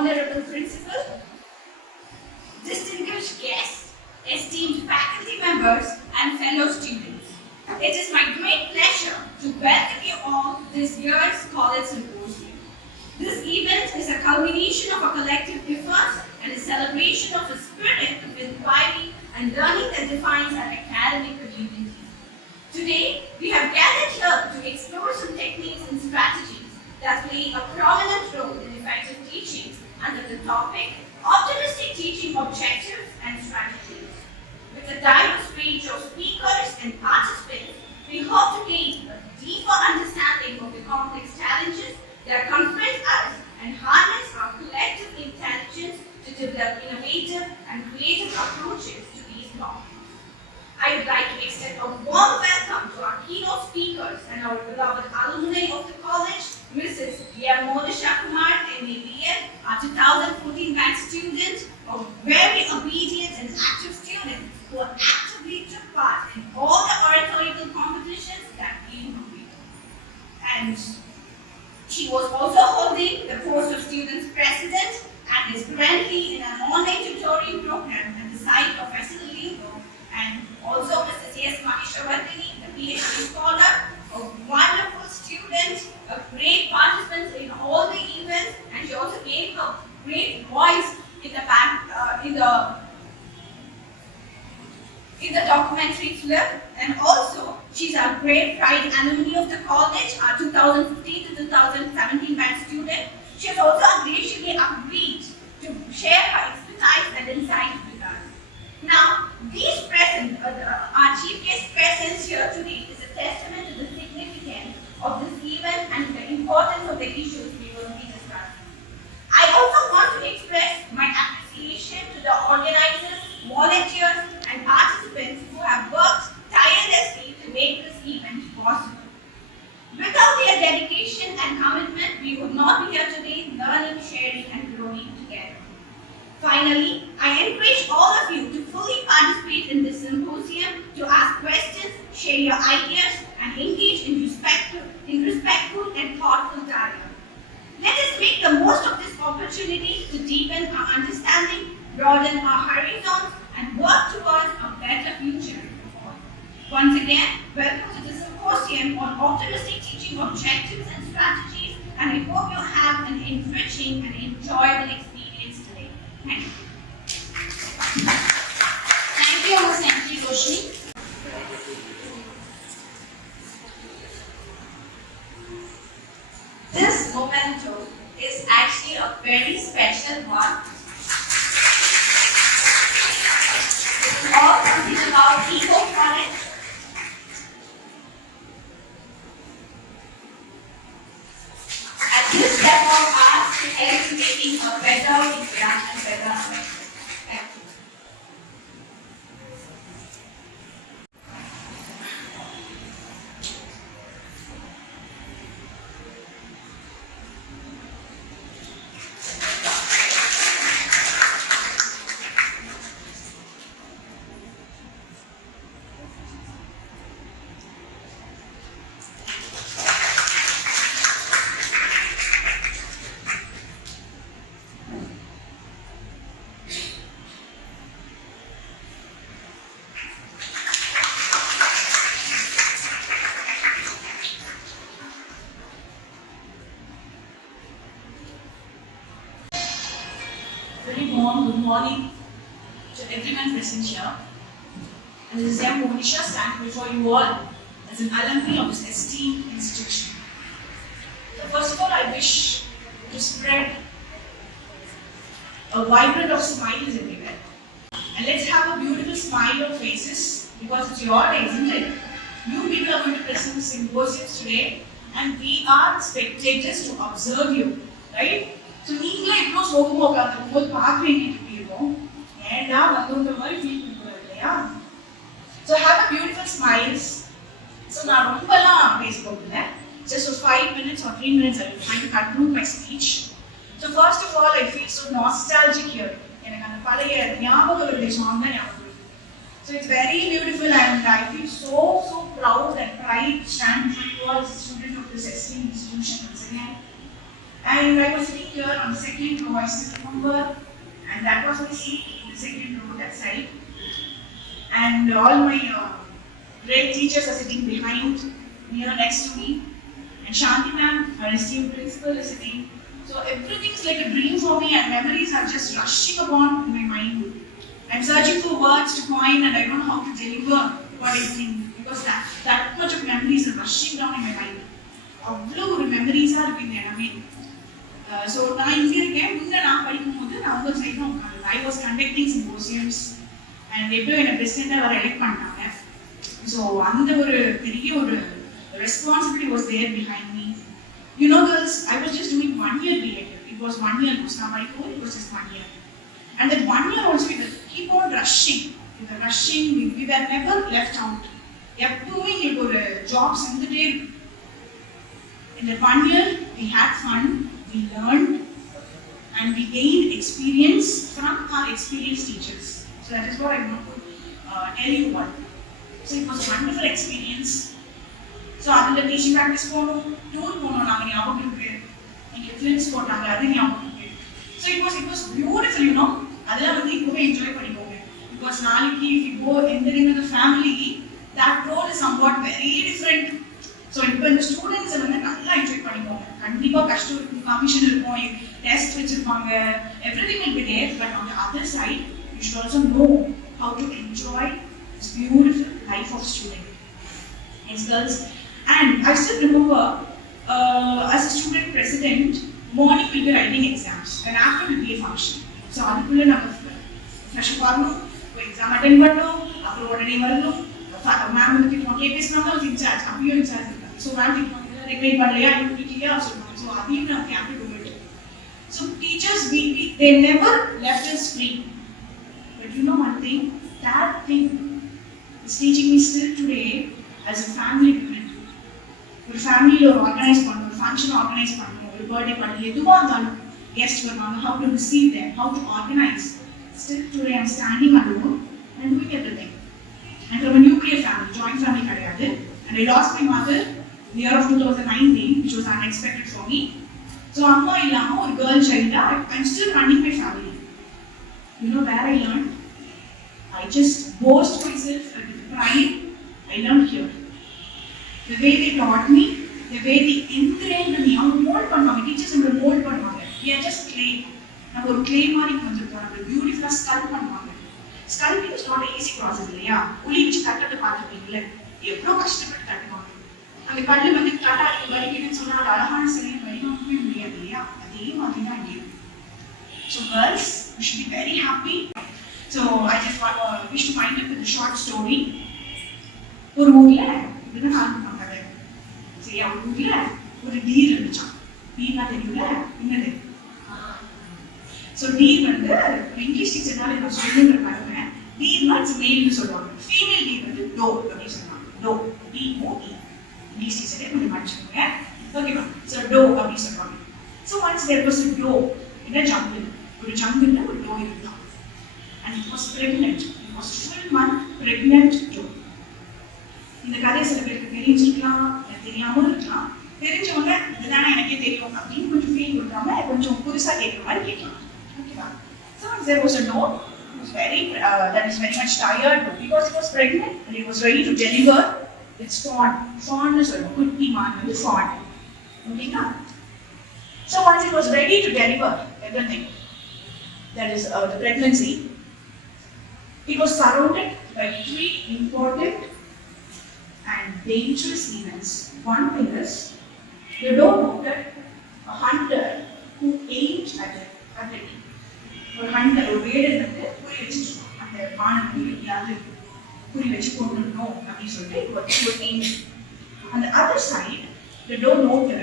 Honorable Principal, distinguished guests, esteemed faculty members, and fellow students. It is my great pleasure to welcome you all to this year's College Symposium. This event is a culmination of a collective effort and a celebration of a spirit of inquiry and learning that defines our academic community. Today, we have gathered here to explore some techniques and strategies that play a prominent role in effective teaching under the topic Optimistic Teaching Objectives and Strategies. With a diverse range of speakers and participants, we hope to gain a deeper understanding of the complex challenges that confront us and harness our collective intelligence to develop innovative and creative approaches to these problems. I would like to extend a warm welcome to our keynote speakers and our beloved alumni of the college, Mrs. Monisha Kumar, MABL, our 2014 batch student, a very obedient and active student who actively took part in all the oratorical competitions that we completed. And she was also holding the post of Students President and is currently in an online tutoring program at the site of Lingo. And also Mrs. S. Maheshwardhini, the PhD scholar, a wonderful student, a great participant in all the events, and she also gave her great voice in the documentary film. And also, she's a great pride alumni of the college, our 2015 to 2017 batch student. She has also graciously agreed to share her expertise and insights with us. Now, these present, our chief guest presence here today is a testament to the significance of this event and the importance of the issues we will be discussing. I also want to express my appreciation to the organizers, volunteers, and participants who have worked tirelessly to make this event possible. Without their dedication and commitment, we would not be here today learning, sharing, and growing together. Finally, I encourage all of you to fully participate in this symposium, to ask questions, share your ideas, and engage in respectful and thoughtful dialogue. Let us make the most of this opportunity to deepen our understanding, broaden our horizons, and work towards a better future. Once again, welcome to the symposium on Optimistic Teaching Objectives and Strategies, and I hope you have an enriching and enjoyable experience today. Thank you. Thank you, Ms. M.P. Roshni. This memento is actually a very special one. It is all something about eco-college. And this step of us helps making a better exam and better assessment. Thank you. Very warm good morning to everyone present here. And this is M. Monisha standing before you all as an alumni of this esteemed institution. So first of all, I wish to spread a vibrant of smiles everywhere. And let's have a beautiful smile on faces because it's your day, isn't it? You people are going to present the symposiums today and we are spectators to observe you, right? So நீங்களே இவ்வளோ சோகமாக உட்காந்துருக்கும் போது பார்க்க வேண்டிட்டு எப்படி இருக்கும் ஏண்டா வந்தோன்ற மாதிரி ஃபீல் பண்ணுவோம் இல்லையா so have a beautiful smiles so நான் ரொம்பலாம் பேச போகிறதில்ல ஜஸ்ட் ஒரு 5 minutes or 3 minutes I will try to conclude my speech. So first of all, I feel so nostalgic here. எனக்கு அந்த பழைய ஞாபகங்களுடைய சாங் தான் ஞாபகம் வருது. So it's very beautiful and I feel so proud and pride to stand before you all as a student of this esteemed institution once again. And I was thinking seat here on the second row, I still remember, and that was my seat in the second row, that side. And all my great teachers are sitting behind, near next to me. And Shanti ma'am, our esteemed principal, is sitting. So everything is like a dream for me, and memories are just rushing upon in my mind. I'm searching for words to coin, and I don't know how to deliver what I think, because that much of memories are rushing down in my mind. அவ்வளோ ஒரு மெமரிஸாக இருக்கு இந்த இடமே. ஸோ நான் இங்கே இருக்கேன். முன்னே நான் படிக்கும்போது நான் உங்கள் சைடு தான் உட்காந்து I was conducting symposiums and எப்போ என்னை பிரசிடெண்டாக வர எலெக்ட் பண்ணாங்க. ஸோ அந்த ஒரு பெரிய ஒரு responsibility was there behind me. You know girls, I was just doing 1 year Re-Accredited. It was 1 year course. Now my course, it was just 1 year. And that 1 year also we will keep on rushing. We were rushing, we were never left out. எப்பவுமே எங்களுக்கு ஒரு ஜாப்ஸ் இருந்துட்டே இருக்கு. In that 1 year, we had fun, we learned, and we gained experience from our experienced teachers. So that is what I want to tell you about. So it was a wonderful experience. So அதில் teaching practice போகணும், டூர் போகணும், நாங்கள் ஞாபகம் இருக்கு, எங்கள் ஃபிலிம்ஸ் போட்டாங்க, அது ஞாபகம் இருக்கு. So it was beautiful, you know. அதெல்லாம் வந்து இப்போவே என்ஜாய் பண்ணிக்கோங்க. பிகாஸ் நாளைக்கு if you go enter in the family, that role is somewhat very different. So இப்போ இந்த ஸ்டூடெண்ட்ஸை வந்து நல்லா என்ஜாய் பண்ணிக்கோங்க. கண்டிப்பாக கஷ்டம் இருக்கும், கமிஷன் இருக்கும், டெஸ்ட் வச்சிருப்பாங்க, everything will be there. But on the other side you should also know how to enjoy this beautiful life of student. Yes, girls. And I still remember, as a student president, morning we'll be writing exams, and after will be a function. So, அதுக்குள்ள நம்ம ஃப்ரெஷ் வரணும், exam attend பண்ணணும், அப்புறம் உடனே வரணும். மேம் வந்து கேட்பாங்க, பேசினாங்க ஒரு இன்சார்ஜ், அப்பயும் இன்சார்ஜ் இருக்காங்க. ஸோ மேம் கேட்பாங்க, ரெக்ரைட் பண்ணலையா, இல்லையா சொல்லுவாங்க. ஸோ அதையும் நான் கேப்டு டூ. So teachers they never left us free. But you know one thing, that thing is teaching me still today as a family unit. ஒரு ஃபேமிலியில் ஒரு ஆர்கனைஸ் பண்ணணும், ஒரு ஃபங்க்ஷன் ஆர்கனைஸ் பண்ணணும், ஒரு பர்த்டே பண்ணி எதுவாக இருந்தாலும் கெஸ்ட் வருவாங்க, how to receive them, how to organize. Still today I'm standing alone and doing everything. And from a nuclear family, joint family கிடையாது. And I lost my mother in the year of 2019, which was unexpected for me. So அம்மா இல்லாமல் ஒரு கேர்ள் சைல்டா I'm still running my family. You know where I learned? I just boast myself with pride. I learned here. The way they taught me, the way they encouraged me, அவங்க மோல்ட் பண்ணுவாங்க, டீச்சர்ஸ் நம்மளை மோல்ட் பண்ணுவாங்க. We are just clay. நம்ம ஒரு clay மாதிரி வந்துருக்கோம், நம்ம பியூட்டிஃபுல்லாக ஸ்கல் பண்ணுவாங்க. Sculpting is not easy process இல்லையா? உளி வச்சு தட்டத்தை பார்த்துருப்பீங்களே, எவ்வளோ கஷ்டப்பட்டு தட்டுவாங்க. அந்த கல் வந்து தட்டாடி வலிக்குதுன்னு சொன்னால் அது அழகான சிலையை வடிவமைக்கவே முடியாது இல்லையா? அதே மாதிரி தான் இங்கே. So girls, you should be very happy. So I just wish to wind up with a short story. ஒரு ஊர்ல இதுதான் ஆரம்பிப்பாங்க. சரியா? ஒரு ஊர்ல ஒரு டீர் இருந்துச்சான். டீர்னா தெரியும்ல, என்னது? ஸோ டீர் வந்து இங்கிலீஷ் டீச்சர்னால நான் சொல்லுங்கிற பாருங்க. டீர்னா இட்ஸ் மேல்னு சொல்லுவாங்க. ஃபீமேல் டீர் வந்து டோ அப்படின்னு சொல்லுவாங்க. To, DOE. இங்கிலீஷ் டீச்சரே கொஞ்சம் படிச்சுக்கோங்க. ஓகேவா? ஸோ டோ அப்படின்னு சொல்லுவாங்க. So once there was a doe in a jungle. ஒரு ஜங்கிள்ல ஒரு டோ இருந்தான். And it was pregnant. It was full month pregnant to. இந்த கதை சில பேருக்கு தெரிஞ்சிருக்கலாம், தெரியாமல் இருக்கலாம். தெரிஞ்சவங்க இதுதானே எனக்கே தெரியும் அப்படின்னு கொஞ்சம் ஃபீல் கொடுக்காம கொஞ்சம் புதுசாக கேட்குற மாதிரி கேட்கலாம். ஓகேவா? So there was a dog who was that is very much tired because it was pregnant and it was ready to deliver its fawn. Fawn is a குட்டி மான் வந்து fawn. ஓகேங்களா? So once it was ready to deliver everything, that is the pregnancy, it was surrounded by 3 important and dangerous events. One thing is, the dog noted a hunter who aimed at it. ஒரு ஹண்டர், ஒரு வேடர் வந்து குறி வச்சுருக்கோம். அந்த மானுக்கு யாரு குறி வச்சு கொண்டுடணும் அப்படின்னு சொல்லிட்டு on the other side, the dog noted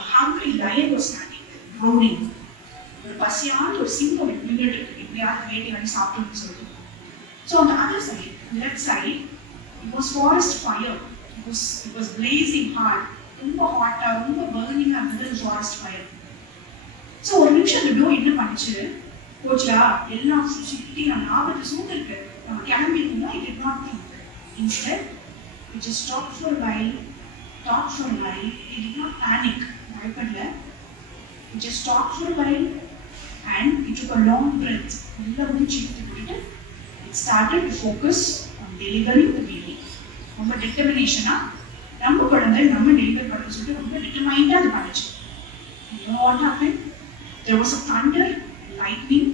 a hungry lion was standing there, roaring. ஒரு பசியான ஒரு சிங்கம் நின்றுட்டு இருக்கு, எப்படியாவது வேட்டை வந்து சாப்பிடணும்னு சொல்லிட்டு. So on the other side, left side, it was forest fire. It was blazing hard. ரொம்ப ஹாட்டா, ரொம்ப பர்னிங்கா இருந்தது forest fire. ஸோ ஒரு நிமிஷம் அந்த டோ என்ன பண்ணிச்சு, போச்சா எல்லாம் சுற்றி நம்ம ஆபத்து சூழ்நிலை நம்ம கிளம்பி இருக்கோம்னா it did not think. Instead, it just stopped for a while, thought for a while. It did not panic, பயப்படல. He just stopped for a while and he took a long breath. It started to focus on delivering the baby. ரொம்ப determination நம்ம குழந்தை நம்ம டெலிவர் பண்ண சொல்லிட்டு ரொம்ப determined அது பண்ணுச்சு. You know what happened? There was a thunder, lightning,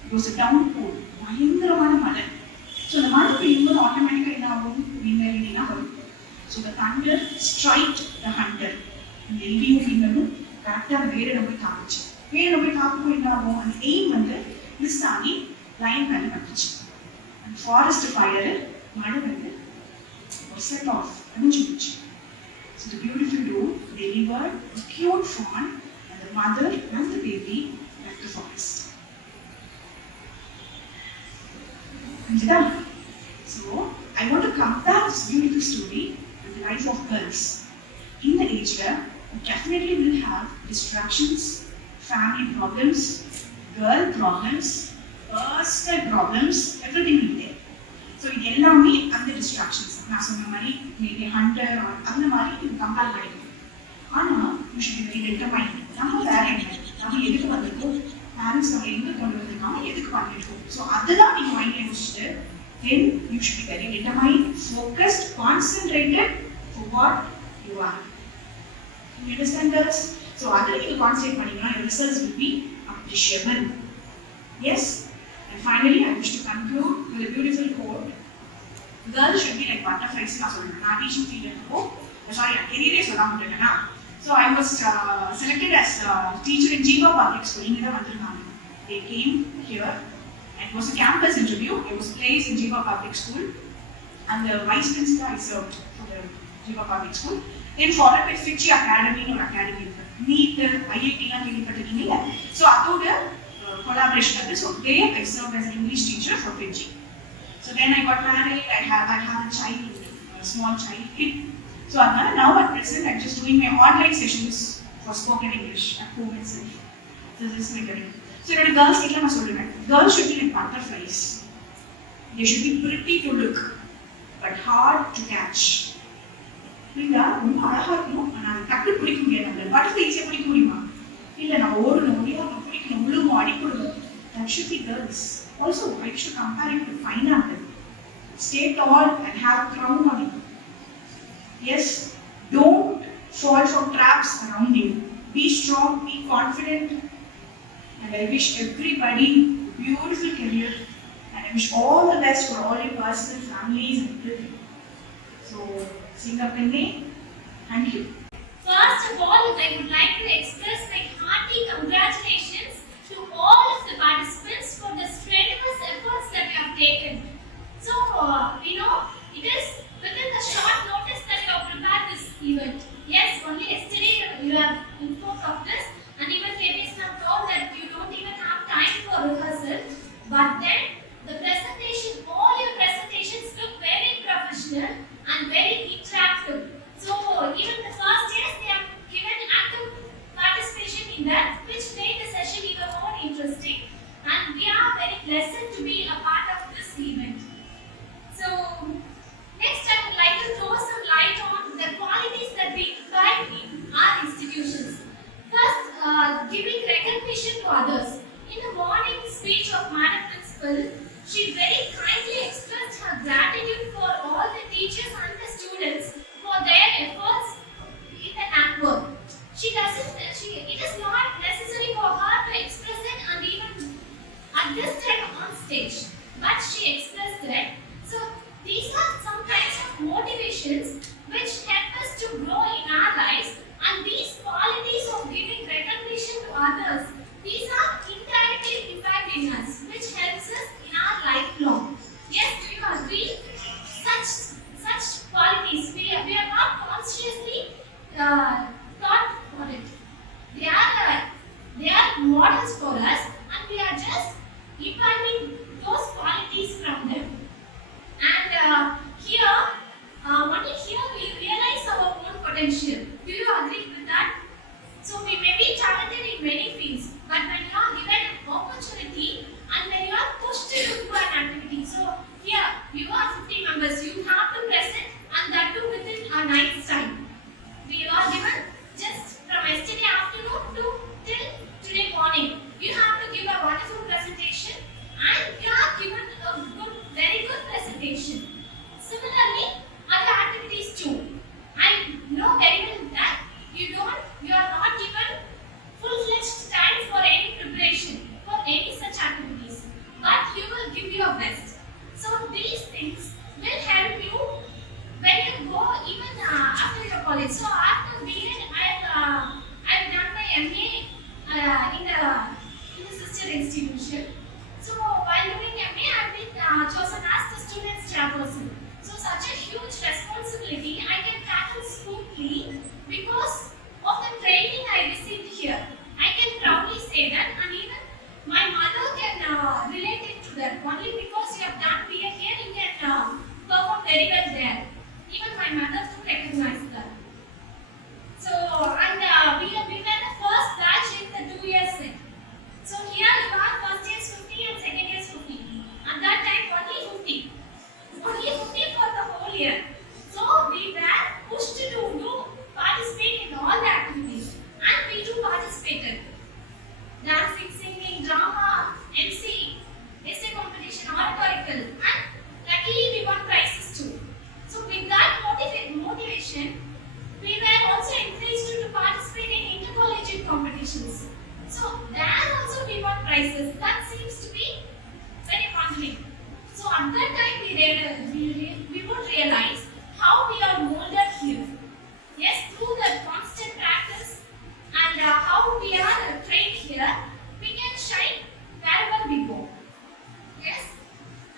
there was a downpour. பயங்கரமான மழை. So the மழை பெய்யும்போது ஆட்டோமேட்டிக்காக என்ன ஆகும்? மின்னலினா வரும். So the thunder struck the hunter. இந்த எலியும் மின்னலும் கரெக்டாக அந்த வேரை போய் தாக்குச்சு. வேரை போய் தாக்கும்போது என்ன ஆகும்? அந்த எய்ம் வந்து மிஸ் ஆகி லைன் மேலே வந்துச்சு. And forest fire மழை வந்து was set off. அணிஞ்சுச்சு. So the beautiful doe delivered a cute fawn and the mother and the baby left the forest. So I want to compare this beautiful story with the life of girls. In the age where you definitely will have distractions, family problems, girl problems, personal problems, everything will be there. So இது எல்லாமே அந்த distractions. நான் சொன்ன மாதிரி maybe hunter or அந்த மாதிரி இது கம்பேர் பண்ணிக்கணும். ஆனால் you should be very determined. நம்ம வேற என்ன? நம்ம எதுக்கு வந்திருக்கோம்? பேரண்ட்ஸ் நம்ம எங்கே கொண்டு வந்திருக்காங்க? எதுக்கு பண்ணிருக்கோம்? ஸோ அதெல்லாம் நீங்கள் மைண்டில் யோசிச்சுட்டு then you should be very determined, focused, concentrated for what you are. You understand girls? So அதில் நீங்கள் concentrate பண்ணிங்கன்னா your results will be appreciable. Yes? And finally, I wish to conclude with a beautiful quote. Girls should be like butterflies. நான் சொல்றேன். நான் teaching field அப்போ, sorry, career சொல்லாம விட்டுட்டேனா. So I was selected as a teacher in Jiva Public School. இங்க தான் வந்திருந்தாங்க. They came here. It was a campus interview. I was placed in Jiva Public School, and the vice principal I served for the Jiva Public School. Then followed by Fiji Academy or Academy. NEAT, IIT லாம் கேள்விப்பட்டிருக்கீங்க. So அதோட collaboration அது. So there I served as an English teacher for Fiji. So then I got married. I had a child, a small child kid. So now at present I'm just doing my online sessions for spoken English at home itself. This is my career. So என்னோட girls கிட்ட நான் சொல்லுவேன். Girls should be like butterflies. They should be pretty to look, but hard to catch. இல்லையா ரொம்ப அழகா இருக்கணும். ஆனால் டக்கு பிடிக்க முடியாது. பட்டர்ஃப்ளை ஈஸியாக பிடிக்க முடியுமா? இல்லை நான் ஓடணும், முடியாது, பிடிக்கணும், விழுவும், அடிக்கணும். That should be girls. Also, I should compare it to fine art. Stay tall and have a crown on you. Yes, don't fall for traps around you. Be strong, be confident, and I wish everybody a beautiful career, and I wish all the best for all your personal families and everything. So, Singapore, thank you. First of all, I would like to express my hearty congratulations to all of the participants for the strenuous efforts that you have taken. So, it is within the short notice that you have prepared this event. Yes, only yesterday you have informed of this, and even ladies have told that you don't even have time for rehearsal. But then, the presentation, all your presentations look very professional and very interactive. So, even the first years, they have given active participation in that, which made the session even more interesting. And we are very pleasant to be a part of this event. So, next I would like to throw some light on the qualities that we imbibe in our institutions. First, giving recognition to others. In the morning speech of Madam Principal, she very kindly expressed her gratitude for all the teachers and the students for their efforts in the NAAC work. It is not necessary for her to express it and even at this time on stage, but she expressed it. So these are some kinds of motivations which help us to grow in our lives, and these qualities of giving recognition to others, these are indirectly imbibed in us, which helps us in our lifelong. Yes, do you agree? Such qualities, we are not consciously taught for it. They are models for us, and we are just imbibing those qualities from them. And only here we realize our own potential. Do you agree with that? So we may be talented in many fields, but when you are given an opportunity and when you are pushed to do an activity, so here you are 50 members, you have to present, and that too within a night's time. We are given just from yesterday afternoon to till in the sister institution. So while doing MA, I've been chosen as the students' chairperson. So such a huge responsibility I can tackle smoothly because of the training I received here. I can proudly say that, and even my mother can relate it to that. Only because you have done BA here, you can perform very well there. Even my mother too recognized that. So, and we were the first batch in the 2 years set. So here you are, first year is 50 and second year is 50. At that time, only 50. Only 50 for the whole year. So we were pushed to participate in all the activities. And we do participated. Dancing, singing, drama, MC, essay competition, oratorical, and luckily we won prizes too. So with that motivation, we were also encouraged to participate in intercollegiate competitions. So there also we won prizes. That seems to be very motivating. So at that time we would realize how we are molded here. Yes, through the constant practice and how we are trained here, we can shine wherever we go. Yes,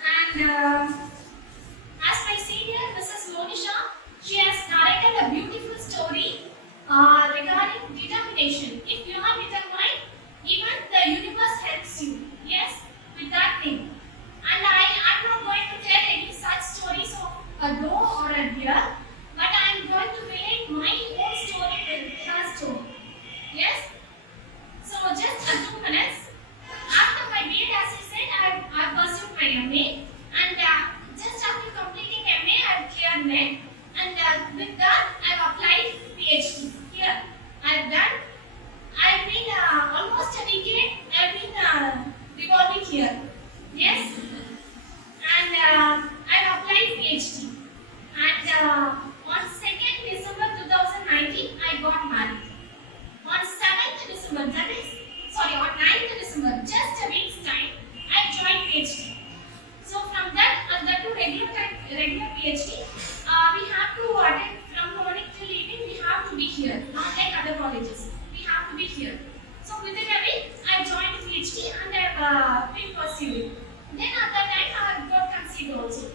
and as my senior, Mrs. Monisha, she has narrated a beautiful story regarding determination. If you are determined, even the universe helps you. Yes, with that thing. And I'm not going to tell any such stories of a no or a dear, but I'm going to relate my own story with her story. Yes? So just 2 minutes. After my B.Ed, as I said, I pursued my MA, and just after completing MA, I cleared NET, and with that, I've applied PhD here. I've been almost a decade, I've been revolving here. Yes? And I've applied PhD. And on 2nd December 2019, I got married. On 7th December, on 9th December, just a week's time, I joined PhD. So from that to regular PhD, we have to attend from morning till evening, we have to be here, not like other colleges. We have to be here. So within a week, I joined PhD and I've been pursuing. Then at that time, I got conceived also.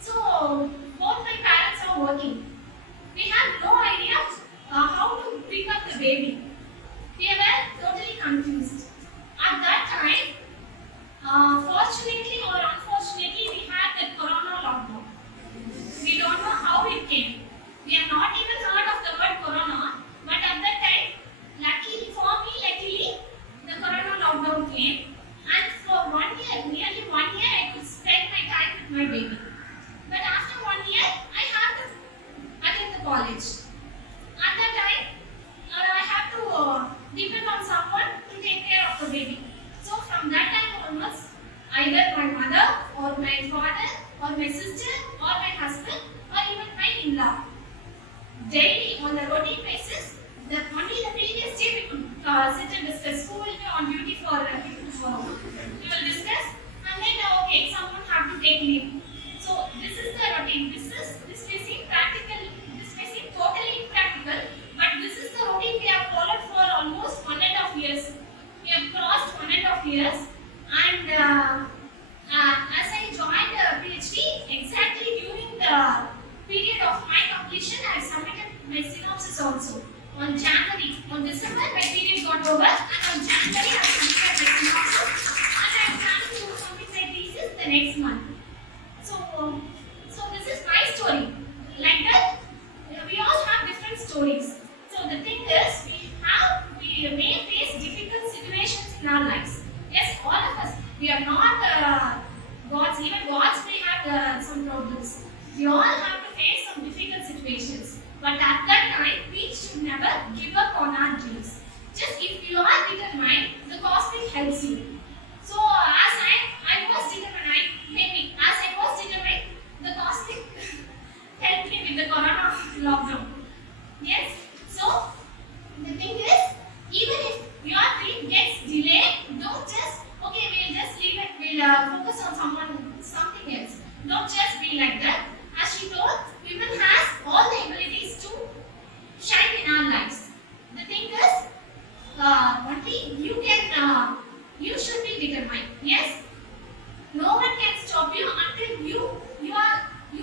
So both my parents are working. We had no idea how to pick up the baby. We were totally confused. At that time, fortunately or unfortunately, we had the corona lockdown. We don't know how it came. We have not even heard of the word corona, but at that time, luckily, the corona lockdown came, and for 1 year, nearly 1 year, I could spend my time with my baby. But after 1 year, I had to attend the college. At that time, I had to depend on someone to take care of the baby. So from that time onwards, either my mother or my father or my sister or my husband or even my in-law, daily on a routine basis, only the previous day we could sit and discuss who will be on duty for tomorrow. We will discuss, and then okay, someone have to take leave. So this is the routine. This may seem practical. This may seem totally impractical, but this is the routine we have followed for almost 1.5 years. We have crossed 1.5 years, and as I joined PhD, exactly during the period of my completion, I submitted my synopsis also. On December, my period got over, and on January, I submitted my synopsis, and I am planning to submit my thesis the next month. So this is my story. Like that, we all have different stories. So the thing is, we may face difficult situations in our lives. Yes, all of us. We are not gods. Even gods may have some problems. We all have to face some difficult situations. But at that time, we should never give up on our dreams. Just if you are determined, the cosmic helps you. So as I was determined, the cosmic helped me with the corona lockdown. Yes. So the thing is, even if your dream gets delayed, don't just we'll just leave it. We'll focus on something else. Don't just be like that. As she told, women has all the abilities to shine in our lives. The thing is, one only you should be determined. Yes, no one can stop you until you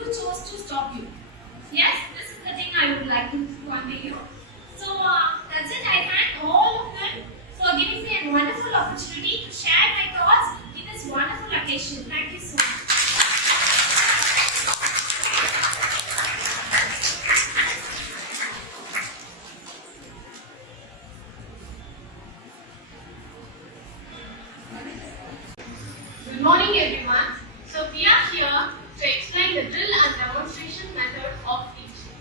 chose to stop you. Yes, this is the thing I would like to convey you. So that's it. I thank all of them for giving me a wonderful opportunity to share my thoughts in this wonderful occasion. Thank you so much. Good morning everyone. So we are here to explain the drill and demonstration method of teaching.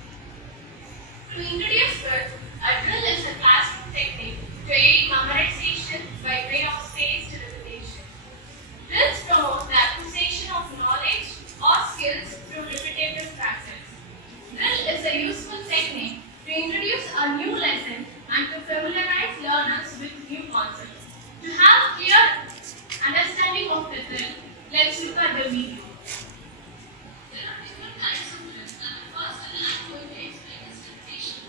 To introduce it, a drill is a classroom technique to aid memorization by way of spaced repetition. Drills promote the acquisition of knowledge or skills through repetitive practice. Drill is a useful technique to introduce a new lesson and to familiarize learners with new concepts. To have clear understanding of the drill, let's look at the video. There are different types of drills, and the first drill I'm going to explain is dictation.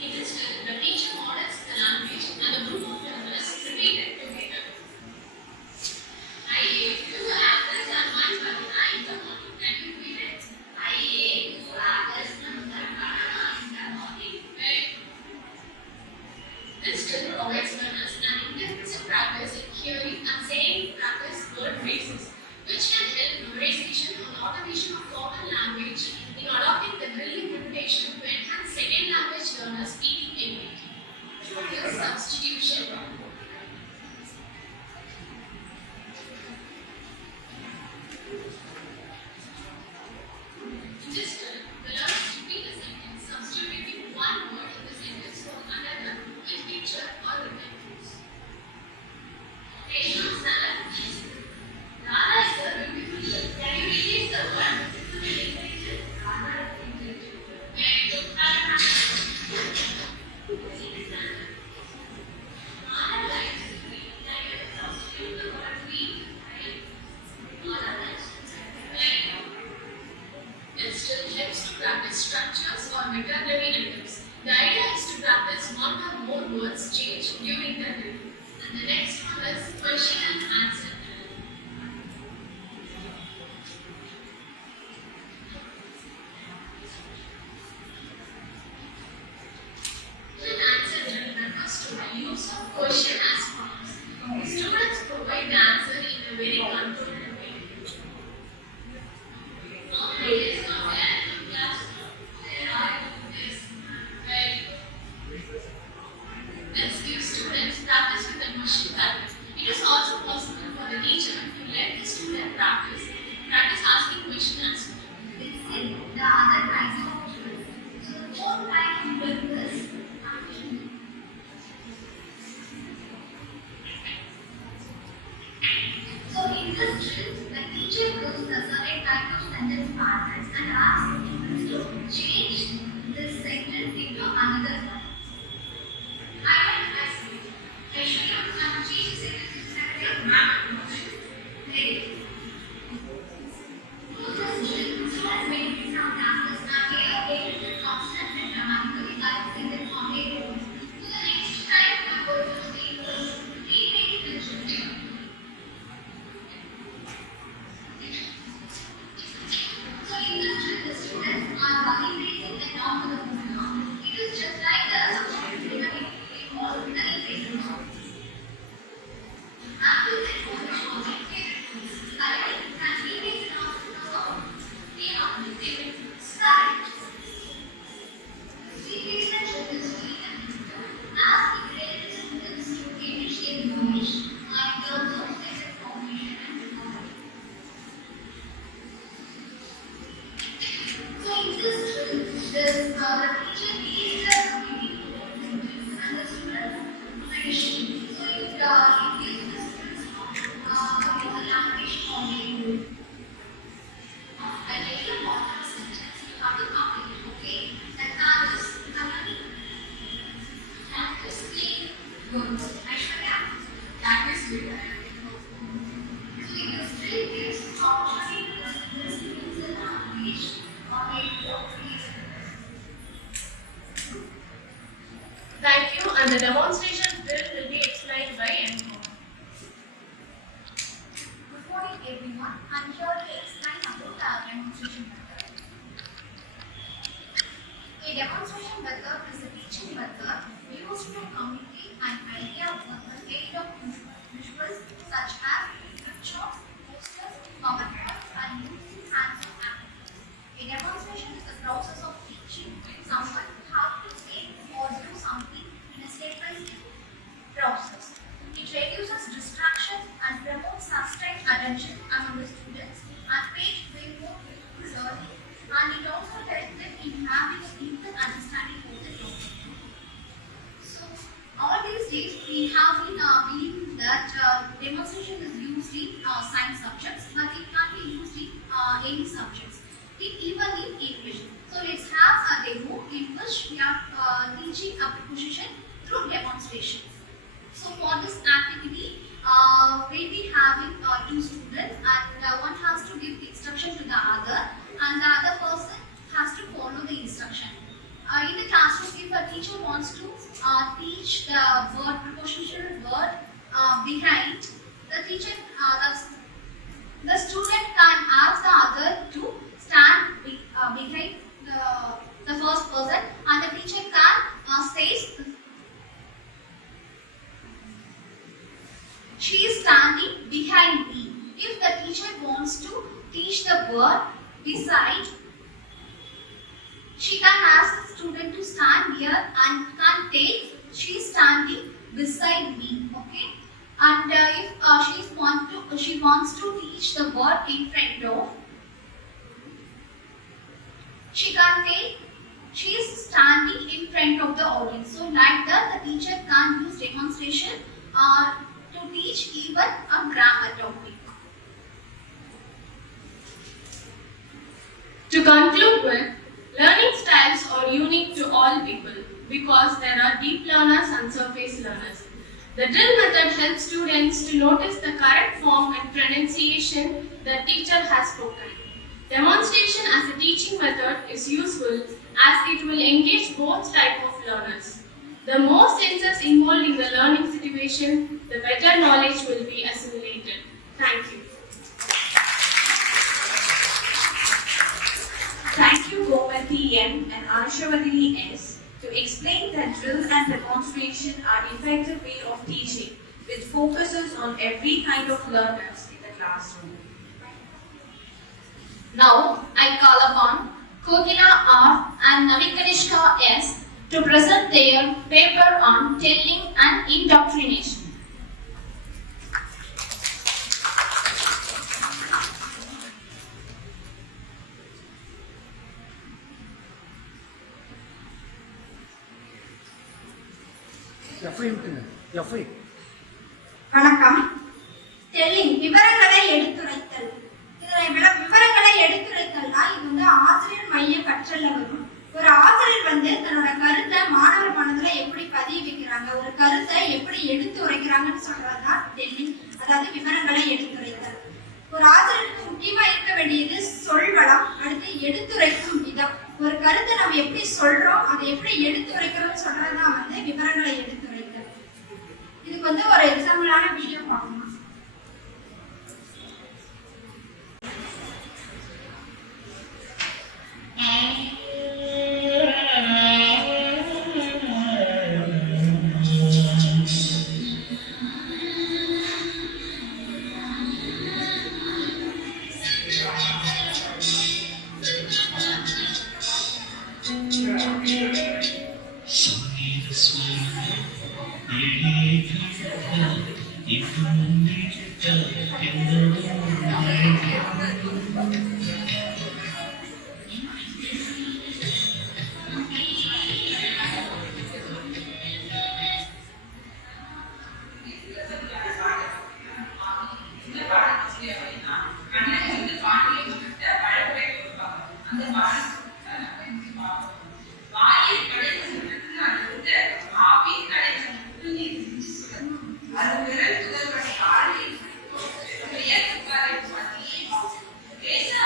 In this drill, the teacher models the language and a group of learners repeat it together. I ate 2 apples and 1 banana in the morning. Can you repeat it? I ate 2 apples and 1 banana in the morning. Very good. This drill provides learners an intensive practice in hearing and saying practice word phrases, which can help memorization and automation of common language in adopting the drilling repetition to enhance second language learners' speaking ability. Here's substitution. In this drill, the learners repeat a sentence, substituting one word in the sentence for another with picture or written words. Rachel Salem. Rana is a beautiful girl. Can you repeat the word? Rana is intelligent. Very good. Rana likes to read. Can you substitute the word read? Rana likes to read. Very good. It still helps to practice structures or vocabulary items. The idea is to practice one or more words change during the drill. And the next one is question and answer drill. Question and answer drill refers to the use of question as prompts. The students provide the answer in a very controlled way. Nowadays, now where in the classroom, there are this very good. This gives students practice with the question pattern. It is also possible for the teacher to let the student practice asking question answer. Let's see the other types of drills. So the fourth type of drill is so in this drill, the teacher gives a certain type of sentence patterns and asks students to change this sentence into another one. I should have changed the sentence into another one. Great. This drill, students may read some examples and they are able to constant and grammatically correct sentence formation. So the next time I'm going to say is remaking the drill. So in this drill, the students are validating and not to the pronoun. It is just like the substitution or ordinary phrases. After that, formation of the favorite foods, correct and remake the noun to the verb. They are the favorite foods. Correct. Remake the drill is free and simple. Ask the graded students to initiate information in terms of sentence formation and vocabulary. So in this drill, the teacher reads the meaning of the sentence and the students finish it. So it gives the students a language forming. When you want a sentence, you have to complete it, okay? And that is complete. And this clean, good. Aishwarya, that is good. So in this drill, gives opportunity to the students to use the language or maybe the phrase. The Thank you, and the demonstration drill will be explained by M. Good morning everyone. I'm here to explain about our demonstration method. A demonstration method is a teaching method used to communicate an idea with the aid of visuals such as pictures, posters, PowerPoint, and using hands-on activities. A demonstration is the process of teaching someone how to say or do something in a step-by-step process. It reduces distraction and promotes sustained attention among the students and makes them more critical learning, and it also helps them in having a deeper understanding of the topic. So, all these days we have been believing that demonstration is used in science subjects, but it can be used in any subjects, even in English. So, let's have a demo in which we are teaching a preposition through demonstration. So for this activity, we'll be having two students, and one has to give the instruction to the other, and the other person has to follow the instruction. In the classroom, if a teacher wants to teach the word, prepositional word behind, the student can ask the other to stand behind the first person, and the teacher can say, she is standing behind me. If the teacher wants to teach the word beside, she can ask the student to stand here and can take, she is standing beside me. Okay? And if she wants to teach the word in front of, she can take, she is standing in front of the audience. So like that, the teacher can use demonstration to teach even a grammar topic. To conclude with, learning styles are unique to all people because there are deep learners and surface learners. The drill method helps students to notice the correct form and pronunciation the teacher has spoken. Demonstration as a teaching method is useful as it will engage both types of learners. The more senses involved in the learning situation, the better knowledge will be assimilated. Thank you. Thank you, Gomati N and Anushavati S, to explain that drill and demonstration are effective way of teaching, which focuses on every kind of learners in the classroom. Now, I call upon Kokila R and Navikanishka S to present their paper on telling and indoctrination. வணக்கம். டெல்லிங் விவரங்களை எடுத்துரைத்தல். விவரங்களை எடுத்துரைத்தல்னா இது ஆசிரியர் மைய கற்றல்ல வரும். ஒரு ஆசிரியர் தன்னோட கருத்தை மாணவர் மனதுல எப்படி பதிய வைக்கிறாங்க, ஒரு கருத்தை எப்படி எடுத்து உரைக்கிறாங்கன்னு சொல்றதுதான் டெல்லிங், அதாவது விவரங்களை எடுத்துரைத்தல். ஒரு ஆசிரியருக்கு முக்கியமா இருக்க வேண்டியது சொல்வளம், அடுத்து எடுத்துரைக்கும் விதம். ஒரு கருத்தை நம்ம எப்படி சொல்றோம், அதை எப்படி எடுத்து உரைக்கிறோம்னு சொல்றதுதான் விவரங்களை எடுத்துரைத்தல். இதுக்கு ஒரு எக்ஸாம்பிளான வீடியோ பார்க்கணும். Yes,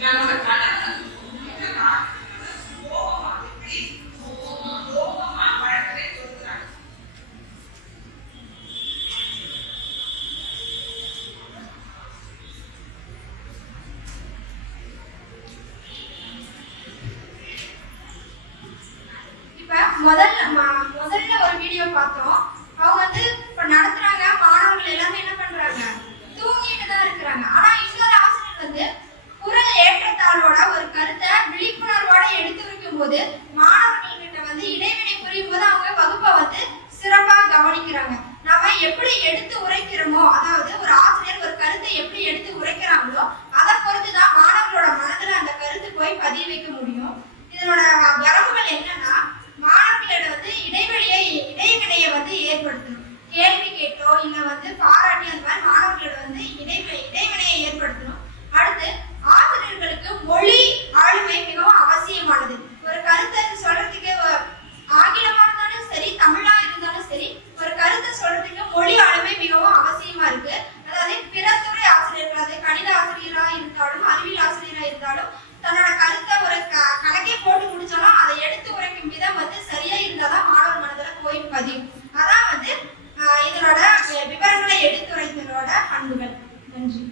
நம்மளோட கணவன் கோபமா வளர்க்கவே தோன்றாங்க. இப்ப முதல்ல ஒரு வீடியோ பார்த்தோம். அவங்க வந்து இப்ப நடத்துறாங்க, மாணவர்கள் எல்லாமே என்ன பண்றாங்க, தூங்கிட்டு தான் இருக்கிறாங்க. ஆனா இன்னொரு ஆசிரியர் வந்து குரல் ஏற்றத்தாழ்வோட ஒரு கருத்தை விழிப்புணர்வோட எடுத்து வைக்கும் போது மாணவர்கள் கிட்ட வந்து இடைவெளி புரியும் போது அவங்க வகுப்பை வந்து சிறப்பா கவனிக்கிறாங்க. நாம எப்படி எடுத்து உரைக்கிறோமோ, அதாவது ஒரு ஆசிரியர் ஒரு கருத்தை எப்படி எடுத்து உரைக்கிறாங்களோ அதை பொறுத்துதான் மாணவர்களோட மனதுல அந்த கருத்து போய் பதிய வைக்க முடியும். இதனோட வரம்புகள் என்னன்னா, மாணவர்களிடம் வந்து இடைவினையை வந்து ஏற்படுத்தணும். கேள்வி கேட்டோ இல்ல வந்து பாராட்டி அந்த மாதிரி மாணவர்களிடம் வந்து இடைவினையை ஏற்படுத்தணும். அடுத்து ஆசிரியர்களுக்கு மொழி ஆளுமை மிகவும் அவசியமானது. ஒரு கருத்தை சொல்றதுக்கு ஆங்கிலமா இருந்தாலும் சரி, தமிழா இருந்தாலும் சரி, ஒரு கருத்தை சொல்றதுக்கு மொழி ஆளுமை மிகவும் அவசியமா இருக்கு. அதாவது பிற துறை ஆசிரியர்கள், அதாவது கணித ஆசிரியரா இருந்தாலும் அறிவியல் ஆசிரியரா இருந்தாலும் தன்னோட கருத்தை ஒரு கணக்கே போட்டு முடிச்சாலும் அதை எடுத்து உரைக்கும் விதம் வந்து சரியா இருந்தாதான் மாணவர் மனதுல போய் பதியும். அதான் வந்து இதனோட விவரங்களை எடுத்துரைத்தலோட பண்புகள். நன்றி.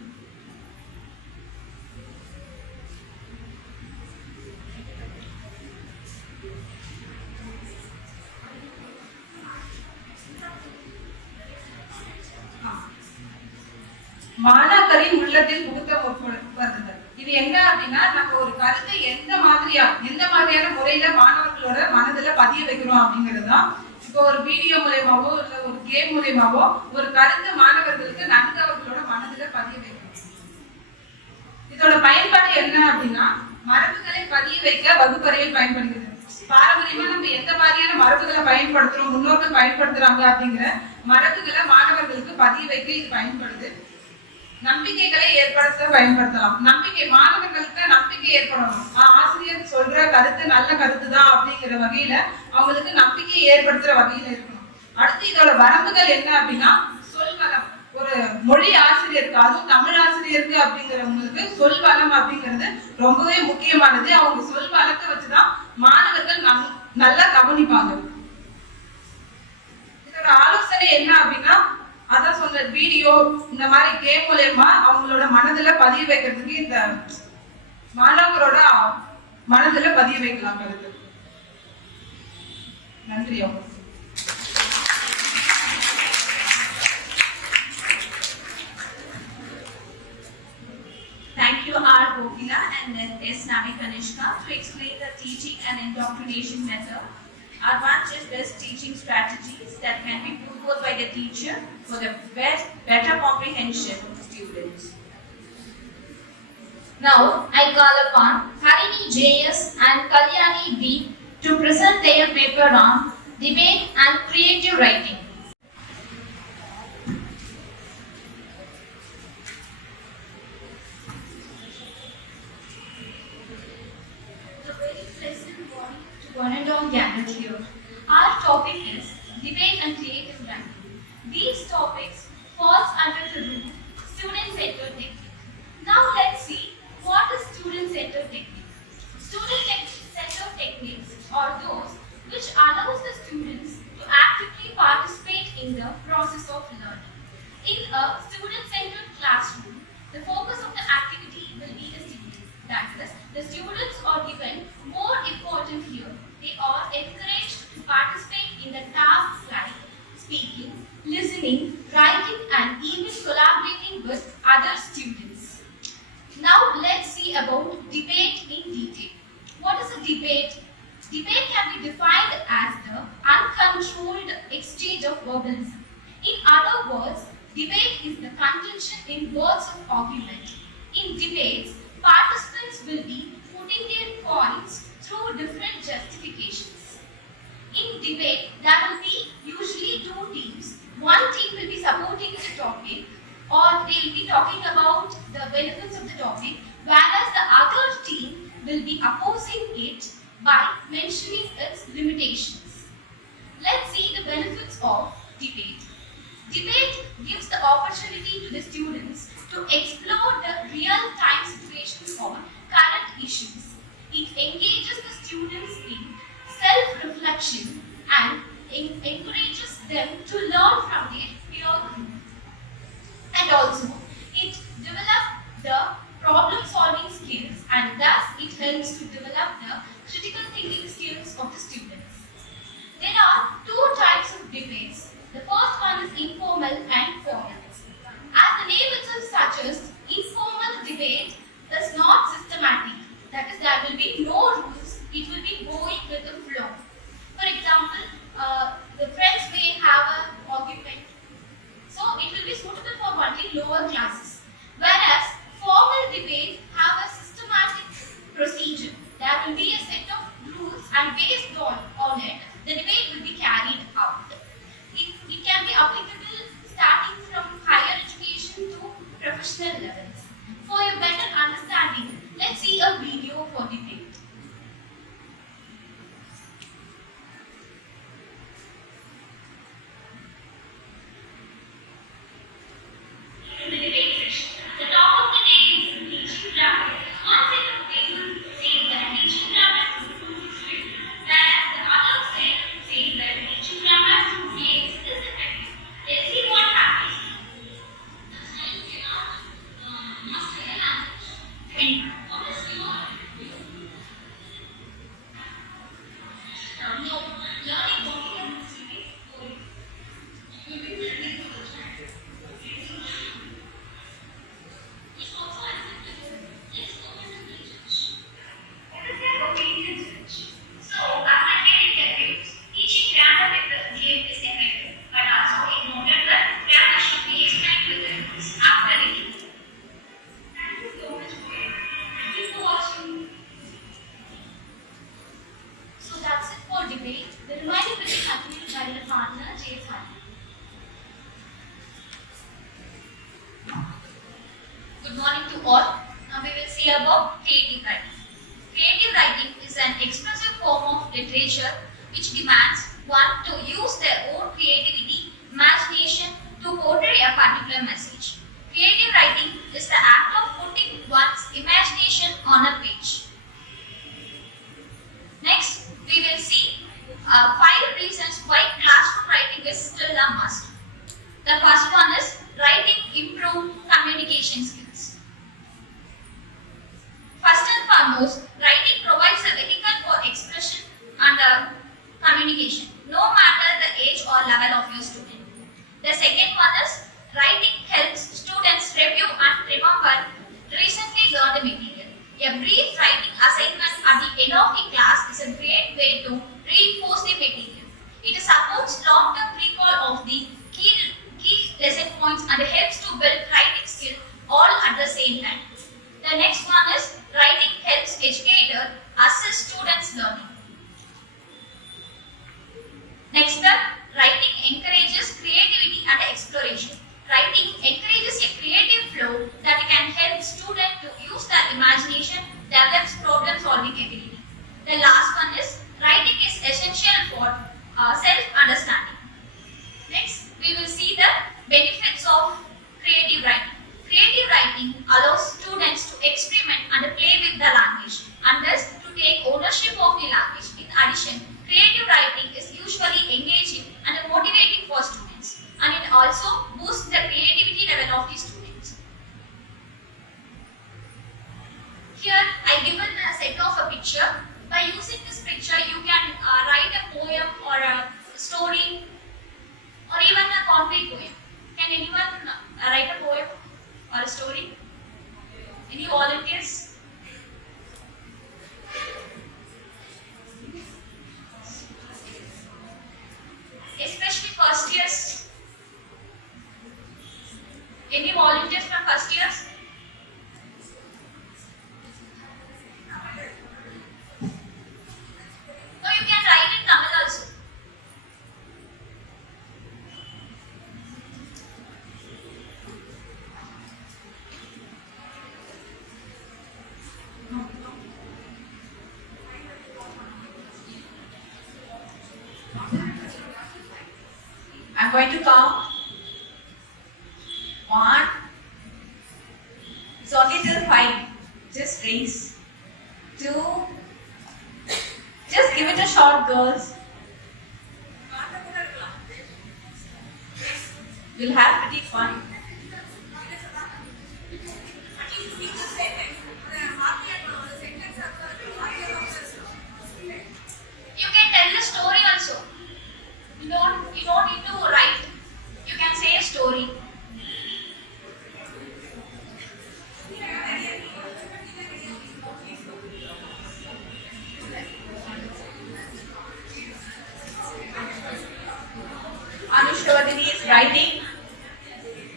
மாணாக்கரின் உள்ளத்தில் புகுத்தப்படுதல். இது என்ன அப்படின்னா, நம்ம ஒரு கருத்தை எந்த மாதிரியான முறையில மாணவர்களோட மனதுல பதிய வைக்கிறோம் அப்படிங்கிறதுதான். இப்போ ஒரு வீடியோ மூலயமாவோ இல்ல ஒரு கேம் மூலயமாவோ ஒரு கருத்து மாணவர்களுக்கு நன்கு அவர்களோட மனதுல பதிய வைக்கணும். இதோட பயன்பாடு என்ன அப்படின்னா, மரபுகளை பதிய வைக்க வகுப்பறையில் பயன்படுகிறது. பாரம்பரியமா நம்ம எந்த மாதிரியான மரபுகளை பயன்படுத்துறோம், முன்னோர்கள் பயன்படுத்துறாங்க அப்படிங்கிற மரபுகளை மாணவர்களுக்கு பதிய வைக்க இது பயன்படுது. நம்பிக்கைகளை ஏற்படுத்த பயன்படுத்தலாம். மாணவர்களுக்கு நம்பிக்கை ஏற்படணும். ஆசிரியர் சொல்ற கருத்து நல்ல கருத்து தான் அப்படிங்கிற வகையில அவங்களுக்கு நம்பிக்கை ஏற்படுத்துற வகையில இருக்கணும். அடுத்து இதோட வரம்புகள் என்ன அப்படின்னா, சொல்வளம். ஒரு மொழி ஆசிரியருக்கு, அதுவும் தமிழ் ஆசிரியருக்கு அப்படிங்கிறவங்களுக்கு சொல்வளம் அப்படிங்கிறது ரொம்பவே முக்கியமானது. அவங்க சொல்வளத்தை வச்சுதான் மாணவர்கள் நல்லா கவனிப்பாங்க. இதோட ஆலோசனை என்ன அப்படின்னா, அதான் சொன்ன வீடியோ இந்த மாதிரி கேம் மூலமா அவங்களோட மனதுல பதிய வைக்கிறதுக்கு இந்த மாணவரோட மனதுல பதிய வைக்கலாம் கருத்து. நன்றி. Thank you R. Gopila and S. Navikanishka to explain the teaching and indoctrination method. Advanced best teaching strategies that can be put forth by the teacher for the better comprehension of students. Now, I call upon Harini J.S. and Kalyani B. to present their paper on debate and creative writing. One and all gathered here. Our topic is debate and creative writing. These topics falls under the rule student-centered technique. Now let's see what is student-centered technique. Student-centered techniques are those which allows the students to actively participate in the process of learning. In a student-centered classroom, the focus of the activity will be the student. That is, the students are given more important here. They are encouraged to participate in the tasks like speaking, listening, writing, and even collaborating with other students. Now let's see about debate in detail. What is a debate? Debate can be defined as the uncontrolled exchange of verbalism. In other words, debate is the contention in words of argument. In debates, participants will be putting their points through different justifications. In debate, there will be usually two teams. One team will be supporting the topic, or they will be talking about the benefits of the topic, whereas the other team will be opposing it by mentioning its limitations. Let's see the benefits of debate. Debate gives the opportunity to the students to explore the real-time situations or are chill and encourages them to learn from their peer group. And also, it develops the problem solving skills and thus it helps to develop the critical thinking skills of the students. There are two types of debates. The first one is informal and formal. As the name itself suggests, informal debate is not systematic. That is, there will be no rules. It will be going with the flow. For example, the friends may have an argument. So, it will be suitable for only lower classes. Whereas, formal debate have a systematic procedure. There will be a set of rules and based on it, the debate will be carried out. It can be applicable starting from higher education to professional levels. For your better understanding, let's see a video for debate. In the debate session, the talk of the day is teaching grammar. One set of people say that teaching grammar is effective, whereas the other set say that teaching grammar is effective. Let's see what happens. So that's it for debate. The remaining will be continued by the partner, J. Good morning to all. Now we will see about creative writing. Creative writing is an expressive form of literature which demands one to use their own creativity, imagination to portray a particular message. Creative writing is the act of putting one's imagination on a page. Next, we will see 5 reasons why classroom writing is still a must. The first one is writing improved communication skills. First and foremost, writing provides a vehicle for expression and communication, no matter the age or level of your student. The second one is writing helps students review and remember recently learned material. A brief writing assignment at the end of the class is a great way to reinforce the material. It supports long-term recall of the key lesson points and helps to build writing skill all at the same time. The next one is writing helps educator assess students' learning. Next up, writing encourages creativity and exploration. Writing encourages a creative flow that can help students to use their imagination, develops problem-solving ability. The last one is writing is essential for self-understanding. Next, we will see the benefits of creative writing. Creative writing allows students to experiment and play with the language and thus to take ownership of the language. In addition, creative writing is usually engaging and motivating for students, and it also boosts the creativity level of the students. Here I given a set of a picture. By using this picture, you can write a poem or a story or even a concrete poem. Can anyone write a poem or a story? Any volunteers? Especially first years. Any volunteers from first years? No, you can write in Tamil also. I'm going to count 1. It's only till 5. Just raise. 2. Just give it a shot, girls. We'll have pretty fun. You can tell the story also. You don't need to write. You can say a story. Anushravadini is writing.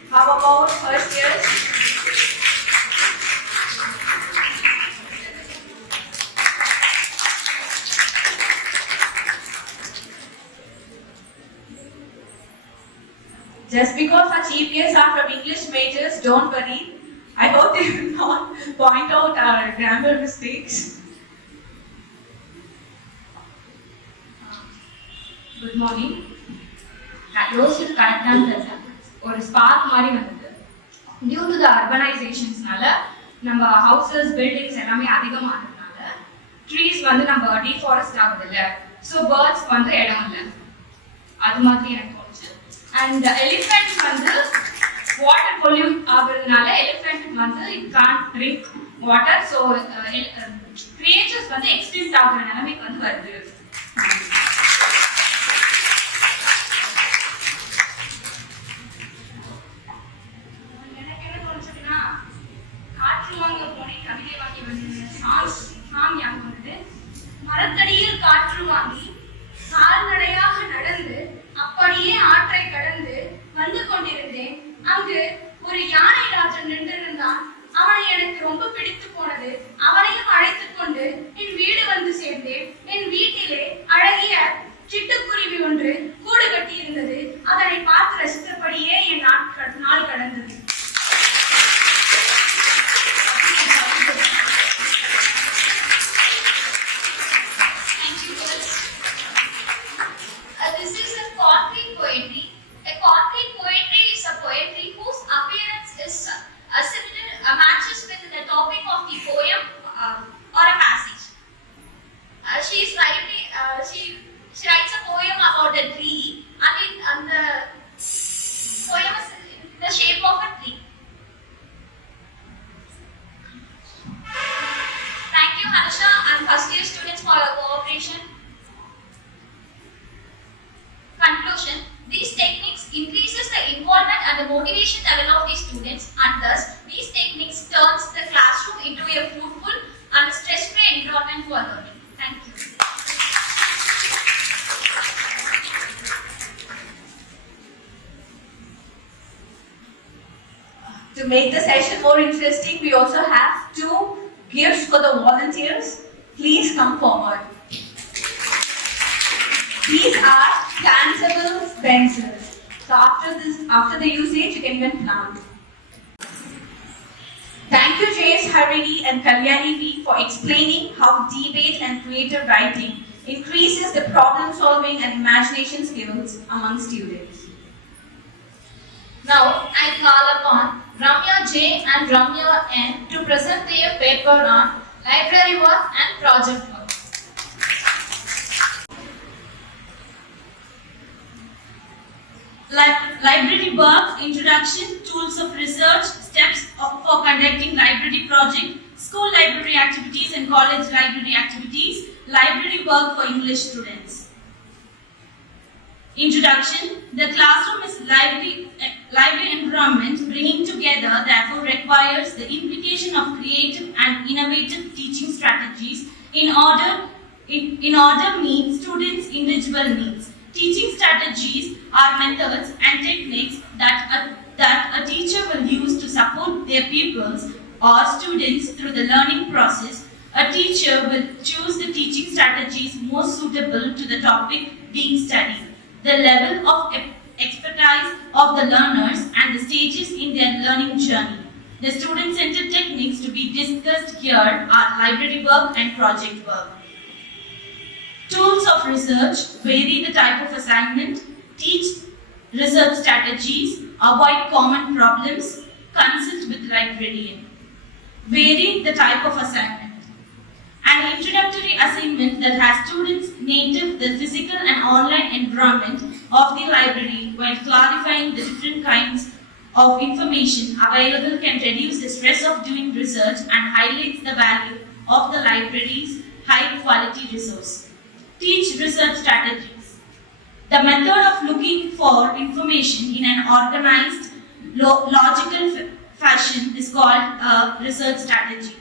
How about first years? Just because our GPAs are from English majors, don't worry. I hope they will not point out our grammar mistakes. Good morning. யோசிச்சு கரெக்டான ஒரு ஸ்பார்க் மாதிரி வந்தது. Due to the அர்பனைசேஷன்ஸ்னால நம்ம houses buildings எல்லாமே அதிகமானதுனால ட்ரீஸ் வந்து நம்ம டீஃபாரஸ்ட் ஆகுது இல்லை, ஸோ பேர்ட்ஸ் வந்து இடம் இல்லை. அது மாதிரி எனக்கு தோணுச்சு. அண்ட் எலிஃபென்ட் வந்து வாட்டர் பொல்யூட் ஆகுறதுனால எலிஃபென்ட் வந்து it can't drink water, so creatures வந்து எக்ஸ்டிங்க்ட் ஆகுற நிலைமைக்கு வந்து வருது. மரத்தடியில் காற்று வாங்கி கால்நடையாக நடந்து அப்படியே ஆற்றை கடந்து வந்து கொண்டிருந்தேன். அங்கு ஒரு யானை ராஜன் நின்றிருந்தான். அவனை எனக்கு ரொம்ப பிடித்து போனது. அவனையும் அழைத்துக் கொண்டு என் வீடு வந்து சேர்ந்தேன். என் வீட்டிலே அழகிய சிட்டுக்குருவி ஒன்று கூடு கட்டி இருந்தது. அதனை பார்த்து ரசித்தபடியே என் நாள் கடந்தது. This is a concrete poetry. A concrete poetry is a poetry whose appearance is matches with the topic of the poem or a passage. She writes a poem about a tree, and the poem is in the shape of a tree. Thank you, Hanusha and first year students for your cooperation. Conclusion: these techniques increases the involvement and the motivation level of the students, and thus these techniques turns the classroom into a fruitful and stress-free environment for learning. Thank you. To make the session more interesting, we also have 2 gifts for the volunteers. Please come forward. These are tangible pencils. So after the usage, you can even plant. Thank you, Jayesh Harini and Kalyani V for explaining how debate and creative writing increases the problem-solving and imagination skills among students. Now I call upon Ramya J and Ramya N to present their paper on library work and project work. Library work, introduction, tools of research, steps for conducting library project, school library activities and college library activities, library work for English students. Introduction: the classroom is lively environment. Bringing together therefore requires the implication of creative and innovative teaching strategies in order meet students' individual needs. Teaching strategies are methods and techniques that a teacher will use to support their pupils or students through the learning process. A teacher will choose the teaching strategies most suitable to the topic being studied, the level of expertise of the learners, and the stages in their learning journey. The student-centered techniques to be discussed here are library work and project work. Tools of research: vary the type of assignment, teach research strategies, avoid common problems, consult with librarian. Vary the type of assignment. An introductory assignment that has students native the physical and online environment of the library while clarifying the different kinds of information available can reduce the stress of doing research and highlights the value of the library's high quality resource. Teach research strategies. The method of looking for information in an organized, logical fashion is called a research strategy.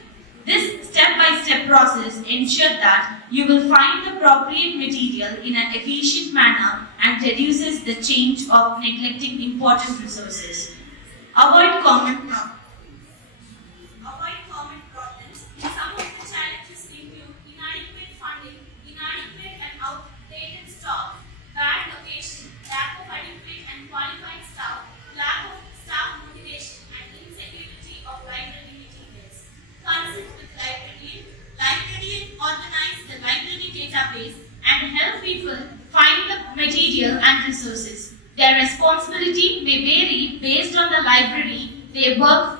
This step-by-step process ensures that you will find the appropriate material in an efficient manner and reduces the change of neglecting important resources. Avoid common problems. Avoid common problems. Some of the challenges include inadequate funding, inadequate and outdated stock, bad location, lack of adequate and qualified staff, lack of staff motivation, and insecurity of library materials. Consult with librarian. Librarian organize the library database and help people find the material and resources. Their responsibility may vary based on the library they work.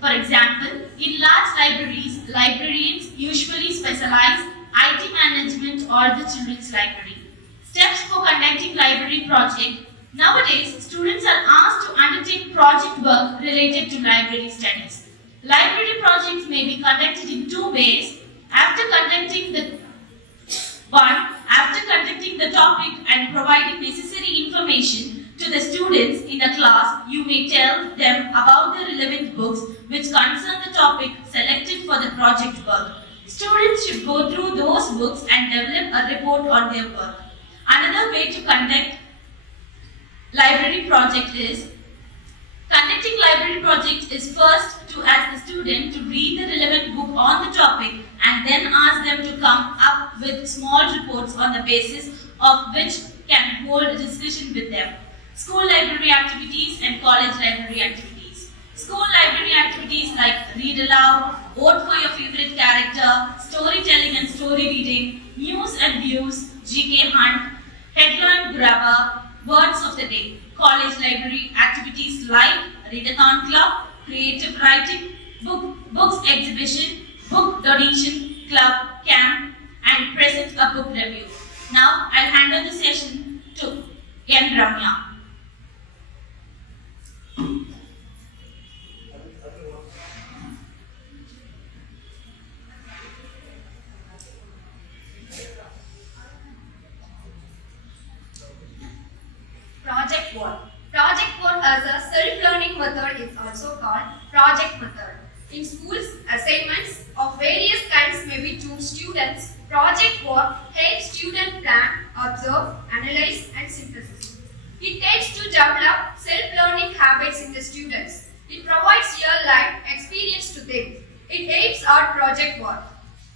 For example, in large libraries, librarians usually specialize IT management or the children's library. Steps for conducting library project. Nowadays, students are asked to undertake project work related to library studies. Library projects may be conducted in two ways. After conducting the topic and providing necessary information to the students in the class, you may tell them about the relevant books which concern the topic selected for the project work. Students should go through those books and develop a report on their work. Another way to conduct library project is conducting library project is first to ask the student to read the relevant book on the topic and then ask them to come up with small reports on the basis of which can hold a discussion with them. School library activities and college library activities. School library activities like read aloud, vote for your favorite character, storytelling and story reading, news and views, GK hunt, headline grabber, words of the day. College library activities like readathon club, creative writing, books exhibition, book donation club, camp, and present a book review. Now I'll hand over the session to N. Ramya. Project work. Project work as a self-learning method is also called project method. In schools, assignments of various kinds may be to students. Project work helps students plan, observe, analyze, and synthesize. It aids to develop self-learning habits in the students. It provides real-life experience to them. It aims at project work.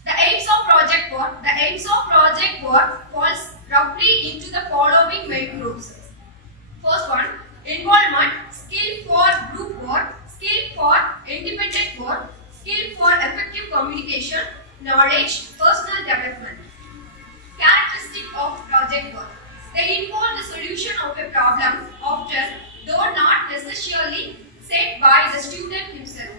The aims of project work falls roughly into the following main groups. First one, involvement, skill for group work, skill for independent work, skill for effective communication, knowledge, personal development. Characteristic of project work. They involve the solution of a problem, often though not necessarily set by the student himself.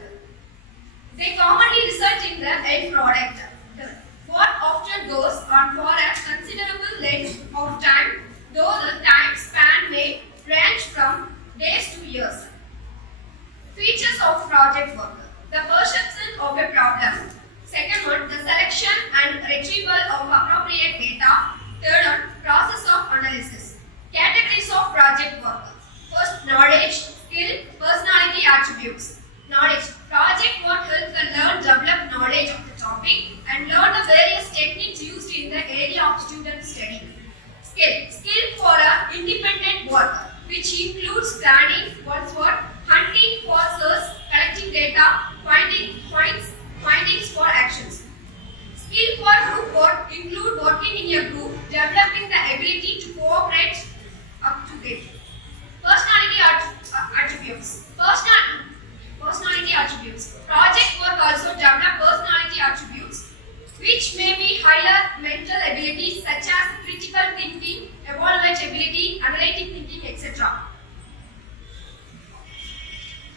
They commonly result in the end product. The work often goes on for a considerable length of time, though the time span may range from days to years. Features of project work. The perception of a problem. Second one, the selection and retrieval of appropriate data. Third one, process of analysis. Categories of project work. First, knowledge, skill, personality attributes. Knowledge. Project work helps the learner develop knowledge of the topic and learn the various techniques used in the area of student study. Skill. Skill for independent work, which includes planning, one's work, hunting for source, collecting data, findings for actions. Skill for group work include working in a group, developing the ability to cooperate up to date. Personality attributes. Personality attributes. Project work also develop personality attributes, which may be higher mental abilities such as critical thinking, evaluative ability, analytic thinking, etc.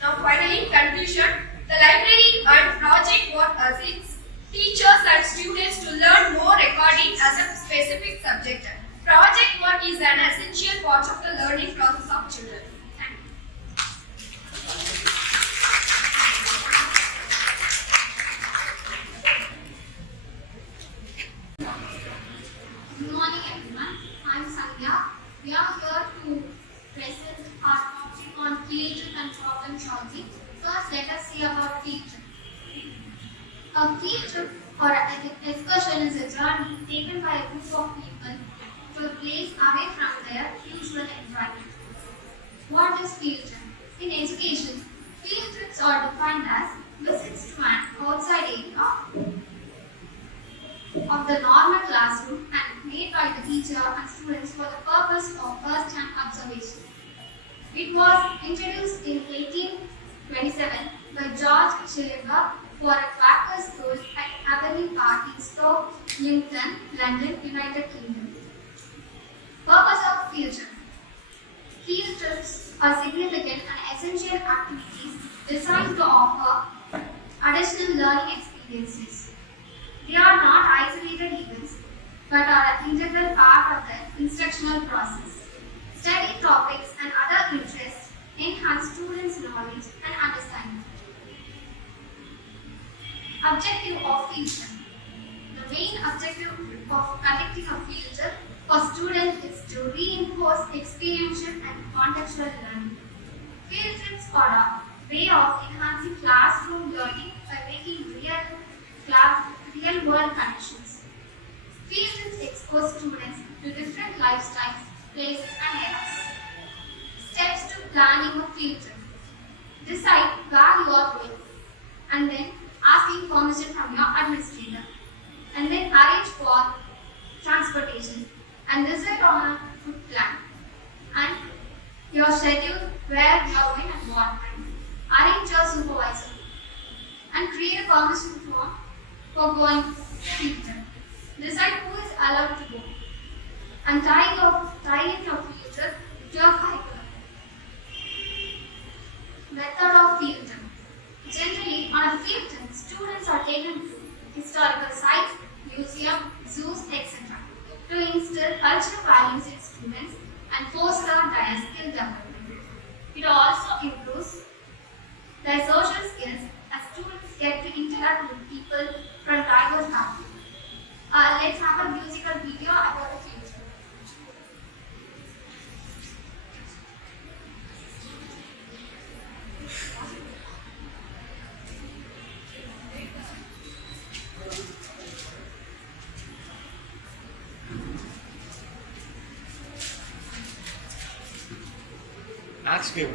Now finally, conclusion. The library and project work assists teachers and students to learn more regarding as a specific subject. Project work is an essential part of the learning process of children. Thank you. Good morning everyone. I'm Sandhya. We are here to present our topic on field trip and problem solving. First, let us see about field trip. A field trip or an excursion is a journey taken by a group of people to a place away from their usual environment. What is field trip? In education, field trips are defined as visits to an outside area of the normal classroom and made by the teacher and students for the purpose of first-hand observation. It was introduced in 1827 by George Schiller for a Quaker school at Avenue Park in Stoke Newington, London, United Kingdom. Purpose of field trip. Field trips are significant and essential activities designed to offer additional learning experiences. They are not isolated events, but are an integral part of the instructional process. Study topics and other interests enhance students' knowledge and understanding. Objective of field trip. The main objective of conducting a field trip for students is to reinforce experiential and contextual learning. Field trips are a way of enhancing classroom learning by making real-world connections. Field trips expose students to different lifestyles, places, and eras. Steps to planning a field trip. Decide where you are going, and then asking permission from your administrator, and then arrange for transportation, and decide on a food plan, and your schedule, where you are going and what time. Arrange your supervisor, and create a permission form for going field trip. Decide who is allowed to go, and tie in your field trip to your curriculum. Method of field trip. Generally, on a field trip, students are taken to historical sites, museums, zoos, etc. to instill cultural values in students and foster their skill development. It also improves their social skills as students get to interact with people from diverse backgrounds. Let's have a musical video about the field trip. Ask me.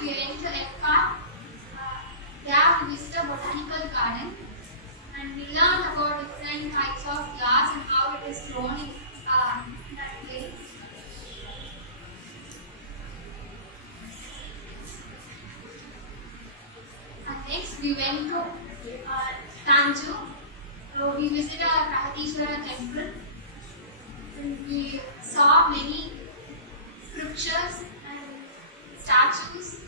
We went to Epcot. There we visited a botanical garden and we learned about different types of flowers and how it is grown in that place. And next we went to Tanju. We visited a Prahatishwara temple and we saw many scriptures and statues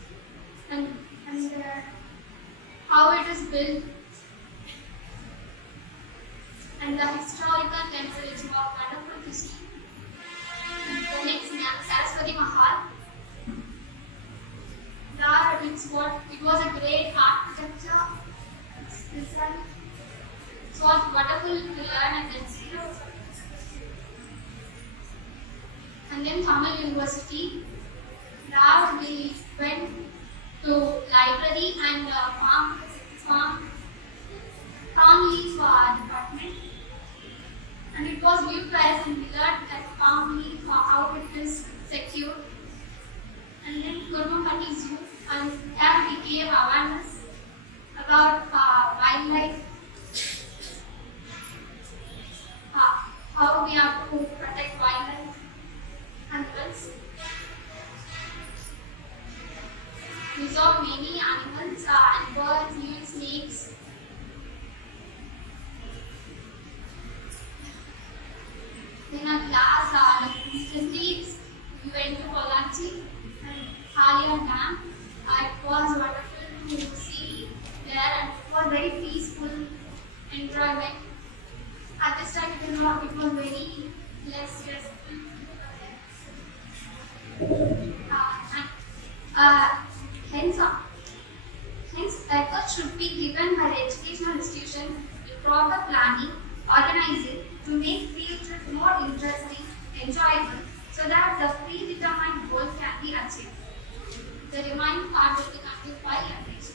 built and the historical temples were wonderful to see. The next Saraswati Mahal. There it was a great architecture. It was wonderful to learn and then see. And then Tamil University. There we went to library and farm leaves for our department. And it was viewed by us and we learned that farm leaf how it is secure. And then Kurmapati Zoo, and there we gave awareness about wildlife, how we have to protect wildlife animals. We saw many animals and birds, even snakes. Then at last, recently we went to Pollachi and Halia Dam. It was wonderful to see there and it was very peaceful enjoyment. At this time it was very less stressful. Hence, efforts should be given by the educational institution with proper planning, organizing to make field trips more interesting, enjoyable, so that the predetermined goals can be achieved. The remaining part will be continued by Yatesh.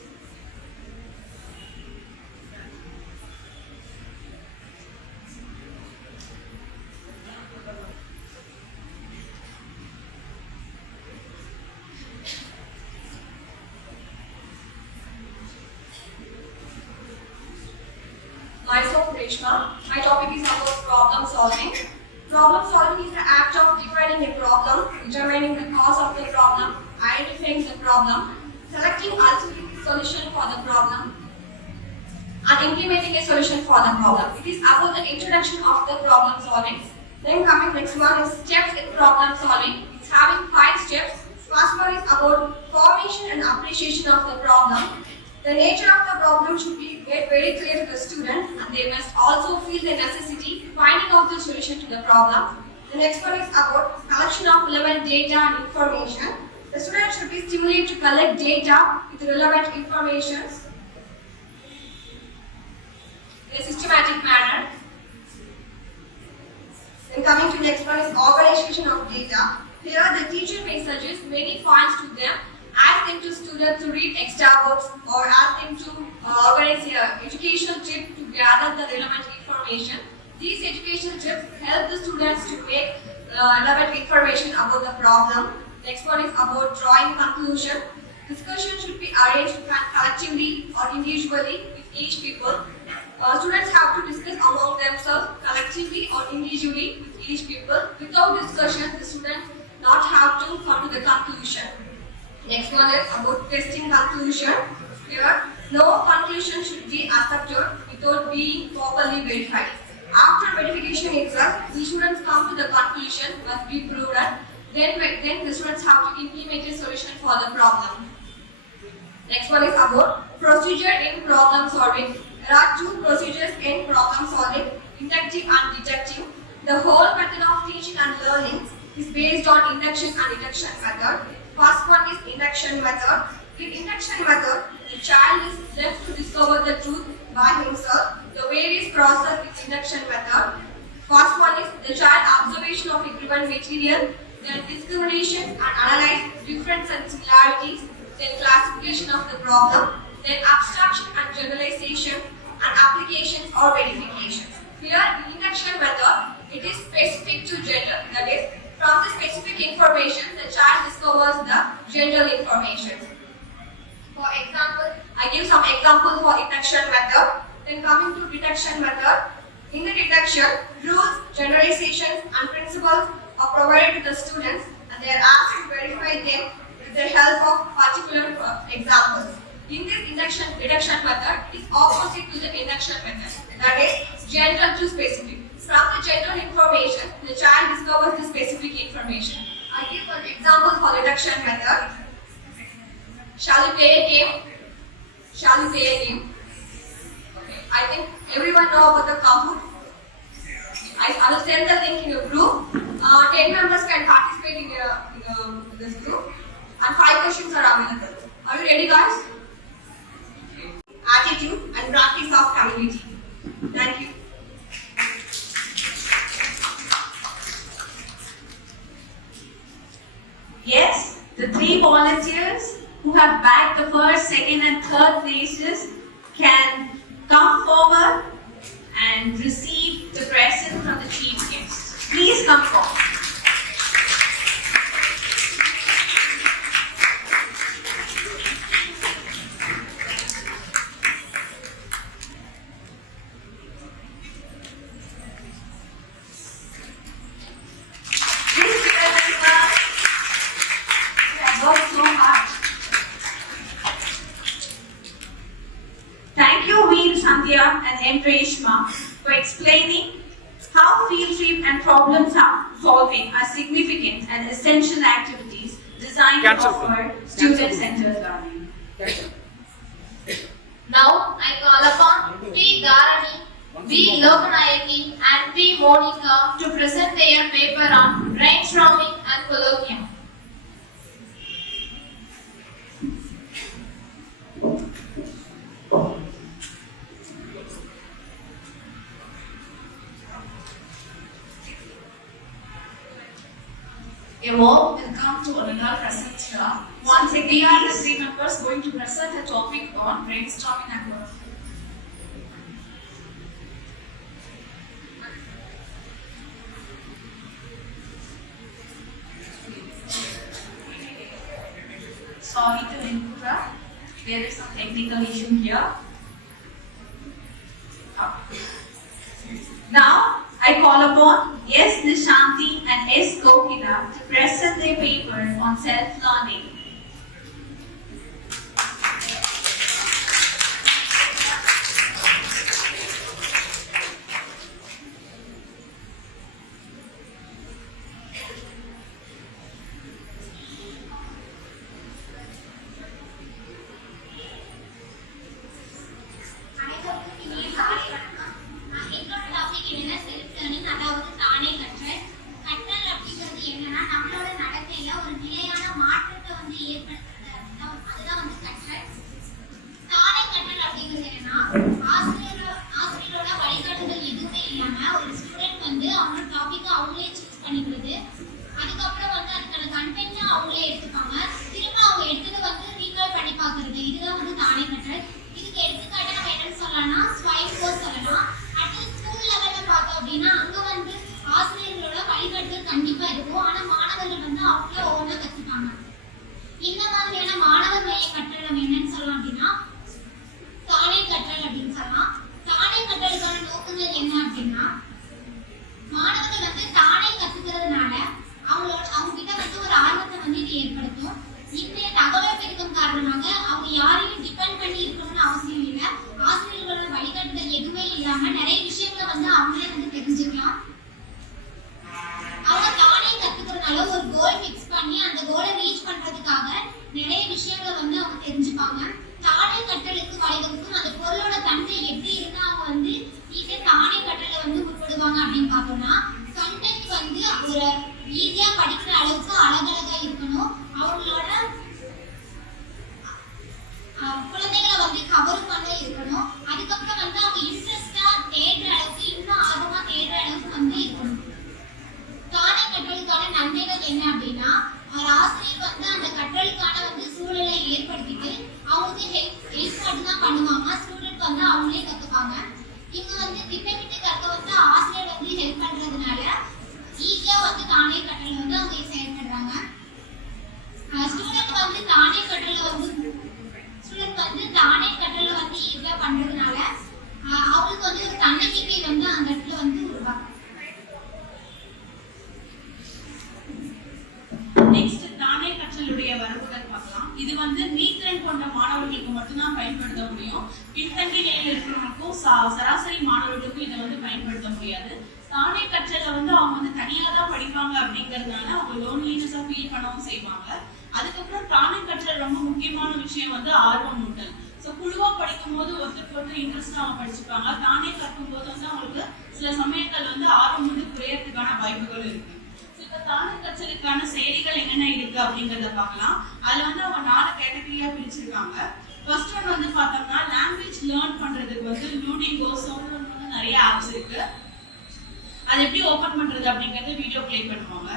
Myself Reshma. My topic is about problem solving. Problem solving is the act of defining a problem, determining the cause of the problem, identifying the problem, selecting alternative solution for the problem, and implementing a solution for the problem. It is about the introduction of the problem solving. Then coming next one is steps in problem solving. It's having 5 steps. First one is about formation and appreciation of the problem. The nature of the problem should be made very clear to the student, and they must also feel the necessity finding out the solution to the problem. The next one is about collection of relevant data and information. The student should be stimulated to collect data with relevant information in a systematic manner. Then coming to the next one is organization of data. Here the teacher may suggest many points to them. Ask them to students to read extra books or ask them to organize an educational trip to gather the relevant information. These educational trips help the students to make relevant information about the problem. Next one is about drawing conclusion. Discussion should be arranged collectively or individually with each people. Students have to discuss among themselves collectively or individually with each people. Without discussion, the students not have to come to the conclusion. Next one is about testing conclusion. Here, no conclusion should be accepted without being properly verified. After verification itself, the students come to the conclusion must be proven. Then the students have to implement a solution for the problem. Next one is about procedure in problem solving. There are 2 procedures in problem solving, inductive and deductive. The whole method of teaching and learning is based on induction and deduction method. First one is induction method. In induction method, the child is left to discover the truth by himself. The various process with induction method. First one is the child observation of a given material, then discrimination and analyze difference and similarities, then classification of the problem, then abstraction and generalization, and applications or verifications. Here, in induction method, it is specific to gender, that is, from the specific information, the child discovers the general information. For example, I give some examples for induction method. Then coming to deduction method. In the deduction, rules, generalizations and principles are provided to the students and they are asked to verify them with the help of particular examples. In this deduction method, it is opposite to the induction method. That is, general to specific. From the general information, the child discovers the specific information. I give an example for deduction method. Shall we play a game? Shall we play a game? I think everyone know about the Kahoot. I will send the link in your group. 10 members can participate in this group, and 5 questions are available. Are you ready, guys? Attitude and practice of community. Thank you. Yes, the 3 volunteers who have bagged the first, second and third places can come forward and receive the present from the chief guest. Please come forward. And Reshma for explaining how field trip and problem solving are significant and essential activities designed to offer student-centered learning. Now I call upon P. Dharani, B. Lokanayaki and P. Monica to present their paper on brainstorming and colloquium. A warm welcome to another present here. Once again, we are the 3 members going to present a topic on brainstorming and work. Sorry to interrupt. There is some technical issue here. Now, I call upon S. Nishanti and S. Kokila to present their paper on self-learning. சராசரி மாணவர்களுக்கும் இதை பயன்படுத்த முடியாது. தானே கற்றல்ல அவங்க தனியா தான் படிப்பாங்க அப்படிங்கறதுனால அவங்க லோன்லினஸா ஃபீல் பண்ணவும் செய்வாங்க. அதுக்கப்புறம் தானே கற்றல் ரொம்ப முக்கியமான விஷயம் ஆர்வம் ஊட்டல். ஸோ குழுவாக படிக்கும் போது ஒருத்தருக்கு ஒருத்தர் இன்ட்ரெஸ்டாக அவங்க படிச்சுப்பாங்க. தானே கற்கும் போது வந்து அவங்களுக்கு சில சமயங்கள் வந்து ஆர்வம் வந்து குறையறதுக்கான வாய்ப்புகள் இருக்கு. ஸோ இப்போ தானே கற்றலுக்கான செயலிகள் என்னென்ன இருக்கு அப்படிங்கிறத பார்க்கலாம். அதில் வந்து அவங்க 4 கேட்டகரியாக பிரிச்சிருக்காங்க. ஃபர்ஸ்ட் ஒன் வந்து பார்த்தோம்னா லாங்குவேஜ் லேர்ன் பண்றதுக்கு வந்து லூடிங்கோ சோலோன்னு வந்து நிறைய ஆப்ஸ் இருக்கு. அதை எப்படி ஓபன் பண்றது அப்படிங்கறத வீடியோ ப்ளே பண்ணுவாங்க.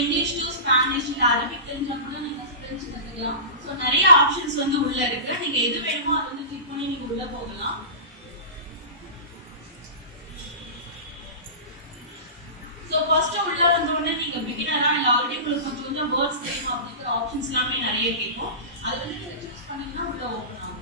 இங்கிலீஷ் டு ஸ்பானிஷ் இல்ல அரபிக் தெரிஞ்சா கூட நீங்க பிரெஞ்சு கத்துக்கலாம். ஸோ நிறைய ஆப்ஷன்ஸ் வந்து உள்ள இருக்கு. நீங்க எது வேணுமோ அதை வந்து கிளிக் பண்ணி நீங்க உள்ள போகலாம். ஸோ ஃபர்ஸ்ட் உள்ள வந்த உடனே நீங்க பிகினரா இல்ல ஆல்ரெடி உங்களுக்கு கொஞ்சம் வேர்ட்ஸ் தெரியும் அப்படிங்கிற ஆப்ஷன்ஸ் எல்லாமே நிறைய கேட்கும். அது வந்து நீங்க சூஸ் பண்ணீங்கன்னா உள்ள ஓப்பன் ஆகும்.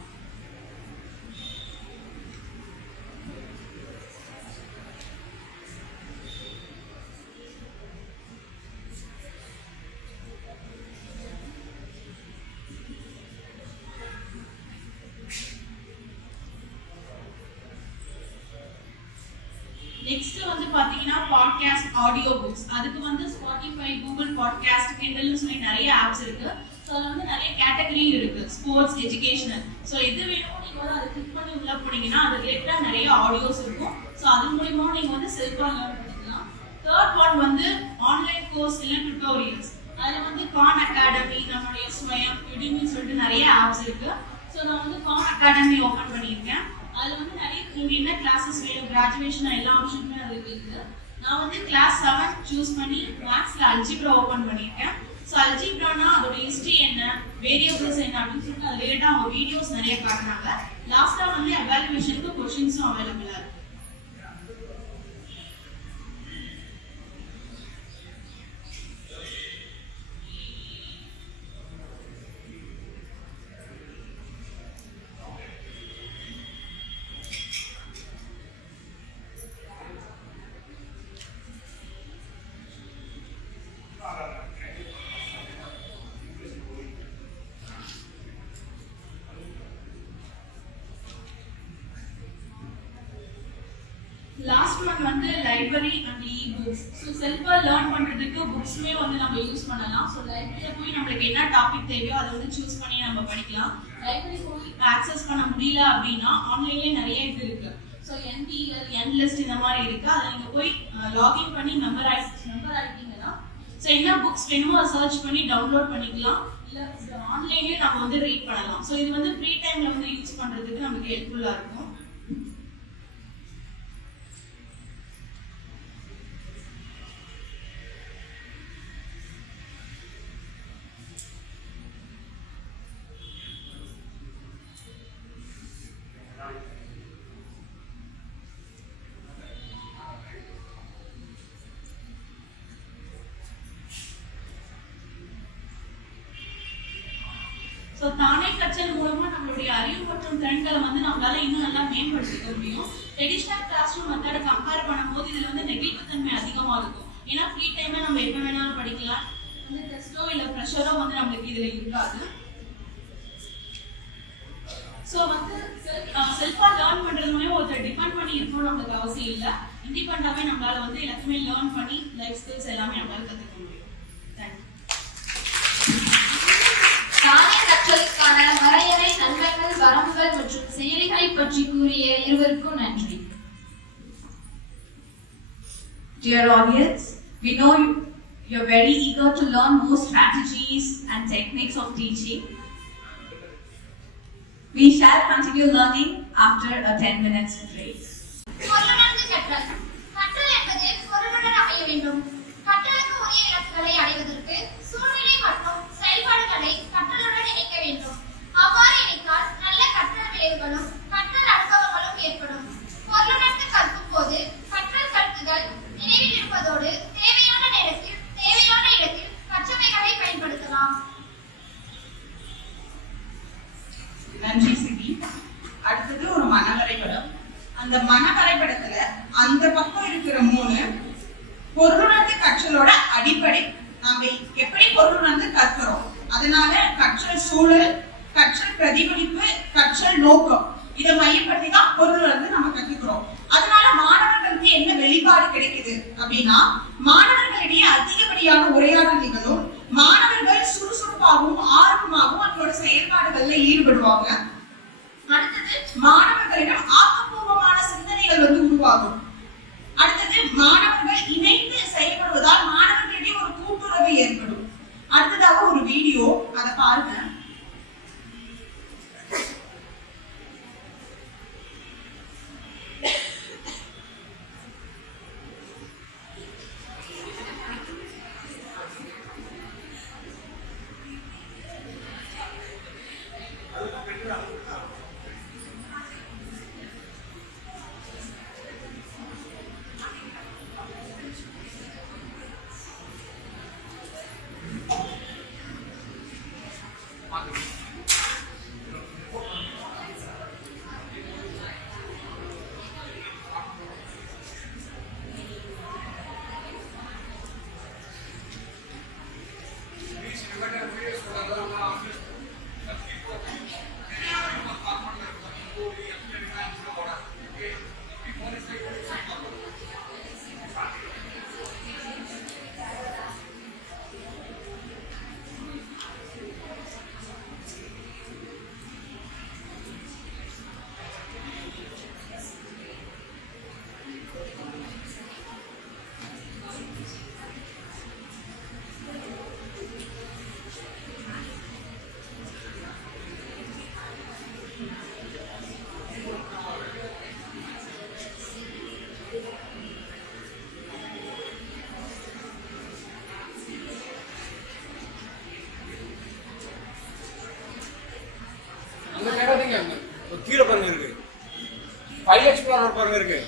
நெக்ஸ்ட் வந்து பாத்தீங்கன்னா பாட்காஸ்ட் ஆடியோ புக்ஸ். அதுக்கு வந்து ஸ்பாட்டிஃபை, கூகுள் பாட்காஸ்ட், கிண்டல்னு சொல்லி நிறைய ஆப்ஸ் இருக்கு. ஸோ அதில் வந்து நிறைய கேட்டகரி இருக்கு. Sports, educational. ஸோ எது வேணுமோ நீங்க வந்து அதை கிளிக் பண்ணி உள்ள போனீங்கன்னா அது ரிலேட்டடா நிறைய ஆடியோஸ் இருக்கும். ஸோ அது மூலியமா நீங்க வந்து செல்ஃபா லேர்ன் பண்ணிக்கலாம். தேர்ட் ஒன் வந்து ஆன்லைன் கோர்ஸ் இல்ல டுட்டோரியல்ஸ். அதுல வந்து கான் அகாடமி, நம்மளுடைய ஸ்வயம், யுடிமின்னு சொல்லிட்டு நிறைய ஆப்ஸ் இருக்கு. ஸோ நான் வந்து கான் அகாடமி ஓபன் பண்ணியிருக்கேன். அதுல வந்து நிறைய நீங்க என்ன கிளாஸஸ் வேணும், கிராஜுவேஷன் எல்லா ஆப்ஷனுமே அதுல இருக்கு. நான் வந்து கிளாஸ் 7 சூஸ் பண்ணி மேத்ஸ்ல அல்ஜிப்ரா ஓபன் பண்ணியிருக்கேன். ஸோ அல்ஜிப்ரானா அதோட ஹிஸ்டரி என்ன, வேரியபிள்ஸ் என்ன அப்படின்னு சொல்லிட்டு அது ரிலேட்டா அவங்க வீடியோஸ் நிறைய காட்டுறாங்க. லாஸ்டா வந்து எவாலுவேஷனுக்கு கொஸ்டின்ஸும் அவைலபிளா இருக்கு. லாஸ்ட் ஒன் வந்து லைப்ரரி அண்ட் இ-புக்ஸ். ஸோ செல்ஃபா லேர்ன் பண்றதுக்கு புக்ஸுமே வந்து நம்ம யூஸ் பண்ணலாம். ஸோ லைப்ரரியில போய் நம்மளுக்கு என்ன டாபிக் தேவையோ அதை வந்து சூஸ் பண்ணி நம்ம படிக்கலாம். லைப்ரரி போய் ஆக்சஸ் பண்ண முடியல அப்படின்னா ஆன்லைன்லேயே நிறைய இது இருக்கு. ஸோ NPL, Nlist இந்த மாதிரி இருக்கு. அதை நீங்க போய் லாகின் பண்ணி மெம்பர் ஆகிட்டீங்கன்னா ஸோ என்ன புக்ஸ் வேணுமோ அதை சர்ச் பண்ணி டவுன்லோட் பண்ணிக்கலாம். இல்லை ஆன்லைன்லேயே நம்ம வந்து ரீட் பண்ணலாம். ஸோ இது வந்து ஃப்ரீ டைம்ல வந்து யூஸ் பண்றதுக்கு நமக்கு ஹெல்ப்ஃபுல்லா இருக்கும். ஸோ தானே கற்றல் மூலமா நம்மளுடைய அறிவு மற்றும் திறன்களை வந்து நம்மளால இன்னும் நல்லா மேம்படுத்திக்க முடியும். ட்ரெடிஷனல் கிளாஸ் ரூம் மெத்தடை கம்பேர் பண்ணும்போது இதுல வந்து நெகிழ்வுத்தன்மை அதிகமா இருக்கும். ஏன்னா ஃப்ரீ டைம்ல நம்ம எப்ப வேணாலும் படிக்கலாம். வந்து டெஸ்டோ இல்ல ப்ரெஷரோ வந்து நம்மளுக்கு இதுல இருக்காது. ஸோ வந்து செல்ஃபா லேர்ன் பண்றது மூலமா ஒருத்தர் டிபெண்ட் பண்ணி இருக்கணும்னு நம்மளுக்கு அவசியம் இல்லை. இண்டிபெண்டாவே நம்மளால வந்து எல்லாத்தையுமே லேர்ன் பண்ணி லைஃப் ஸ்கில்ஸ் எல்லாமே நம்மளால கத்துக்க முடியும். தேங்க்யூ. தானே கற்றலுக்கான வரையறை, நன்மைகள், வரம்புகள் மற்றும் செயலிகளை பற்றி கூறிய இருவருக்கும் நன்றி. Dear audience, we know you're very eager to learn more strategies and techniques of teaching. We shall continue learning after a 10 minutes break. கற்றல் என்பது பொருளுடன் அமைய வேண்டும். கற்றலுக்கு உரிய இலக்குகளை அடைவதற்கு சூழ்நிலை மற்றும் செயல்பாடுகளை கற்றலுடன் இணைக்க வேண்டும். அவ்வாறு இணைத்தால் நல்ல கற்றல் விளைவுகளும் கற்றல் அனுபவங்களும் ஏற்படும். பொருளுணர்ந்து கற்கும் போது கற்றல் கருத்துகள் நினைவில் இருப்பதோடு தேவையான நேரத்தில் தேவையான இடத்தில் கற்றவைகளை பயன்படுத்த இருக்கிற 3 பொருளுணர்ந்து கற்றலோட அடிப்படை. நாம எப்படி பொருளுணர்ந்து கற்கிறோம், அதனால கற்றல் சூழல், கற்றல் பிரதிபலிப்பு, கற்றல் நோக்கம், இதை மையப்படுத்தி தான் பொருளுணர்ந்து நம்ம கற்றுக்கிறோம். அதனால மாணவர்களுக்கு என்ன வெளிப்பாடு கிடைக்குது அப்படின்னா, மாணவர்களிடையே அதிகப்படியான உரையாடல் நிகழும். மாணவர்கள் சுறுசுறுப்பாகவும் ஆர்வமாகவும் அவங்களோட செயல்பாடுகள்ல ஈடுபடுவாங்க. அடுத்தது மாணவர்களிடம் ஆக்கப்பூர்வமான சிந்தனைகள் உருவாகும். அடுத்தது மாணவர்கள் இணைந்து செயல்படுவதால் மாணவர்களிடையே ஒரு கூட்டுறவு ஏற்படும். அடுத்ததாக ஒரு வீடியோ, அதை பாருங்க. கீழே பாருங்க இருக்கு, ஃபைல் எக்ஸ்ப்ளோரர் பாருங்க இருக்கு,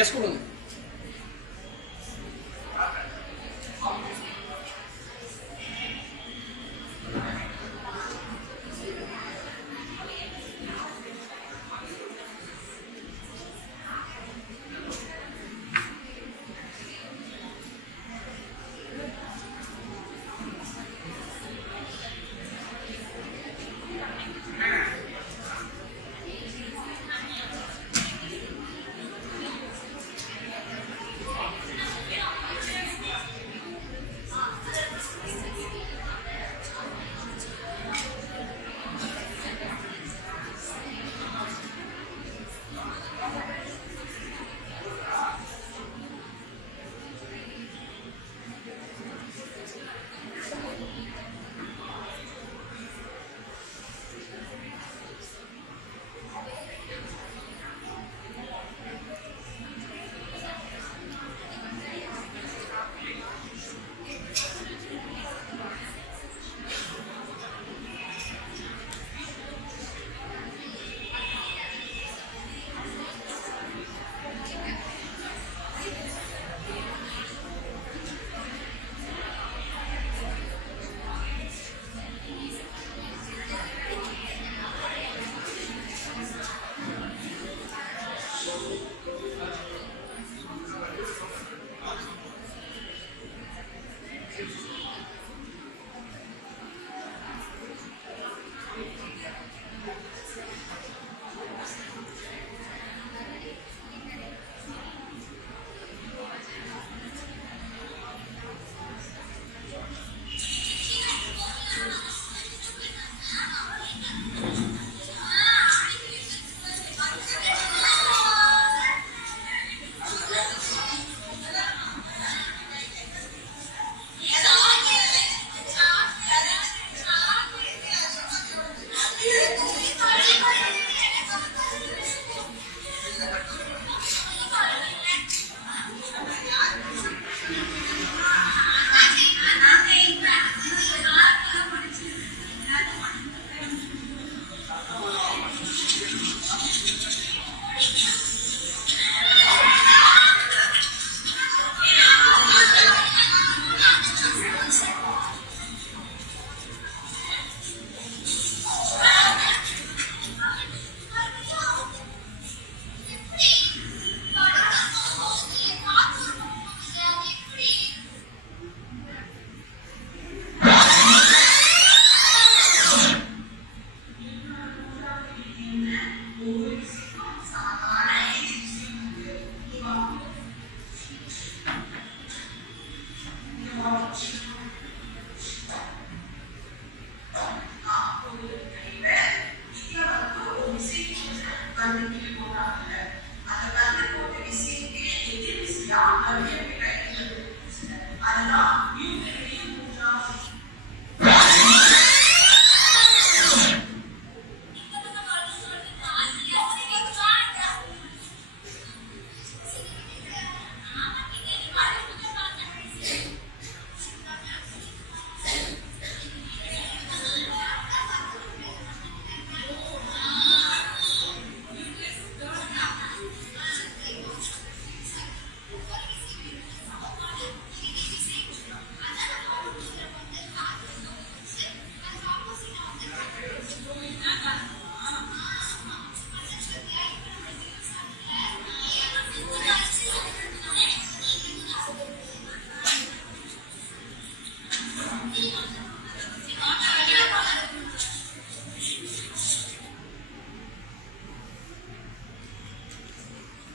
எஸ் கொடுங்க.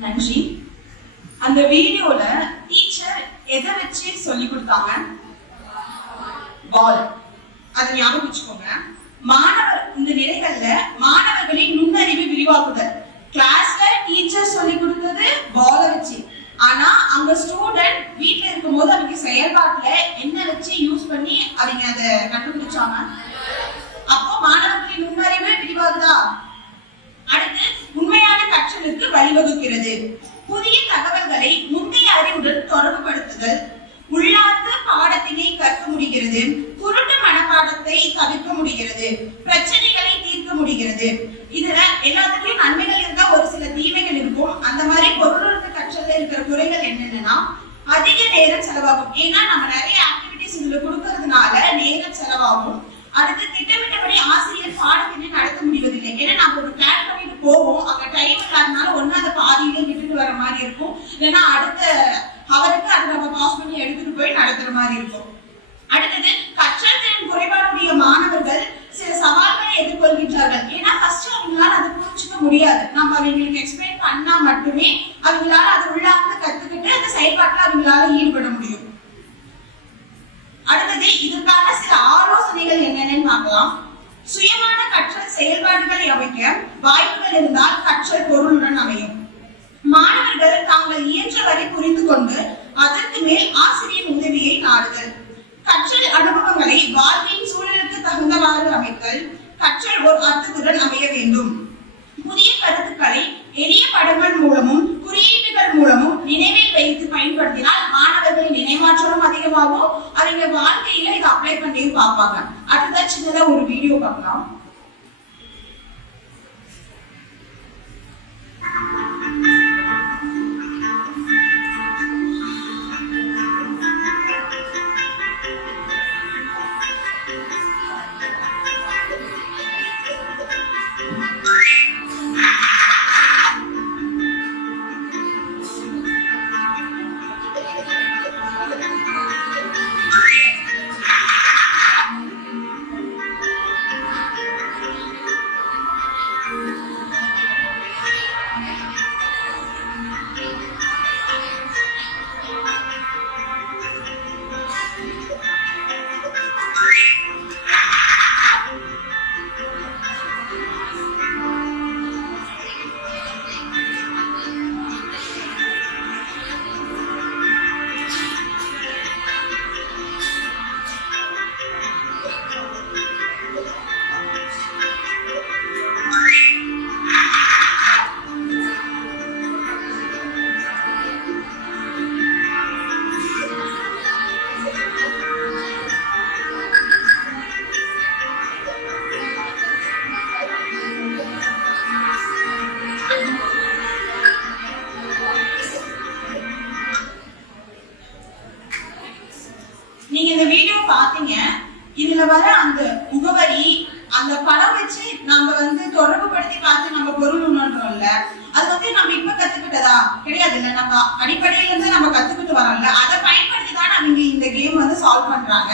நன்றி. அந்த வீடியோல டீச்சர் எதை வச்சு சொல்லி கொடுத்தாங்க? பால். அதை ஞாபகம் வச்சுக்கோங்க. மாணவர் இந்த நிலைகள்ல மாணவர்களின் நுண்ணறிவு விரிவாக்குதல். கிளாஸ்ல டீச்சர் சொல்லி கொடுத்தது பால வச்சு. ஆனா அங்க ஸ்டூடெண்ட் வீட்ல இருக்கும்போது அவங்க செயல்பாட்டுல என்ன வச்சு யூஸ் பண்ணி அவங்க அதை கண்டுபிடிச்சாங்க. அப்போ மாணவர்களின் நுண்ணறிவு விரிவாகுதா? அடுத்து உண்மையான கற்றலுக்கு வழிவகுக்கிறது. புதிய தகவல்களை முந்தைய அறிவுடன் தொடர்புபடுத்துதல், உள்ளார்ந்த பாடத்தினை கற்க முடிகிறது, குருட்டு மனப்பாடத்தை தவிர்க்க முடிகிறது, பிரச்சனைகளை தீர்க்க முடிகிறது. இதுல எல்லாத்துக்கும் நன்மைகள் இருந்தா ஒரு சில தீமைகள் இருக்கும். அந்த மாதிரி பொருளுக்கு கற்றல்ல இருக்கிற குறைகள் என்னன்னா அதிக நேரம் செலவாகும். ஏன்னா நம்ம நிறைய ஆக்டிவிட்டிஸ் இதுல கொடுக்கறதுனால நேரம் செலவாகும். அடுத்து திட்டமிட்டபடி ஆசிரியர் பாடத்தினை நடத்த முடிவதில்லை. ஏன்னா நம்ம ஒரு பிளான் பண்ணிட்டு போவோம், அங்க டைம் இல்லாதனால ஒண்ணு அந்த பாதியிலே விட்டுட்டு வர மாதிரி இருக்கும், இல்லைன்னா அடுத்த அவருக்கு அதை நம்ம பாஸ் பண்ணி எடுத்துட்டு போய் நடத்துற மாதிரி இருக்கும். அடுத்தது கற்றல் திறன் குறைபாடுடைய மாணவர்கள் சில சவால்களை எதிர்கொள்கின்றார்கள். ஏன்னா ஃபர்ஸ்ட் அவங்களால அதை புரிஞ்சுக்க முடியாது. நம்ம அவங்களுக்கு எக்ஸ்பிளைன் பண்ணா மட்டுமே அவங்களால அதை உள்ளார்ந்து கத்துக்கிட்டு அந்த செயல்பாட்டுல அவங்களால ஈடுபட முடியும். அடுத்தது இதற்கான சில ஆலோசனைகள் என்னென்னு பார்க்கலாம். சுயமான கற்றல் செயல்பாடுகளை அமைக்க வாய்ப்புகள் இருந்தால் கற்றல் பொருளுடன் அமையும். மாணவர்கள் தாங்கள் இயன்ற வரை புரிந்து கொண்டு அதற்கு மேல் ஆசிரியர் உதவியை நாடுதல். கற்றல் அனுபவங்களை வாழ்வின் சூழலுக்கு தகுந்தவாறு அமைத்தல். கற்றல் ஒரு அர்த்தத்துடன் அமைய வேண்டும். புதிய கருத்துக்களை எளிய படங்கள் மூலமும் குறியீடுகள் மூலமும் நினைவில் வைத்து பயன்படுத்தினால் மாணவர்களின் நினைவாற்றலும் அதிகமாகும். அவங்க வாழ்க்கையில இதை அப்ளை பண்ணி பார்ப்பாங்க. அடுத்ததான் சின்னதா ஒரு வீடியோ பார்க்கலாம். நீங்க இந்த வீடியோ பாத்தீங்க. இதுல வர அந்த முகவரி அந்த படம் வச்சு நம்ம தொடர்பு படுத்தி பார்த்து நம்ம பொருள் உணர்றோம்ல, அது நம்ம இப்ப கத்துக்கிட்டதா கிடையாது. இல்ல நம்ம அடிப்படையில இருந்து நம்ம கத்துக்கிட்டு வரோம்ல, அதை பயன்படுத்தி தான் அவங்க இந்த கேம் சால்வ் பண்றாங்க.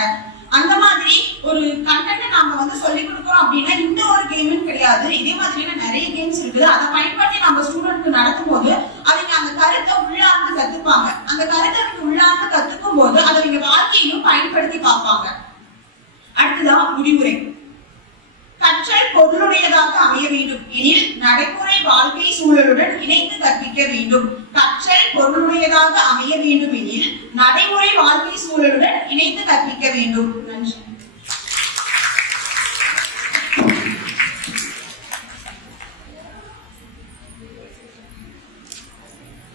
அந்த மாதிரி ஒரு கண்டென்ட் நாம சொல்லி கொடுக்கறோம் அப்படின்னா இந்த ஒரு கேம்னு கிடையாது. இதே மாதிரியான நிறைய கேம்ஸ் இருக்குது. அதை பயன்படுத்தி நம்ம ஸ்டூடெண்ட்க்கு நடத்தும் போது அவங்க அந்த கருத்தை உள்ளார்ந்து கத்துப்பாங்க. அந்த கருத்தை அவங்க உள்ளார்ந்து கத்துக்கும் போது அதை அவங்க வாழ்க்கையிலும் பயன்படுத்தி பார்ப்பாங்க. அடுத்ததான் முடிவுரை. கற்றல் பொருளுடையதாக அமைய வேண்டும் எனில் நடைமுறை வாழ்க்கை சூழலுடன் இணைத்து கற்பிக்க வேண்டும். கற்றல் பொருளுடையதாக அமைய வேண்டும் எனில் நடைமுறை வாழ்க்கை சூழலுடன் இணைத்து கற்பிக்க வேண்டும். நன்றி.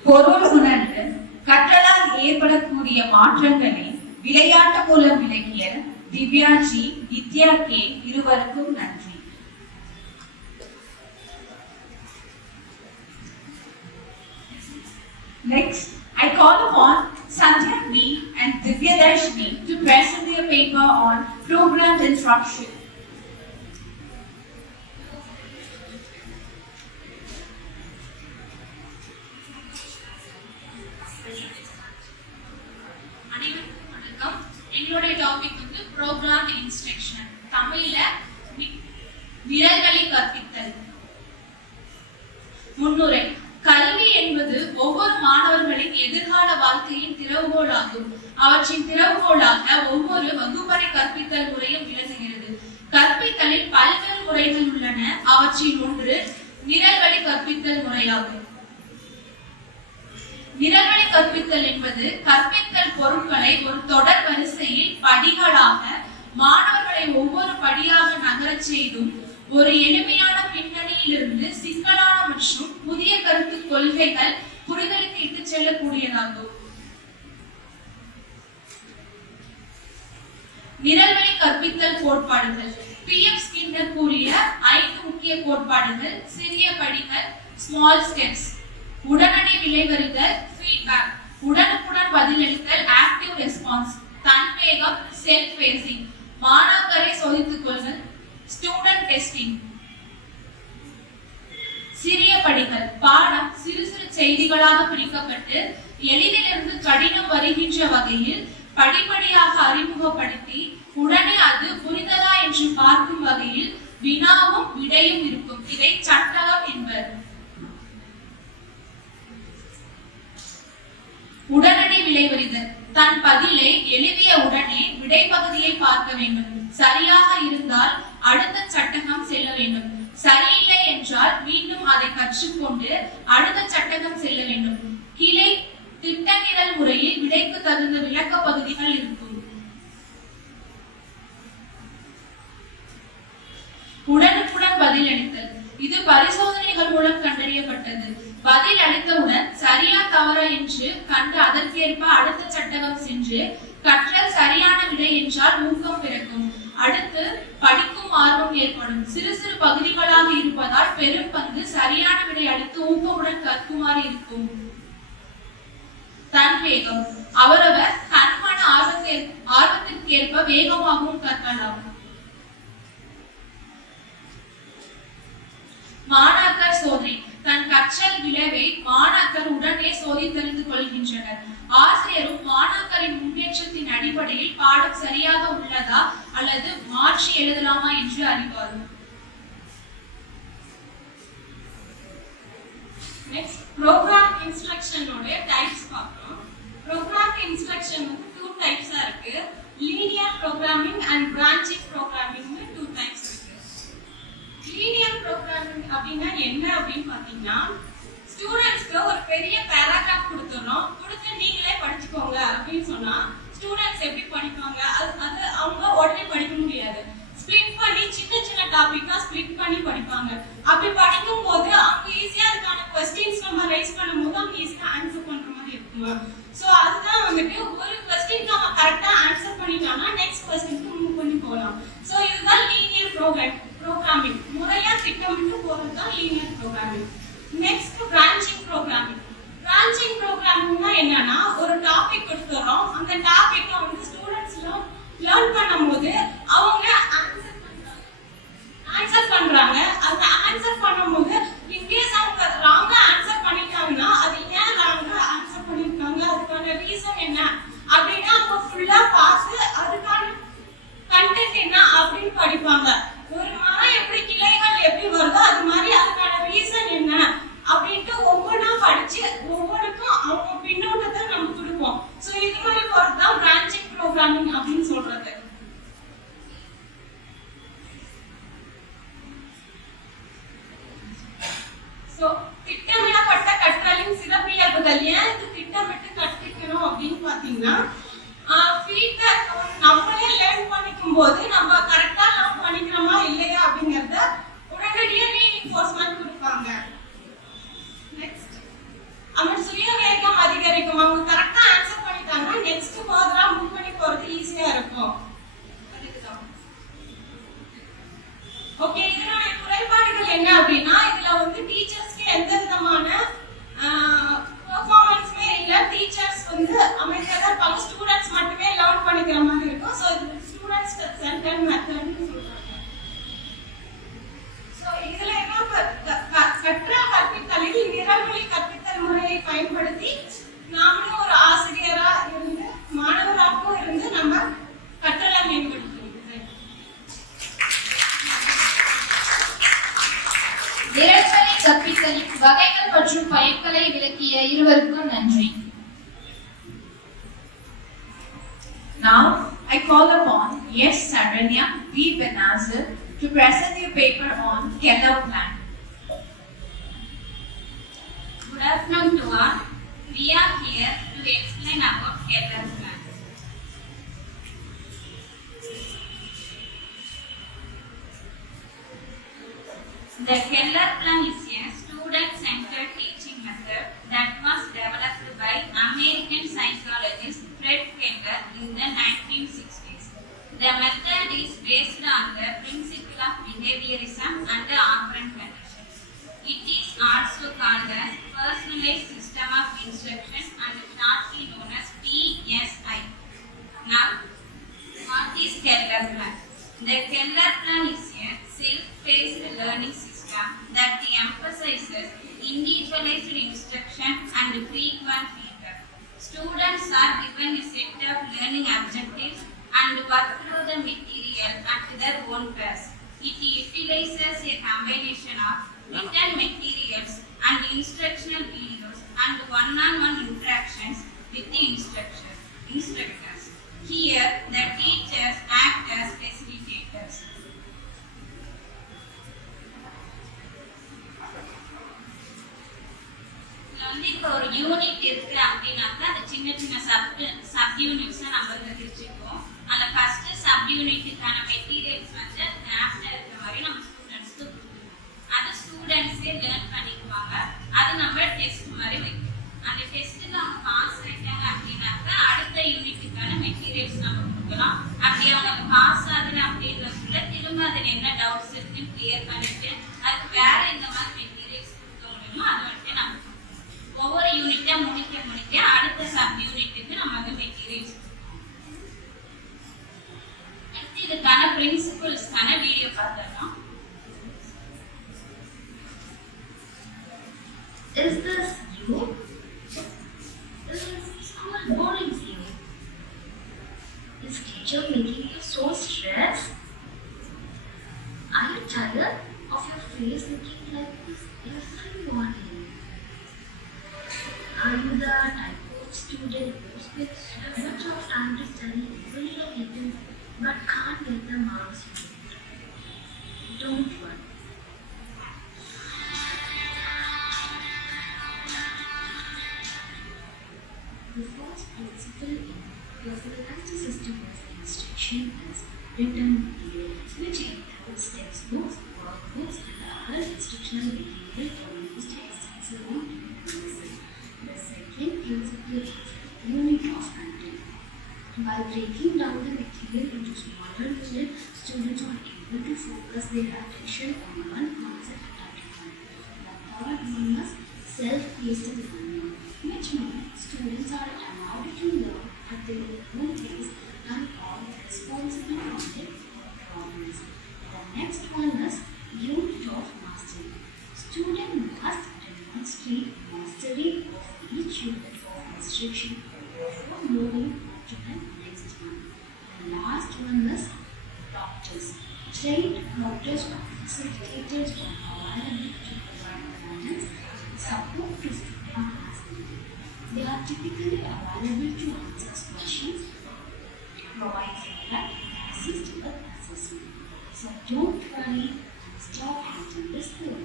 பொருள் உணர்ந்து கற்றலால் ஏற்படக்கூடிய மாற்றங்களை விளையாட்டு மூலம் விளக்கிய திவ்யாஜி, வித்யா கே இருவருக்கும் நன்றி. Next, I call upon Sandhya B and Divya Darshini to present their paper on programmed instruction. அனைவருக்கும் வணக்கம். எங்களுடைய டாபிக் வந்து ப்ரோக்ராம் இன்ஸ்ட்ரக்ஷன், தமிழ்ல விரல்வழி கற்பித்தல். முன்னுரை. கல்வி என்பது ஒவ்வொரு மாணவர்களின் எதிர்கால வாழ்க்கையின் திறவுகோலாகும். அவற்றின் திறவுகோலாக ஒவ்வொரு வகுப்பறை கற்பித்தல் முறையும் விளங்குகிறது. கற்பித்தலில் பல்வேறு முறைகள் உள்ளன. அவற்றில் ஒன்று நிரல்வழி கற்பித்தல் முறையாகும். நிரல்வழி கற்பித்தல் என்பது கற்பித்தல் பொருட்களை ஒரு தொடர் வரிசையில் படிகளாக மாணவர்களை ஒவ்வொரு படியாக நகரச் செய்தும் ஒரு எளிமையான பின்னணியிலிருந்து சிக்கலான மற்றும் புதிய கருத்து கொள்கைகள் புரிதலுக்கு இட்டுச் செல்லக்கூடியதாகும். நிரல்வழி கற்பித்தல் கோட்பாடுகள். PM ஸ்கின்னர் கூறிய 5 முக்கிய கோட்பாடுகள். சிறிய படிகள், ஸ்மால் ஸ்டெப்ஸ். உடனடி விளைவறிதல், ஃபீட்பேக். உடனுக்குடன் பதிலளித்தல், ஆக்டிவ் ரெஸ்பான்ஸ். தன்வேகம், செல்ஃப் பேசிங். மாணாக்கரை சோதித்துக் கொள்ளுதல், ஸ்டூடெண்ட் டெஸ்டிங். சிறிய படிகள். பாடம் சிறு சிறு செய்திகளாக பிரிக்கப்பட்டு எளிதிலிருந்து கடினம் வருகின்ற வகையில் படிப்படியாக அறிமுகப்படுத்தி உடனே அது புரிந்ததா என்று பார்க்கும் வகையில் வினாவும் விடையும் இருக்கும். இதை சட்டகம் என்பர். உடனடி விளைவறிதல். தன் பதிலை எழுதிய உடனே விடை பகுதியை பார்க்க வேண்டும். சரியாக இருந்தால் அடுத்த சட்டகம் செல்ல வேண்டும். சரியில்லை என்றால் மீண்டும் அதை கற்றுக்கொண்டு அடுத்த சட்டகம் செல்ல வேண்டும். கிளை திட்டமிடல் முறையில் விடைக்கு தகுந்த விளக்க பகுதிகள் இருக்கும். உடனுக்குடன் பதில் அளித்தல். இது பரிசோதனைகள் மூலம் கண்டறியப்பட்டது. பதில் அளித்தவுடன் சரியா தவறா என்று கண்டு அதற்கேற்ப அடுத்த சட்டகம் சென்று கற்றல் சரியான விடை என்றால் ஊக்கம் பிறக்கும். அடுத்து படிக்கும் ஆர்வம் ஏற்படும். சிறு சிறு பகுதிகளாக இருப்பதால் பெரும் பங்கு சரியான விடை அளித்து ஊக்கமுடன் கற்குமாறு இருக்கும். தன்வேகம். அவரவர் கண்மன ஆர்வத்திற்கேற்ப வேகமாகவும் கற்கலாம். மாணாக்கர் சோதனை. தன் கற்றல் விளைவை மாணாக்கர் உடனே சோதித்தறிந்து கொள்கின்றனர். ஆசிரியரும் மாணாக்கரின் முன்னேற்றத்தின் அடிப்படையில் பாடம் சரியாக உள்ளதா அல்லது மாற்றி எழுதலாமா என்று அறிவார். Next, program instruction ஓட டைப்ஸ் பார்ப்போம். program instruction வந்து 2 டைப்ஸா இருக்கு. linear programming and branching programming னு 2 டைப்ஸ் இருக்கு. linear programming அப்படினா என்ன அப்படினு பாத்தீங்கன்னா, ஸ்டூடண்ட்ஸ்க்கு ஒரு பெரிய பேராகிராஃப் கொடுத்துறோம். கொடுத்து நீங்களே படிச்சுக்கோங்க அப்படினு சொன்னா ஸ்டூடண்ட்ஸ் எப்படி படிப்பாங்க? அது அவங்க உடனே படிக்க முடியாது. ஸ்ப்ளிட் பண்ணி சின்ன சின்ன டாபிக்கா ஸ்ப்ளிட் பண்ணி படிப்பாங்க. அப்படி படிக்கும் போது அவங்க ஈஸியா அதுக்கான क्वेश्चंस நம்ம ரைஸ் பண்ணும்போது அவங்க ஈஸியா ஆன்சர் பண்ற மாதிரி இருக்கும். சோ அதுதான் வந்துட்டு ஒரு क्वेश्चन நம்ம கரெக்ட்டா ஆன்சர் பண்ணிட்டோம்னா நெக்ஸ்ட் क्वेश्चनக்கு மூவ் பண்ணி போலாம். சோ இதுதான் லீனியர் ப்ரோகிராமிங். முறையா திட்டமிட்டு போறது தான் linear programming. Next branching programming. Branching ப்ரோகிராமிங்னா என்னன்னா, ஒரு டாபிக் கொடுத்துறோம். அந்த டாபிக்ல வந்து ஸ்டூடண்ட்ஸ் லேர்ன் பண்ணும்போது அவங்க ஆன்சர் பண்றாங்க. அந்த ஆன்சர் பண்ணும்போது இன்கேஸ் அவங்க ராங்கா ஆன்சர் பண்ணிட்டாங்கன்னா அது ஏன் ராங்கா ஆன்சர் பண்ணிருக்காங்க, அதுக்கான ரீசன் என்ன அப்படின்னா அவங்க ஃபுல்லா பார்த்து அதுக்கான கண்டென்ட் என்ன அப்படின்னு படிப்பாங்க. ஒரு மரம் எப்படி கிளைகள் எப்படி வருதோ அது மாதிரி அதுக்கான ரீசன் என்ன அப்படின்ட்டு ஒவ்வொன்றா படிச்சு ஒவ்வொருக்கும் அவங்க பின்னோட்டத்தை நம்ம கொடுப்போம். ஸோ இது மாதிரி போறது தான் பிரான்ச்சிங் ப்ரோக்ராமிங் அப்படின்னு சொல்றது. அப்படின்னு பார்த்தீங்கன்னா ஃபீட்பேக் நம்மளே லேர்ன் பண்ணிக்கும் போது நம்ம கரெக்டாக லேர்ன் பண்ணிக்கிறோமா இல்லையா அப்படிங்கிறத உடனடியாக ரீஇன்ஃபோர்ஸ்மெண்ட் கொடுப்பாங்க. நெக்ஸ்ட் அவங்க சுய வேகம் அதிகரிக்கும். அவங்க கரெக்டாக ஆன்சர் பண்ணிட்டாங்கன்னா நெக்ஸ்ட் ஃபர்தரா மூவ் பண்ணி போகிறது ஈஸியாக இருக்கும். ஓகே, இதனுடைய குறைபாடுகள் என்ன அப்படின்னா இதுல வந்து டீச்சர்ஸ்க்கு எந்த விதமான பெர்ஃபார்மன்ஸுமே இல்லை. டீச்சர்ஸ் வந்து அமைதியாக தான் இருப்பாங்க, ஸ்டூடெண்ட்ஸ் மட்டுமே லேர்ன் பண்ணிக்கிற மாதிரி இருக்கும். ஸோ இது ஸ்டூடெண்ட்ஸ் சென்டர்ட் மெத்தட்னு சொல்றாங்க. ஸோ இதுல என்ன கற்றல் கற்பித்தலில் நிரல்வழி கற்பித்தல் முறையை பயன்படுத்தி நாமளும் ஒரு ஆசிரியரா இருந்து மாணவராகவும் இருந்து நம்ம கற்றலை மேம்படுத்துவோம். நிரல்வழி கற்பித்தலின் வகைகள் மற்றும் பயன்களை விளக்கிய இருவருக்கும் நன்றி. Now I call upon S. Saranya B. Benazir to present your paper on Keller Plan. Good afternoon to all. We are here to explain about Keller Plan. The Keller Plan is a student-centered teaching method that was developed by American psychologist Fred Keller in the 1960s. The method is based on the principle of behaviorism and the operant condition. It is also called as Personalized System of Instruction and shortly known as PSI. Now, what is Keller Plan? The Keller Plan is a self-paced learning system that emphasizes individualized instruction and frequent feedback. Students are given a set of learning objectives and work through the material at their own pace. It utilizes a combination of written materials and instructional videos and one-on-one interactions with the instructors. Here, the teachers act as facilitators. வந்து இப்போ ஒரு யூனிட் இருக்கு அப்படின்னாக்கா அது சின்ன சின்ன சப் யூனிட்ஸை நம்ம வந்து பிரிச்சுக்குவோம். அந்த ஃபர்ஸ்ட் சப் யூனிட்டுக்கான மெட்டீரியல்ஸ் வந்து கிராஃப்ட்ல இருக்கிற மாதிரி நம்ம ஸ்டூடெண்ட்ஸ்க்கு கொடுக்கணும். அது ஸ்டூடெண்ட்ஸே லேர்ன் பண்ணிக்குவாங்க. அது நம்ம டெஸ்ட் மாதிரி வைக்கணும். அந்த டெஸ்ட்டுக்கு அவங்க பாஸ் ஆயிட்டாங்க அப்படின்னாக்கா அடுத்த யூனிட்டுக்கான மெட்டீரியல்ஸ் நம்ம கொடுக்கலாம். அப்படி அவங்க பாஸ் ஆகுது அப்படின்றதுக்குள்ள திரும்ப அதில் என்ன டவுட்ஸ் இருக்குன்னு கிளியர் பண்ணிட்டு அதுக்கு வேற இந்த மாதிரி மெட்டீரியல்ஸ் கொடுக்க முடியுமோ அது வந்துட்டு நம்ம ஒவ்வொரு யூனிட்டா முடிக்க அடுத்த சப் யூனிட்டுக்கு நம்ம வந்து மெட்டீரியல்ஸ் அடுத்து இதுக்கான பிரின்சிபிள்ஸ்க்கான வீடியோ பார்த்துடலாம். Is this you? Is school boring you? Is teacher making you so stressed? Are you tired of your face looking like this every morning? Are you the type of student who spends so much of time to study every day but can't get the marks you need? Don't worry. The first principle in personalized system of instruction is written material, which includes textbooks, workbooks, and other instructional material for used extensively in classes. The second principle is unit of content. By breaking down the material into smaller units, students are able to focus their attention on one concept at a time. The third one is self-paced learning, which means students are allowed to learn at their own pace and are responsible for their problems. The next one is unit of mastery. Student must demonstrate mastery of each unit of instruction before moving to the next one. The last one is doctors. Trained doctors or facilitators are available to provide guidance and support to students as needed. They are typically available to answer questions, provide feedback, and assist with assessment. So don't worry and stop hating this school.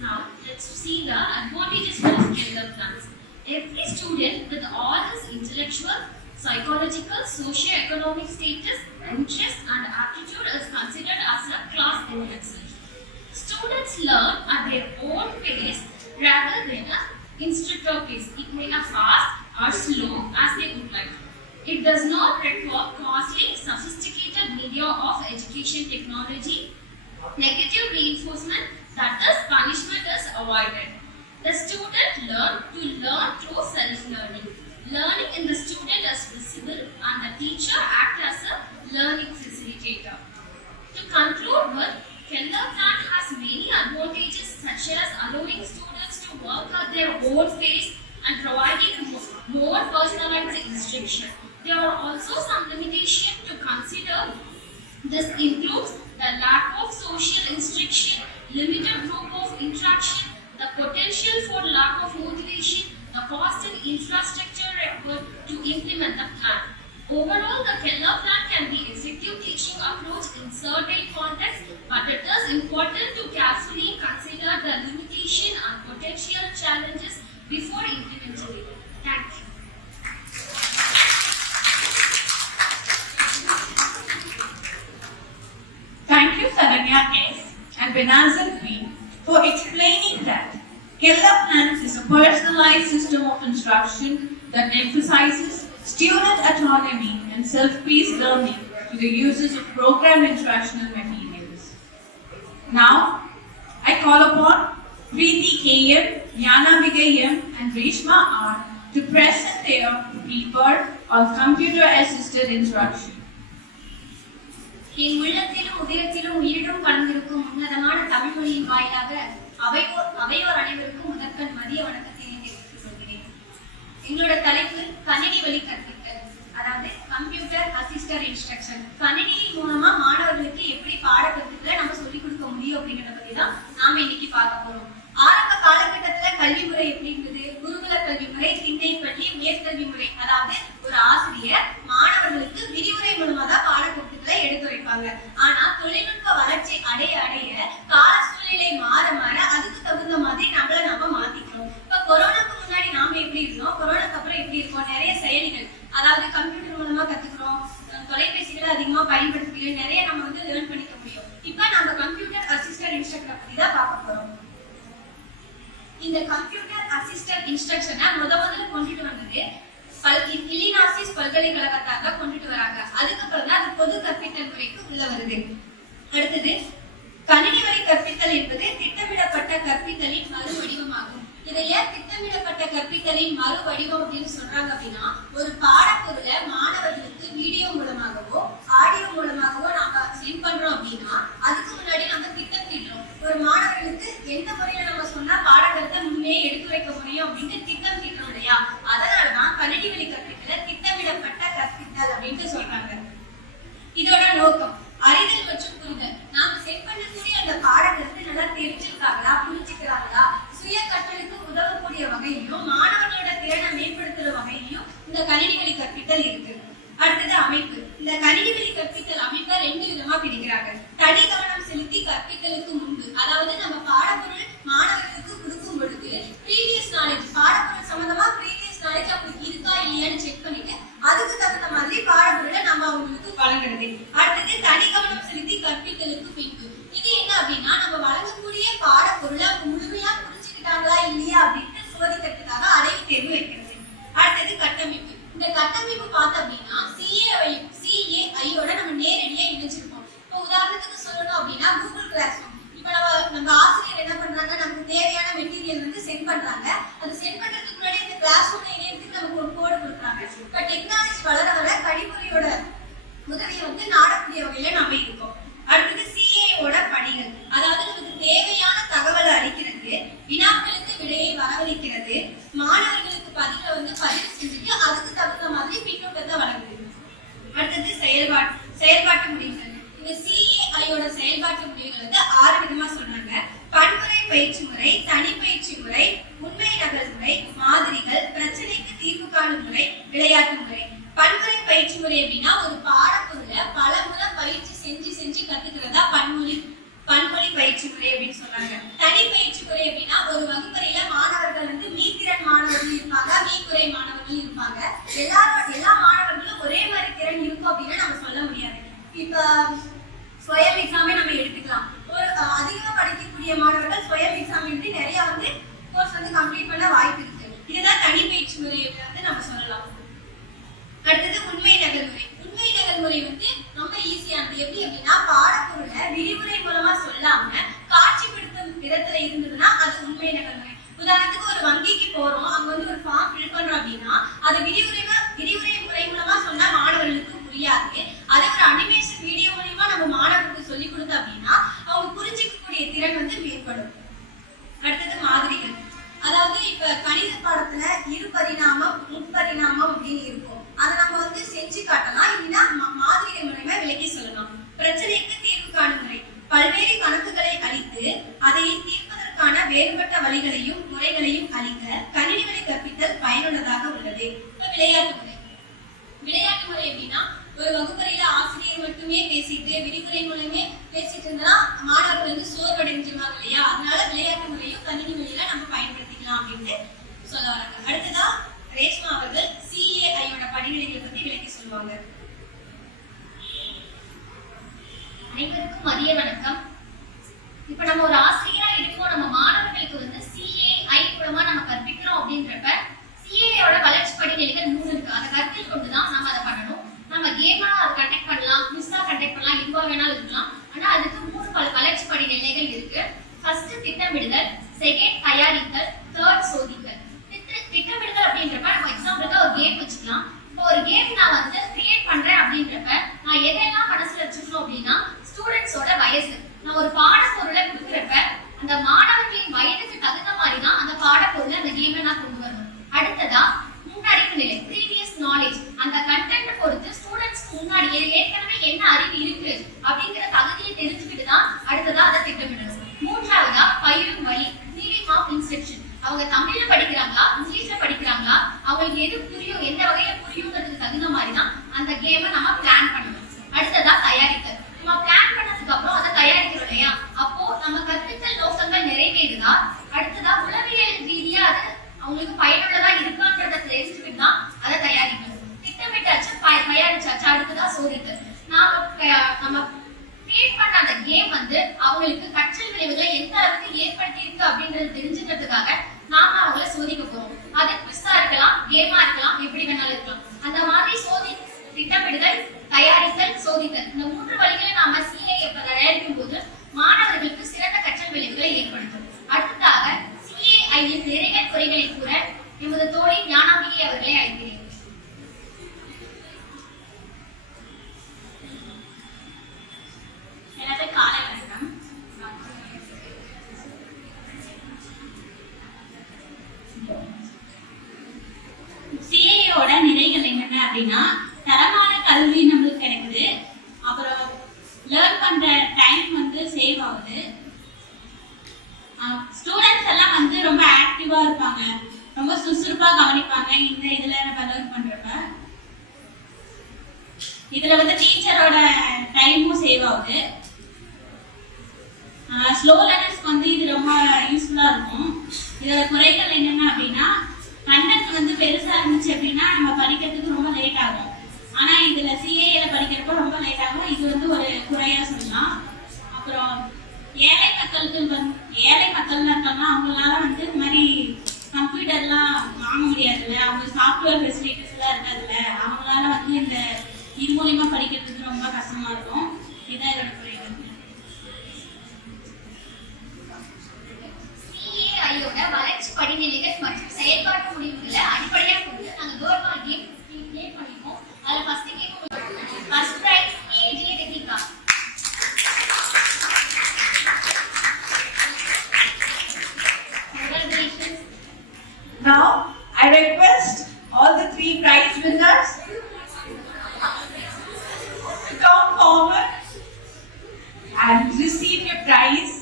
Now, let's see the advantages of Keller plans. Every student with all his intellectual, psychological, socio-economic status, interest and aptitude is considered as a class enhancer. Students learn at their own pace rather than an instructor pace. It may be fast or slow as they would like. It does not require costly, sophisticated media of education technology. Negative reinforcement, that is punishment, is avoided. The student learn through self-learning. Learning in the student is visible and the teacher acts as a learning facilitator. To conclude with, Keller plan has many advantages such as allowing students to work at their own pace and providing more personalized instruction. There are also some limitations to consider. This includes the lack of social instruction, limited group of interaction, the potential for lack of motivation, the cost and infrastructure required to implement the plan. Overall, the Keller plan can be effective teaching approach in certain contexts, but it is important to carefully consider the limitation and potential challenges before implementing it. Thank you. Thank you, Saranya S. and Benazir B. for explaining that Keller Plans is a personalized system of instruction that emphasizes student autonomy and self-paced learning to the users of programmed instructional materials. Now, I call upon Preeti K.M., Jnanambika M. and Reshma R. to present their paper on computer-assisted instruction. என் உள்ளத்திலும் உதிரத்திலும் உயிரிலும் கலந்திருக்கும் உன்னதமான தமிழ் மொழியின் வாயிலாக அவையோர் அனைவருக்கும் முதற்கண் மதிய வணக்கத்தை தெரிவித்துக் கொள்கிறேன். எங்களோட தலைப்பு கணினி வழி கற்பித்தல், அதாவது கம்ப்யூட்டர் அசிஸ்டட் இன்ஸ்ட்ரக்ஷன். கணினி மூலமா மாணவர்களுக்கு எப்படி பாடக்கருத்துக்களை நம்ம சொல்லிக் கொடுக்க முடியும் அப்படிங்கிறத பத்தி தான் நாம இன்னைக்கு பார்க்க போறோம். ஆரம்ப காலகட்டத்துல கல்வி முறை எப்படி இருந்தது? குருகுல கல்வி முறை, திண்ணை பள்ளி, உயர்கல்வி முறை. அதாவது ஒரு ஆசிரியர் மாணவர்களுக்கு விரிவுரை மூலமா தான் பாடக்கருத்துக்களை எடுத்துரைப்பாங்க. ஆனா தொழில்நுட்ப வளர்ச்சி அடைய அடைய கால சூழ்நிலை மாற மாற அதுக்கு தகுந்த மாதிரி நாம மாத்திக்கிறோம். இப்ப கொரோனாக்கு முன்னாடி நாம எப்படி இருந்தோம், கொரோனாக்கு அப்புறம் எப்படி இருக்கோம்? நிறைய செயலிகள், அதாவது கம்ப்யூட்டர் மூலமா கத்துக்கிறோம், தொலைபேசிகளை அதிகமா பயன்படுத்தி நிறைய நம்ம லேர்ன் பண்ணிக்க முடியும். இப்ப நம்ம கம்ப்யூட்டர் அசிஸ்டட் இன்ஸ்ட்ரக்டர் பத்தி தான் பார்க்க போறோம். இந்த கம்ப்யூட்டர் அசிஸ்டட் இன்ஸ்ட்ரக்ஷனை முதல்ல கொண்டுட்டு வந்தது இல்லினாய்ஸ் பல்கலைக்கழகத்தாங்க கொண்டுட்டு வராங்க. அதுக்கப்புறம் தான் அது பொது கற்பித்தல் முறைக்கு உள்ள வருது. அடுத்தது கணினி வழி கற்பித்தல் என்பது திட்டமிடப்பட்ட கற்பித்தலின் மறு வடிவமாகும். இதை ஏன் திட்டமிடப்பட்ட கற்பித்தலின் மறு வடிவம் அப்படின்னு சொல்றாங்க அப்படின்னா, ஒரு பாடப்பொருளை மாணவர்களுக்கு வீடியோ மூலமாகவோ ஆடியோ மூலமாகவோ நாம சென்ட் பண்றோம் அப்படின்னா அதுக்கு முன்னாடி நம்ம திட்டம் தீட்டுறோம். ஒரு மாணவர்களுக்கு எந்த முறையில நம்ம சொன்னா பாடகத்தை முன்னே எடுத்து வைக்க முடியும் அப்படின்னு திட்டம் தீட்டுறோம் இல்லையா? அதனாலதான் கணினி வழி கற்பித்தல திட்டமிடப்பட்ட கற்பித்தல் அப்படின்ட்டு சொல்றாங்க. இதோட நோக்கம் அறிதல் மற்றும் புரிதல். நாம சென்ட் பண்ணக்கூடிய அந்த பாடகத்தை நல்லா தெரிஞ்சிருக்காங்களா, புரிஞ்சுக்கிறாங்களா, சுய கற்றலுக்கு உதவக்கூடிய வகையிலும் மாணவர்களோட திறனை மேம்படுத்துற வகையிலும் இந்த கணினி வழி கற்பித்தல் இருக்கு. அடுத்தது அமைப்பு. இந்த கணினி வழி கற்பித்தல் அமைப்பை 2 விதமா பிரிக்கிறாங்க. தனி கவனம் செலுத்தி கற்பித்தலுக்கு முன்பு, அதாவது நம்ம பாடப்பொருள் மாணவர்களுக்கு கொடுக்கும் பொழுது ப்ரீவியஸ் நாலேஜ், பாடப்பொருள் சம்பந்தமா ப்ரீவியஸ் நாலேஜ் அவங்களுக்கு இருக்கா இல்லையான்னு செக் பண்ணிட்டு அதுக்கு தகுந்த மாதிரி பாடப்பொருளை நம்ம அவங்களுக்கு வழங்குறது. அடுத்தது தனி கவனம் செலுத்தி கற்பித்தலுக்கு பின்பு. இது என்ன அப்படின்னா, நம்ம வழங்கக்கூடிய பாடப்பொருளை அவங்க முழுமையா புரிஞ்சுக்கிட்டாங்களா இல்லையா அப்படின்னு சோதிக்கிறதுக்காக அடைவு தேர்வு வைக்கிறது. அடுத்தது கட்டமைப்பு. இந்த கட்டமைப்பு பார்த்தோம் அப்படின்னா CAIயோட நம்ம நேரடியா இணைச்சிருப்போம். இப்போ உதாரணத்துக்கு சொல்லணும் அப்படின்னா கூகுள் கிளாஸ் ரூம். இப்போ நம்ம ஆசிரியர் என்ன பண்றாங்க, நமக்கு தேவையான மெட்டீரியல் சென்ட் பண்றாங்க. அது சென்ட் பண்றதுக்கு முன்னாடி இந்த கிளாஸ் ரூம்ல இணையத்துக்கு நமக்கு ஒரு கோடு கொடுக்குறாங்க. இப்போ டெக்னாலஜி வளர வர கணிப்பொறியோட உதவியை நாடக்கூடிய வகையில நம்ம இருக்கோம். அடுத்தது CAOட பணிகள், அதாவது நமக்கு தேவையான தகவலை அளிக்கிறது, வினாக்களுக்கு விடையை வரவழைக்கிறது, மாணவர்களுக்கு பதிலை பதிவு செஞ்சுட்டு அதுக்கு தகுந்த மாதிரி பின்னூட்டத்தை வழங்குது. அடுத்தது செயல்பாட்டு முடிவுகள். இந்த CAIயோட செயல்பாட்டு முடிவுகள் 6 விதமா சொல்றாங்க. பன்முறை பயிற்சி முறை, தனி பயிற்சி முறை, உண்மை நகல் முறை, மாதிரிகள், பிரச்சனைக்கு தீர்வு காணும் முறை, விளையாட்டு முறை. பன்முறை பயிற்சி முறை அப்படின்னா ஒரு பாடப்பொருளை பல முறை பயிற்சி செஞ்சு கத்துக்கிறதா பன்மொழி பயிற்சி முறை அப்படின்னு சொல்றாங்க. தனி பயிற்சி முறை அப்படின்னா ஒரு வகுப்பறையில மாணவர்கள் மீத்திறன் மாணவர்கள் இருப்பாங்க, மீக்குறை மாணவர்கள் இருப்பாங்க. எல்லா மாணவர்களும் ஒரே மாதிரி திறன் இருக்கும் அப்படின்னு நம்ம சொல்ல முடியாது. இப்ப ஸ்வயம் எக்ஸாமே நம்ம எடுத்துக்கலாம். ஒரு அதிகமா படிக்கக்கூடிய மாணவர்கள் ஸ்வயம் எக்ஸாம் எழுதி நிறைய கோர்ஸ் கம்ப்ளீட் பண்ண வாய்ப்பு இருக்கு. இதுதான் தனி பயிற்சி முறையை நம்ம சொல்லலாம். அடுத்தது உண்மை நகல்முறை. உண்மை நகல்முறை ரொம்ப ஈஸியானது. எப்படி அப்படின்னா, பாடப்பொருளை விரிவுரை மூலமா சொல்லாம காட்சிப்படுத்தும் விதத்துல இருந்ததுன்னா அது உண்மை நகல்முறை. உதாரணத்துக்கு ஒரு வங்கிக்கு போறோம், அங்க ஒரு ஃபார்ம் ஃபில் பண்றோம் அப்படின்னா அது விரிவுரை முறை மூலமா சொன்னா மாணவர்களுக்கு புரியாது. அதை ஒரு அனிமேஷன் வீடியோ மூலமா நம்ம மாணவர்களுக்கு சொல்லி கொடுத்தோம் அப்படின்னா அவங்க புரிஞ்சிக்கக்கூடிய திறன் மேம்படும். அடுத்தது மாதிரிகள். அதாவது இப்ப கணித பாடத்துல இருபரிணாமம் முப்பரிணாமம் அப்படின்னு இருக்கும். அதை நம்ம செஞ்சு காட்டலாம், இல்லைன்னா மாதிரிகள் மூலமா விளக்கி சொல்லலாம். பிரச்சனைக்கு தீர்வு காணும் முறை. பல்வேறு கணக்குகளை அளித்து அதை தீர்ப்பதற்கான வேறுபட்ட வழிகளையும் முறைகளையும் அளிக்க கணினிகளை கற்பித்தல் பயனுள்ளதாக உள்ளது. இப்ப விளையாட்டு முறை. விளையாட்டு முறை எப்படின்னா, ஒரு வகுப்பறையில ஆசிரியர் மட்டுமே பேசிட்டு விரிவுரை மூலமே பேசிட்டு இருந்தா மாணவர்கள் சோர்வடைஞ்சிருவாங்க இல்லையா? அதனால விளையாட்டு முறையும் கணினி வழியில நம்ம பயன்படுத்திக்கலாம் அப்படின்னு சொல்ல வராங்க. அடுத்ததா ரேஷ்மா அவர்கள் CAIயோட படிநிலைகளை பத்தி விளக்கி சொல்லுவாங்க. அனைவருக்கும் மதிய வணக்கம். இப்ப நம்ம ஒரு ஆசிரியரா இருக்கோம், நம்ம மாணவர்களுக்கு CAI மூலமா நம்ம கற்பிக்கிறோம் அப்படின்றப்ப CAIயோட வளர்ச்சி படிநிலைகள் 3 இருக்கு. அதை கருத்தில் கொண்டுதான் நம்ம அதை பண்ணணும். நம்ம கேமா அதை கண்டக்ட் பண்ணலாம், மிஸ்ஸா கண்டக்ட் பண்ணலாம், எதுவா வேணாலும் இருக்கலாம். ஆனா அதுக்கு 3 வளர்ச்சி படிநிலைகள் இருக்கு. ஃபர்ஸ்ட் திட்டமிடுதல், செகண்ட் தயாரித்தல், தேர்ட் சோதித்தல். திட்டமிடுதல் அப்படின்றப்ப நம்ம எக்ஸாம்பிளுக்கு ஒரு கேம் வச்சுக்கலாம். இப்போ ஒரு கேம் நான் கிரியேட் பண்றேன் அப்படின்றப்ப நான் எதெல்லாம் மனசுல வச்சுக்கணும் அப்படின்னா, ஸ்டூடெண்ட்ஸோட வயசு. நான் ஒரு பாடப்பொருளை கொடுக்குறப்ப அந்த மாணவர்களின் வயதுக்கு தகுந்த மாதிரி தான் அந்த பாடப்பொருளை அந்த கேமை நான் கொண்டு வரணும். அடுத்ததா முன்னறிவு நிலை, ப்ரீவியஸ் நாலேஜ். அந்த கண்டென்ட் பொறுத்து ஸ்டூடெண்ட்ஸ்க்கு முன்னாடி ஏற்கனவே என்ன அறிவு இருக்கு அப்படிங்கிற தகுதியை தெரிஞ்சுக்கிட்டு தான் அடுத்ததா அதை திட்டமிடணும். மூன்றாவதா பயிரும் வழி, மீடியம் ஆஃப் இன்ஸ்ட்ரக்ஷன். அவங்க தமிழ்ல படிக்கிறாங்களா, இங்கிலீஷ்ல படிக்கிறாங்களா, அவங்களுக்கு எது புரியும், எந்த வகையில புரியுங்கிறதுக்கு தகுந்த மாதிரி தான் அந்த கேமை நம்ம பிளான் பண்ணணும். அடுத்ததா தயாரித்தல். நம்ம பிளான் பண்ணதுக்கு அப்புறம் அதை தயாரிக்கிறோம் இல்லையா, அப்போ நம்ம கற்பித்தல் நோக்கங்கள் நிறைவேறுதா, அடுத்ததா உளவியல் ரீதியா அது அவங்களுக்கு பயனுள்ளதா இருக்கான்றத தெரிஞ்சுக்கிட்டு தான் அதை தயாரிக்கணும். திட்டமிட்டாச்சு, தயாரிச்சாச்சு, அடுத்ததான் சோதித்தல். நம்ம கிரியேட் பண்ண அந்த கேம் அவங்களுக்கு கற்றல் விளைவுகளை எந்த அளவுக்கு ஏற்படுத்தி இருக்கு அப்படின்றது தெரிஞ்சுக்கிறதுக்காக நாம அவங்கள சோதிக்க போறோம். அது குவிஸா இருக்கலாம், கேமா இருக்கலாம், எப்படி வேணாலும் இருக்கலாம். அந்த மாதிரி திட்டமிடுதல், தயாரித்தல், சோதித்தல், இந்த 3 வழிகளை நாம CAI தயாரிக்கும் போது மாணவர்களுக்கு சிறந்த கற்றல் விளைவுகளை ஏற்படுத்தும். அடுத்ததாக CAI-யின் நிறைய குறைகளை கூற எமது தோழி ஞானாம்பிகை அவர்களை அழைக்கிறேன். எனது காலை வணக்கம். CAI-யோட நிறைகள் என்னென்ன அப்படின்னா, தரமான கல்வி நம்மளுக்கு கிடைக்குது, அப்புறம் லேர்ன் பண்ற டைம் சேவ் ஆகுது, ஸ்டூடெண்ட்ஸ் எல்லாம் ரொம்ப ஆக்டிவா இருப்பாங்க, ரொம்ப சுறுசுறுப்பா கவனிப்பாங்க. இந்த இதுல நம்ம லேர்ன் பண்றப்ப இதுல டீச்சரோட டைமும் சேவ் ஆகுது. ஸ்லோ லேர்னர்ஸ்க்கு இது ரொம்ப யூஸ்ஃபுல்லா இருக்கும். இதோட குறைகள் என்னென்ன அப்படின்னா, கண்டென்ட் பெருசா இருந்துச்சு அப்படின்னா நம்ம படிக்கிறதுக்கு ரொம்ப லேட் ஆகும். ஆனா இதுல CAI படிக்கிறப்ப ரொம்ப லேட் ஆகும். இது ஒரு குறையா சொல்லலாம். அப்புறம் ஏழை மக்கள் இருக்காங்கன்னா அவங்களால இந்த மாதிரி கம்ப்யூட்டர்லாம் வாங்க முடியாதுல்ல, அவங்க சாஃப்ட்வேர் ஃபெசிலிட்டிஸ் எல்லாம் இருக்காதுல்ல, அவங்களால இந்த இது மூலியமா படிக்கிறதுக்கு ரொம்ப கஷ்டமா இருக்கும். இதுதான் இதோட குறைகள். CAI-யோட வளர்ச்சி படிநிலைகள் மற்றும் செயல்பாட்டு முடிவுகளை அடிப்படையாக கொண்டு நாங்கள் கவர்மெண்ட் கேம் பிளே பண்ணிருக்கோம். அதில் first game first prize AG ரெட்டிகா. Now I request all the 3 prize winners to come forward and receive your prize.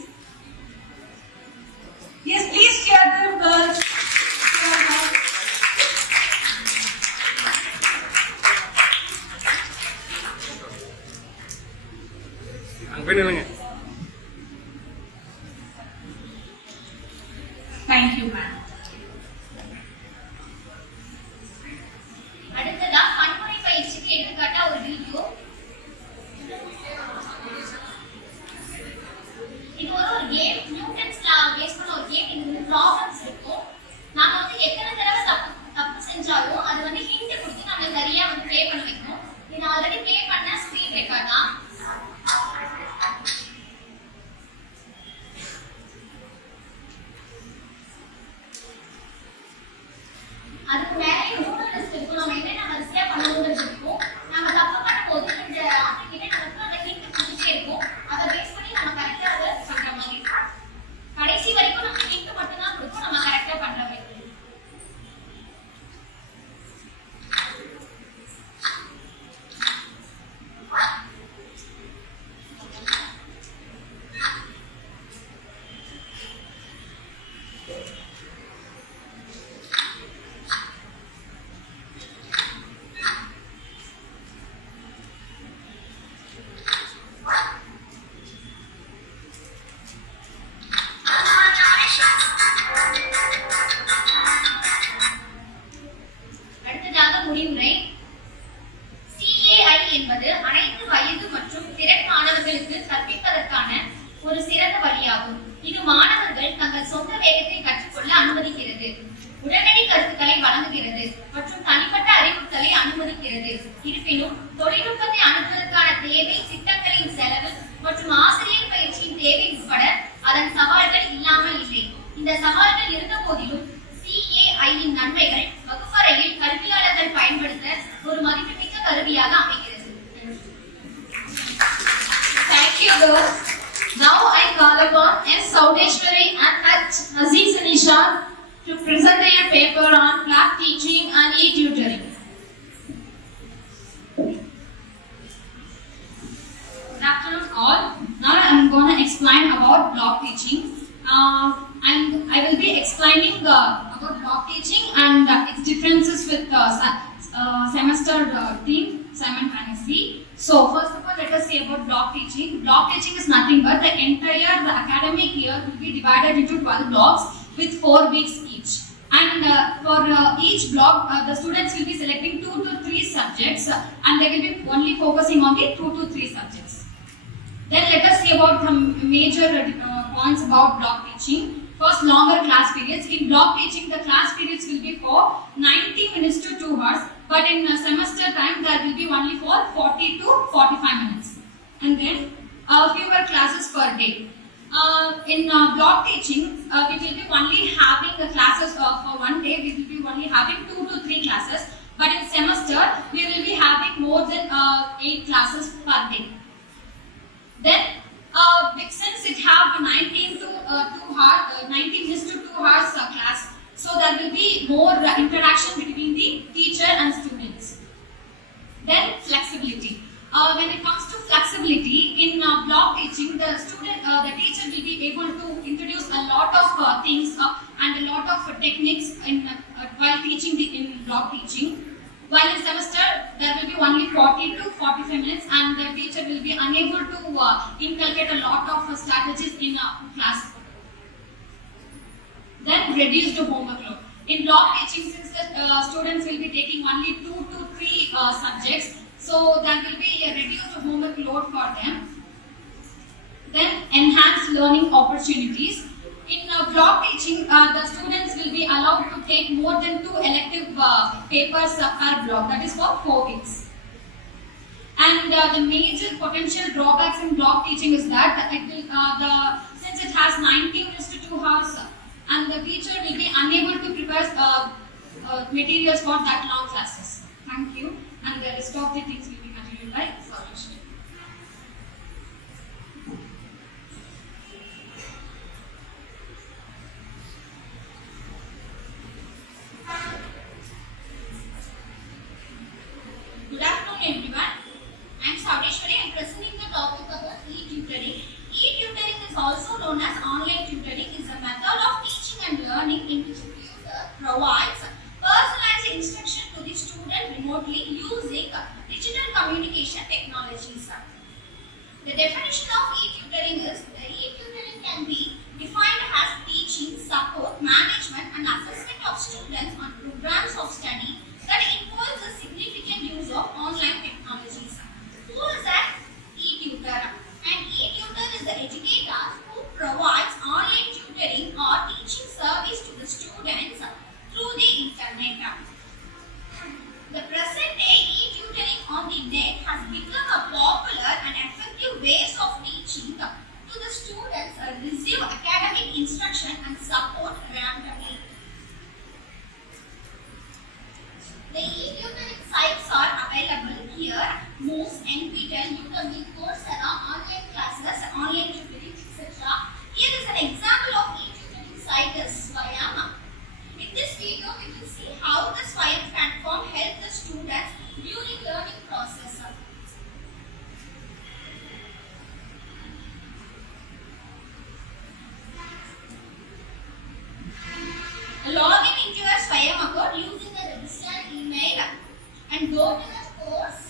Yes, please cheer them, girls. Thank you, ma'am. செஞ்சாலும் அது வந்து ஹிண்ட் கொடுத்து நம்ம சரியா வந்து ப்ளே பண்ண வைக்கணும். இது ஆல்ரெடி ப்ளே பண்ண ஸ்கிரீன் ரெக்கார்ட் தான். அதுக்கு மேலே 3 லிஸ்ட் இருக்கும். நம்ம என்னென்ன வரிசையா பண்ணணும்னு இருக்கும். நம்ம தப்பு பண்ணும்போது இந்த ஆப்ஷன் நமக்கு அந்த ஹிண்ட் கொடுத்துட்டே இருக்கும். அதை பேஸ் பண்ணி நம்ம கரெக்டா அதை பண்ற மாதிரி இருக்கும். கடைசி வரைக்கும் நம்ம ஹிண்ட் மட்டும் தான் கொடுக்கும், நம்ம கரெக்டா பண்ற மாதிரி. முடிவுரை. CAI என்பது அனைத்து வயது மற்றும் திறன் மாணவர்களுக்கு கற்பிப்பதற்கான ஒரு சிறந்த வழியாகும். இது மாணவர்கள் தங்கள் சொந்த வேகத்தில் கற்றுக்கொள்ள அனுமதிக்கிறது, உடனடி கருத்துக்களை வழங்குகிறது மற்றும் தனிப்பட்ட அறிவுறுத்தலை அனுமதிக்கிறது. இருப்பினும் தொழில்நுட்பத்தை அணுகுவதற்கான தேவை, திட்டங்களின் செலவு மற்றும் ஆசிரியர் பயிற்சியின் தேவை உட்பட அதன் சவால்கள் இல்லாமல் இல்லை. இந்த சவால்கள் இருந்த போதிலும் CAI-இன் நன்மைகள் வகுப்பறையில் கல்வியாளர்கள் பயன்படுத்த ஒரு மதிப்புமிக்க கருவியாக அமைகிறது. Thank you, girls. Now I call upon S. Saudeshwari and H. Aziz Nisha to present their paper on block teaching and e-tutoring. Good afternoon all. Now I am going to explain about block teaching. And I will be explaining about block teaching and its differences with semester theme simultaneously. So first of all, let us say about block teaching. Block teaching is nothing but the entire academic year will be divided into 12 blocks with 4 weeks each. And for each block, the students will be selecting 2 to 3 subjects, and they will be only focusing on the 2 to 3 subjects. Then let us see about some major points about block teaching. First, longer class periods. In block teaching, the class periods will be for 90 minutes to 2 hours, but in semester time, that will be only for 40 to 45 minutes. And then, fewer classes per day. In block teaching, we will be only having classes for one day. We will be only having 2 to 3 classes, but in semester, we will be having more than 8 classes per day. Then, since it have 90 minutes to 2 hours class, so there will be more interaction between the teacher and students. Then flexibility. When it comes to flexibility in block teaching, the teacher will be able to introduce a lot of things and a lot of techniques while teaching in block teaching. While in semester, there will be only 40 to 45 minutes, and the teacher will be unable to inculcate a lot of strategies in class. Then reduced homework load. In block teaching, since the students will be taking only 2 to 3 subjects, so there will be a reduced homework load for them. Then enhanced learning opportunities. In block teaching, the students will be allowed to take more than 2 elective papers per block. That is for 4 weeks. And the major potential drawbacks in block teaching is that since it has 90 minutes to 2 hours, and the teacher will be unable to prepare materials for that long classes. Thank you. And the rest of the things will be continued by solution. Good afternoon everyone. I am Saudeshwari. I am presenting the topic about e-tutoring. E-tutoring is also known as online tutoring. It is a method of teaching and learning in which the tutor provides personalized instruction to the student remotely using digital communication technologies. The definition of e-tutoring is e-tutoring can be defined as teaching, support, management and assessment of students on programs of study that involves a significant use of online technologies. Who is an e-tutor? An e-tutor is the educator who provides online tutoring or teaching service to the students through the internet. and go to the course.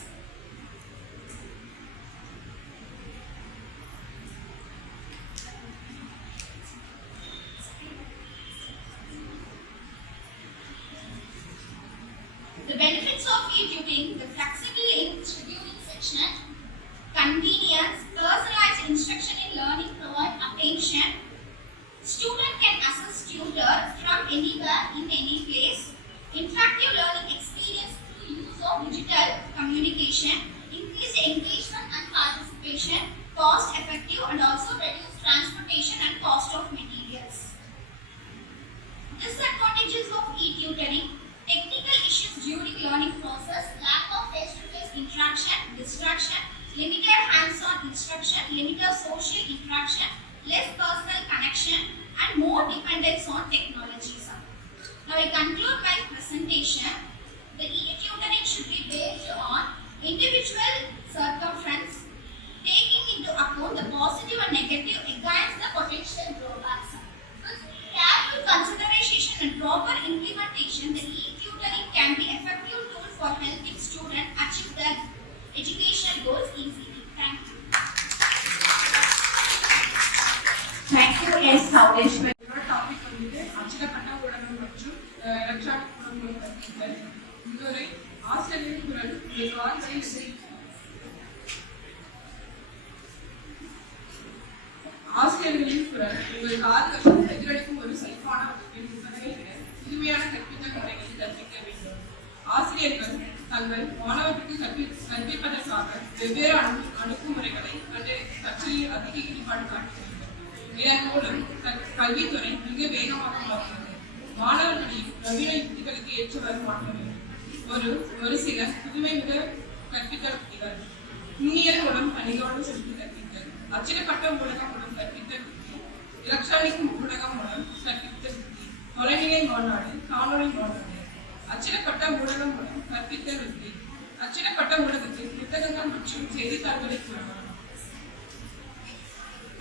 The benefits of e-tutoring: the flexible scheduling section, convenience, personalized instruction in learning, provide attention. Student can access tutor from anywhere in any place. Interactive learning experience through use of digital communication, increased engagement and participation, cost effective and also reduce transportation and cost of materials. Disadvantages of e-tutoring: technical issues during learning process, lack of face-to-face interaction, distraction, limited hands-on instruction, limited social interaction, less personal connection, and more dependence on technologies. Now I conclude my presentation. The e-tutoring should be based on individual circumference, taking into account the positive and negative against the potential drawbacks. With careful consideration and proper implementation, the e-tutoring can be an effective tool for helping students achieve their educational goals easily. Thank you. Thank you, S. Saleshwar. Topic வந்து அச்சிடப்பட்ட ஊடகம் மற்றும் எலக்ட்ரானிக் ஊடகங்கள் கற்பித்தல். இதுவரை ஆசிரியரின் குரல் ஆசிரியர்களின் குரல் உங்கள் காதுகளுக்கு எதிரொலிக்கும் ஒரு செல்பான புதுமையான கற்பித்தல் முறைகளை கற்பிக்க வேண்டும். ஆசிரியர்கள் தங்கள் மாணவர்களுக்கு கற்பிப்பதற்காக வெவ்வேறு அணுகுமுறைகளை கற்றலில் அதிக ஈடுபாடு காட்ட வேண்டும். இதன் மூலம் கல்வித்துறை மிக வேகமாக மாறுகிறது. மாணவர்களின் நவீன யுக்திகளுக்கு ஏற்றவாறு மாற்ற வேண்டும். ஒரு சில புதுமை மிக கற்பித்தல் உத்திகள்: நுண்ணியல் மூலம் பணிகளோடு செலுத்தி கற்பித்தல், அச்சிடப்பட்ட ஊடகம் மூலம் கற்பித்தல் உத்தி, எலக்ட்ரானிக் ஊடகம் மூலம் கற்பித்தல் உத்தி, தொலைநிலை மாநாடு, காணொலி மாநாடு. அச்சிடப்பட்ட ஊடகம் மூலம் கற்பித்தல் உத்தி: அச்சிடப்பட்ட ஊடகத்தில் புத்தகங்கள் மற்றும் செய்தித்தாள்களை கூறலாம்.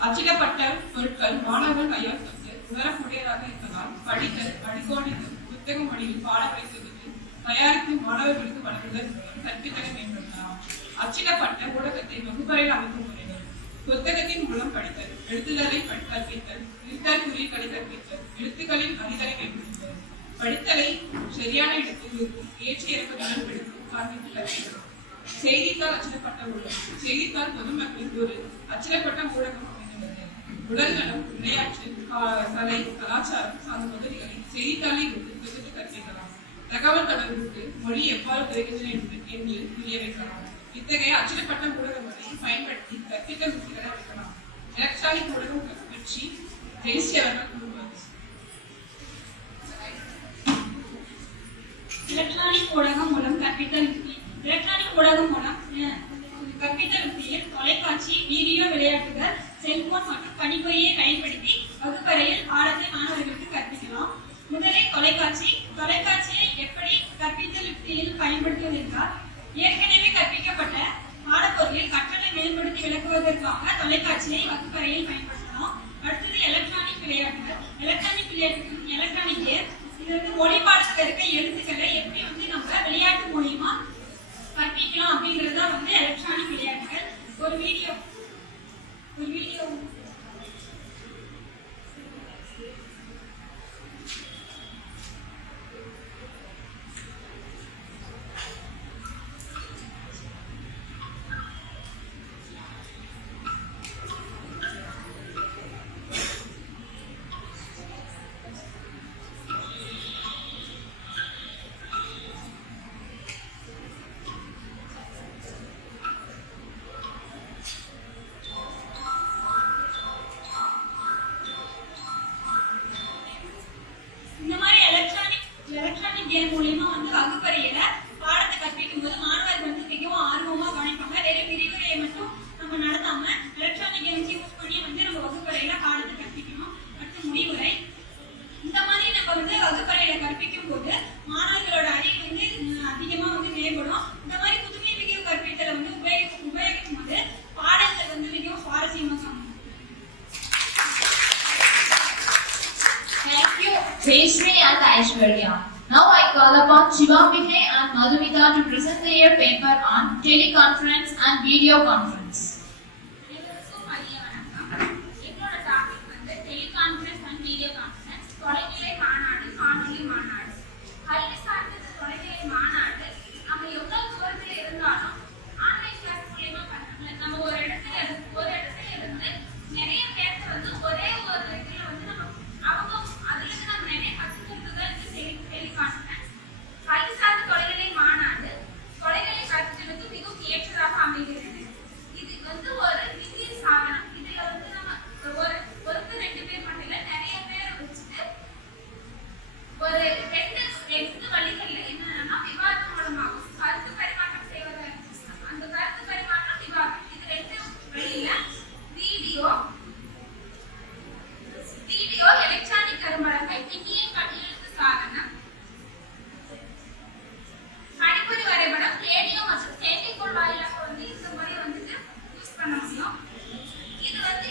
அச்சிடப்பட்ட பொருட்கள் மாணவர்கள் கையாளுக்கு உணரக்கூடியதாக இருப்பதால் படித்தல், அடிக்கோடித்தல், புத்தகம் வழியில் பாடங்களை தொகுத்து தயாரித்து மாணவர்களுக்கு வழங்குதல் மூலம் கற்பித்தலை மேம்படுத்தலாம். அச்சிடப்பட்ட ஊடகத்தை வகுப்பறையில் அமைக்கும் முறைகள்: புத்தகத்தின் மூலம் படித்தல், எழுத்துதலை கற்பித்தல், இருத்தல் குறிகளை கற்பித்தல், எழுத்துக்களின் அறிதலை மேம்படுத்தல், படித்தலை சரியான இடத்தில் ஏற்றி இறக்குதல் படித்து காண்பித்து கற்பிக்கலாம். செய்தித்தாள் அச்சிடப்பட்ட ஊடகம்: செய்தித்தாள் பொதுமக்களின் ஒரு அச்சிடப்பட்ட ஊடகம் அமைந்துள்ளது. உடல்நலம், விளையாட்டு, கலை, கலாச்சாரம் சார்ந்த பகுதிகளை செய்தித்தாளில் தொகுத்து கற்பிக்கலாம். தகவல் தொடர்புக்கு மொழி எவ்வாறு கிடைக்கின்றன என்று புரிய வைக்கலாம். இத்தகைய அச்சிடப்பட்ட ஊடகங்களை பயன்படுத்தி கற்பித்தல் உத்திகளை அளிக்கலாம். எலக்ட்ரானிக் ஊடகம் பற்றி தேசியவர்கள் கூறுவது: எலக்ட்ரானிக் ஊடகம் மூலம் கற்பித்தல் உத்தி. எலக்ட்ரானிக் ஊடகம் மூலம் கற்பித்தல் உத்தியில் தொலைக்காட்சி, வீடியோ விளையாட்டுகள், செல்போன் மற்றும் கணிப்பொறியை பயன்படுத்தி வகுப்பறையில் பாடத்தை மாணவர்களுக்கு கற்பிக்கலாம். முதலில் தொலைக்காட்சியை எப்படி கற்பித்தல் உத்தியில் பயன்படுத்துவது என்றால், ஏற்கனவே கற்பிக்கப்பட்ட பாடப்பொருளில் கற்றலை மேம்படுத்தி விளக்குவதற்காக தொலைக்காட்சியை வகுப்பறையில் பயன்படுத்தலாம். அடுத்தது எலக்ட்ரானிக் விளையாட்டுகள். Electronic game. இது வந்து மொழிபாடத்தில் இருக்க எழுத்துக்களை எப்படி நம்ம விளையாட்டு மூலியமா கற்பிக்கலாம் அப்படிங்கிறதா எலக்ட்ரானிக் விளையாட்டுகள். ஒரு வீடியோ கேம் மூலியமா வகுப்பறையில பாடத்தை கற்பிக்கும் போது மாணவர்கள் மிகவும் ஆர்வமா கவனிப்பாங்க. வெறும் விரிவுரையை மட்டும் நம்ம நடத்தாம எலக்ட்ரானிக் கேம்ஸ் யூஸ் பண்ணி நம்ம வகுப்பறையில பாடத்தை கற்பிக்கணும். அடுத்து முடிவுரை. இந்த மாதிரி நம்ம வகுப்பறையில கற்பிக்கும் போது மாணவர்களோட அறிவு அதிகமா மேம்படும். இந்த மாதிரி புதுமை மிக கற்பித்தலை உபயோகிக்கும் போது பாடங்கள் மிகவும் சுவாரஸ்யமா காணும். Thank you, Jayashree and Aishwarya. Now I call upon Shivambike and Madhumita going to present their paper on teleconference and video conference. அனைவருக்கும் மதிய வணக்கம். என்னோட டாபிக் வந்து டெலிகான்ஃபரன்ஸ் அண்ட் வீடியோ கான்ஃபரன்ஸ், தொலைநிலை மாநாடு, காணொலி மாநாடு. கல்வி சார்ந்த தொலைநிலை மாநாடு நம்ம எவ்வளவு தூரத்துல இருந்தாலும் ஆன்லைன் கிளாஸ் மூலமா பண்ணல. நம்ம ஒரு இடத்துல இருந்து நிறைய பேருக்கு வந்து ஒரே ஒரு இதுல வந்து நம்ம அவங்க அதுல இருந்து நம்ம நிறைய கற்றுக்கிறது தான் இந்த டெலிகான்ஃபரன்ஸ். கல்வி சார்ந்த தொலைநிலை மாநாடு தொலைநிலை கற்றலுக்கு மிகவும் ஏற்றதாக அமைகிறது. இது வந்து ஒரு நிதி சாதனம். இதுல வந்து நம்ம ஒருத்தர் ரெண்டு பேர் மட்டும் இல்ல, நிறைய பேர் வச்சுட்டு ஒரு ரெண்டு வழிகள்ல என்னன்னா விவாதம் மூலமாகும் கருத்து பரிமாற்றம் செய்வது. அந்த கருத்து பரிமாற்றம் விவாதம், இது ரெண்டு வழியில வீடியோ எலக்ட்ரானிக் கரும்பலகை, மின்னிய கையெழுத்து சாதனம், கணிப்பொறி வரைபடம், ரேடியோ மற்றும் செயற்கைக்கோள் வாயிலாக வந்து இந்த முறை வந்துட்டு யூஸ் பண்ண முடியும். இது வந்து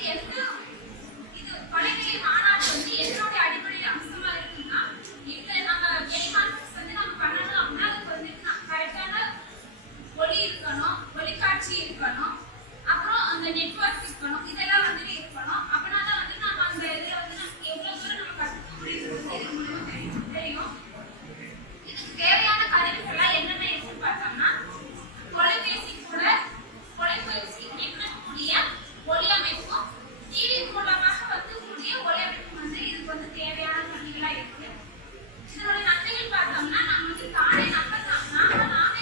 இது தொலைநிலை மாநாடு வந்து என்னோட அடிப்படையில் அம்சமா இருக்குன்னா, இது நம்ம டெலிகான்ஃபரன்ஸ் வந்து நம்ம பண்ணணும் அப்படின்னா அதுக்கு வந்து கரெக்டான ஒளி இருக்கணும், ஒளிக்காட்சி இருக்கணும், அப்புறம் அந்த நெட்வொர்க் இருக்கணும், இதெல்லாம் வந்துட்டு இருக்கணும். அப்படின்னா தான் வந்து நம்ம அந்த இதுல வந்து எவ்வளவு தூரம் நம்ம கற்றுக்க முடியுது வந்து இது மூலமா தெரியும். இதுக்கு தேவையான கருவிகள்லாம் என்னென்ன இருக்குன்னு பார்த்தோம்னா, தொலைபேசி இயக்கக்கூடிய ஒளி அமைப்பும், டிவி மூலமாக வந்து கூடிய ஒளி அமைப்பும் வந்து இதுக்கு வந்து தேவையான கருவிகளா இருக்கு. இதோட நன்மைகள் பார்த்தோம்னா, நம்ம வந்து நாமே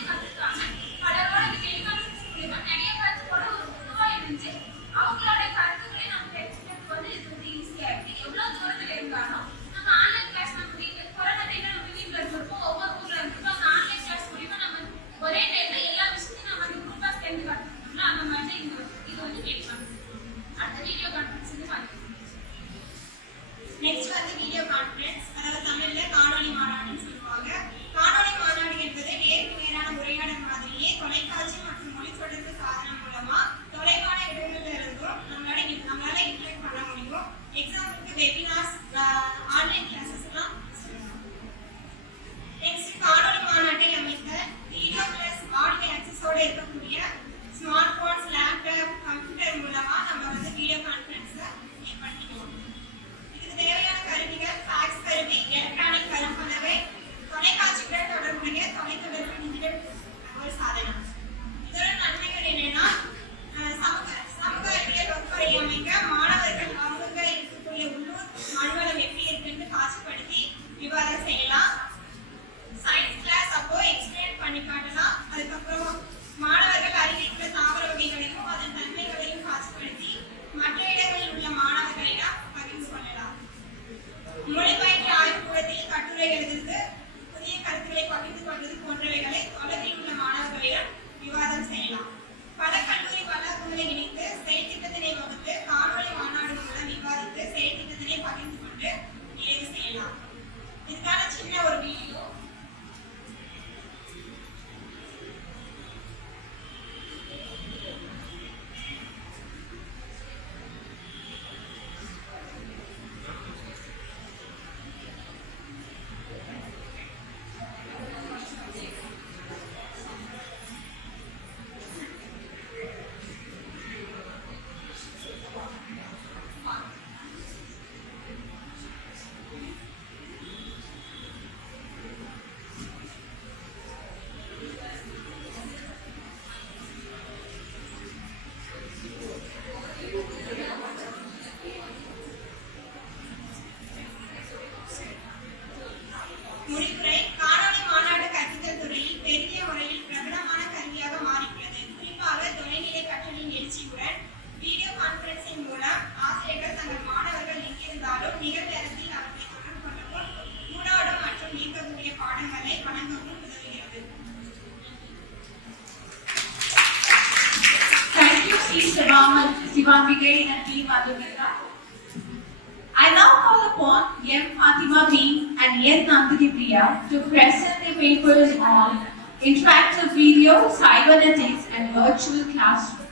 கற்றுக்காம பலரோட டெலிகான்ஃபரன்ஸ் மூலமா நிறைய கருத்துக்களோட ஒரு குழுவா இருந்து அவங்களோட கருத்துக்களை நம்ம தெரிஞ்சுக்கிறதுக்கு வந்து இது வந்து ஈஸியா இருக்கு. எவ்வளவு தூரத்துல இருந்தாலும் நம்ம ஆன்லைன் கிளாஸ் நம்ம வீட்டுல கொரோனா டைம்ல நம்ம வீட்டுல இருந்திருப்போம், ஒவ்வொரு ஊர்ல இருந்திருப்போம். அந்த ஆன்லைன் கிளாஸ் மூலியமா நம்ம ஒரே டைம்ல எல்லா விஷயத்தையும் நம்ம அந்த குரூப்பா சேர்ந்து கற்றுக்கணும்ல, அந்த மாதிரி தான் இது வந்து கேட்கலாம். அடுத்த வீடியோ கான்ஃபரன்ஸ் வந்து பார்க்கலாம். நெக்ஸ்ட் வந்து வீடியோ கான்ஃபரன்ஸ், அதாவது தமிழ்ல காணொலி மாநாடுன்னு சொல்லுவாங்க. காணொலி மாநாடு என்பது நேருக்கு நேரான உரையாடல் மாதிரியே தொலைக்காட்சி மற்றும் மொழி தொடர்பு சாதனம் மூலமா தொலைவான இடங்கள்ல இருந்தும் நம்மளால இன்டராக்ட் பண்ண முடியும். எக்ஸாம்பிளுக்கு வெபினார்ஸ், ஆன்லைன் கிளாஸஸ் எல்லாம் சொல்லலாம். நெக்ஸ்ட் காணொலி மாநாட்டை அமைக்க வீடியோ பிளஸ் ஆடியோ ஆக்சஸோட இருக்கக்கூடிய ஸ்மார்ட் போன்ஸ், லேப்டாப், கம்ப்யூட்டர் மூலமா நம்ம வந்து வீடியோ கான்ஃபரன்ஸை ஏற்படுத்திக்குவோம். இதுக்கு தேவையான கருவிகள் ஃபேக்ஸ் கருவி, எலக்ட்ரானிக் கரும்பலகை, தொலைக்காட்சியுடன் தொடர்புடைய தொலைத்தொடர்பு டிஜிட்டல் ஒரு சாதனம். இதோட நன்மைகள் என்னன்னா, சமூக அறிவியல் வகுப்பறை அமைக்க மாணவர்கள் அவங்க இருக்கக்கூடிய உள்ளூர் அலுவலம் எப்படி இருக்குன்னு காட்சிப்படுத்தி விவாதம் செய்யலாம். சயின்ஸ் கிளாஸ் அப்போ எக்ஸ்பிளைன் பண்ணி காட்டலாம். அதுக்கப்புறம் மாணவர்கள் அருகில் உள்ள தாவர வகைகளையும் அதன் தன்மைகளையும் காட்சிப்படுத்தி மற்ற இடங்களில் உள்ள மாணவர்களிடம் பகிர்ந்து கொள்ளலாம். மொழிபெயர்ப்பு ஆய்வுக்கூடத்தில் கட்டுரை எழுதுவது, புதிய கருத்துக்களை பகிர்ந்து கொள்வது போன்றவைகளை தொலைவில் உள்ள மாணவர்களிடம் விவாதம் செய்யலாம். பல கல்லூரி வளாகங்களை இணைத்து செயல் திட்டத்தினை வகுத்து காணொலி மாநாடு மூலம் விவாதித்து செயல் திட்டத்தினை பகிர்ந்து கொண்டு நிறைவு செய்யலாம். இதுக்கான சின்ன ஒரு வீடியோ. முடிவுரை: காணொலி மாநாடு கற்பித்தல் துறையில் பெரிய முறையில் பிரபலமான கருவியாக மாறியுள்ளது. குறிப்பாக தொலைநிலை கற்றலின் எழுச்சியுடன் வீடியோ கான்ஃபரன்சிங் மூலம் ஆசிரியர்கள் தங்கள் மாணவர்கள் எங்கிருந்தாலும் நிகழ்நேரத்தில் அவர்களை தொடர்பு கொள்ளவும், ஊடாடும் மற்றும் நீக்கக்கூடிய பாடங்களை வழங்கவும் உதவுகிறது. Thank you, Sri Sivambike and P. Madhurika. I now call upon M. Fatima B. and N. Nandini Priya to present their papers on interactive video, cybernetics, and virtual classroom.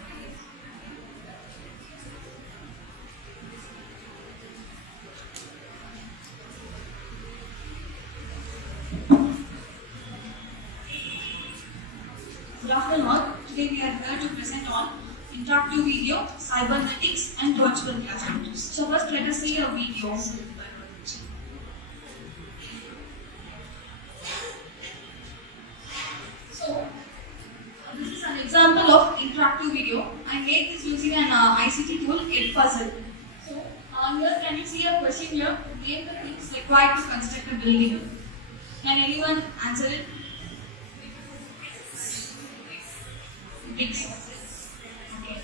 Good afternoon all. Today we are here to present on interactive video, cybernetics and virtual classrooms. So first let us see a video. So this is an example of interactive video. I made this using an ICT tool, Edpuzzle. So here can you see a question here? Name the things required to construct a building. Can anyone answer it? Bricks. Okay.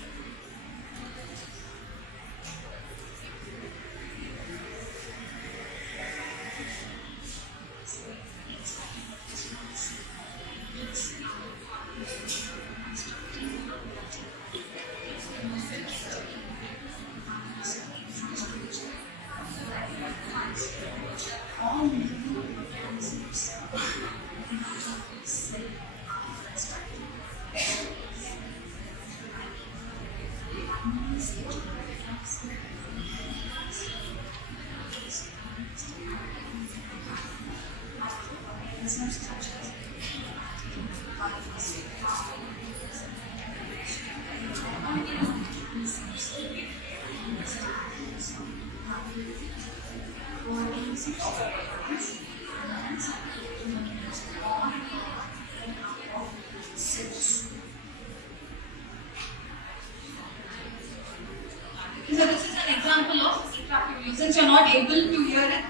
So this is an example of interactive video. Since you are not able to hear it,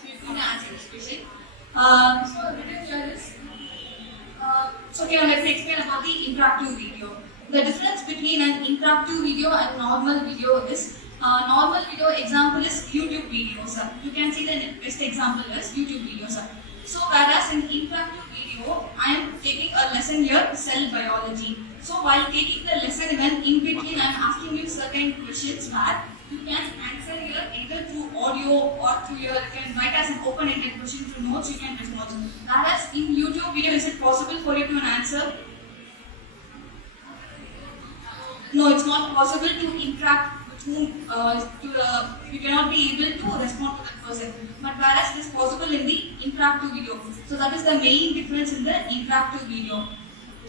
so you can answer this question. So written here is, okay, let's explain about the interactive video. The difference between an interactive video and normal video is, normal video example is YouTube videos. You can see the best example is YouTube videos. So whereas in interactive video, I am taking a lesson here, cell biology. So while taking the lesson, even in between, I am asking you certain questions where you can answer here either through audio or through your, you can write as an open-ended question through notes, you can respond. Whereas in YouTube video, is it possible for you to answer? No, it's not possible to interact with whom, you cannot be able to respond to that person. But whereas it is possible in the interactive video. So that is the main difference in the interactive video.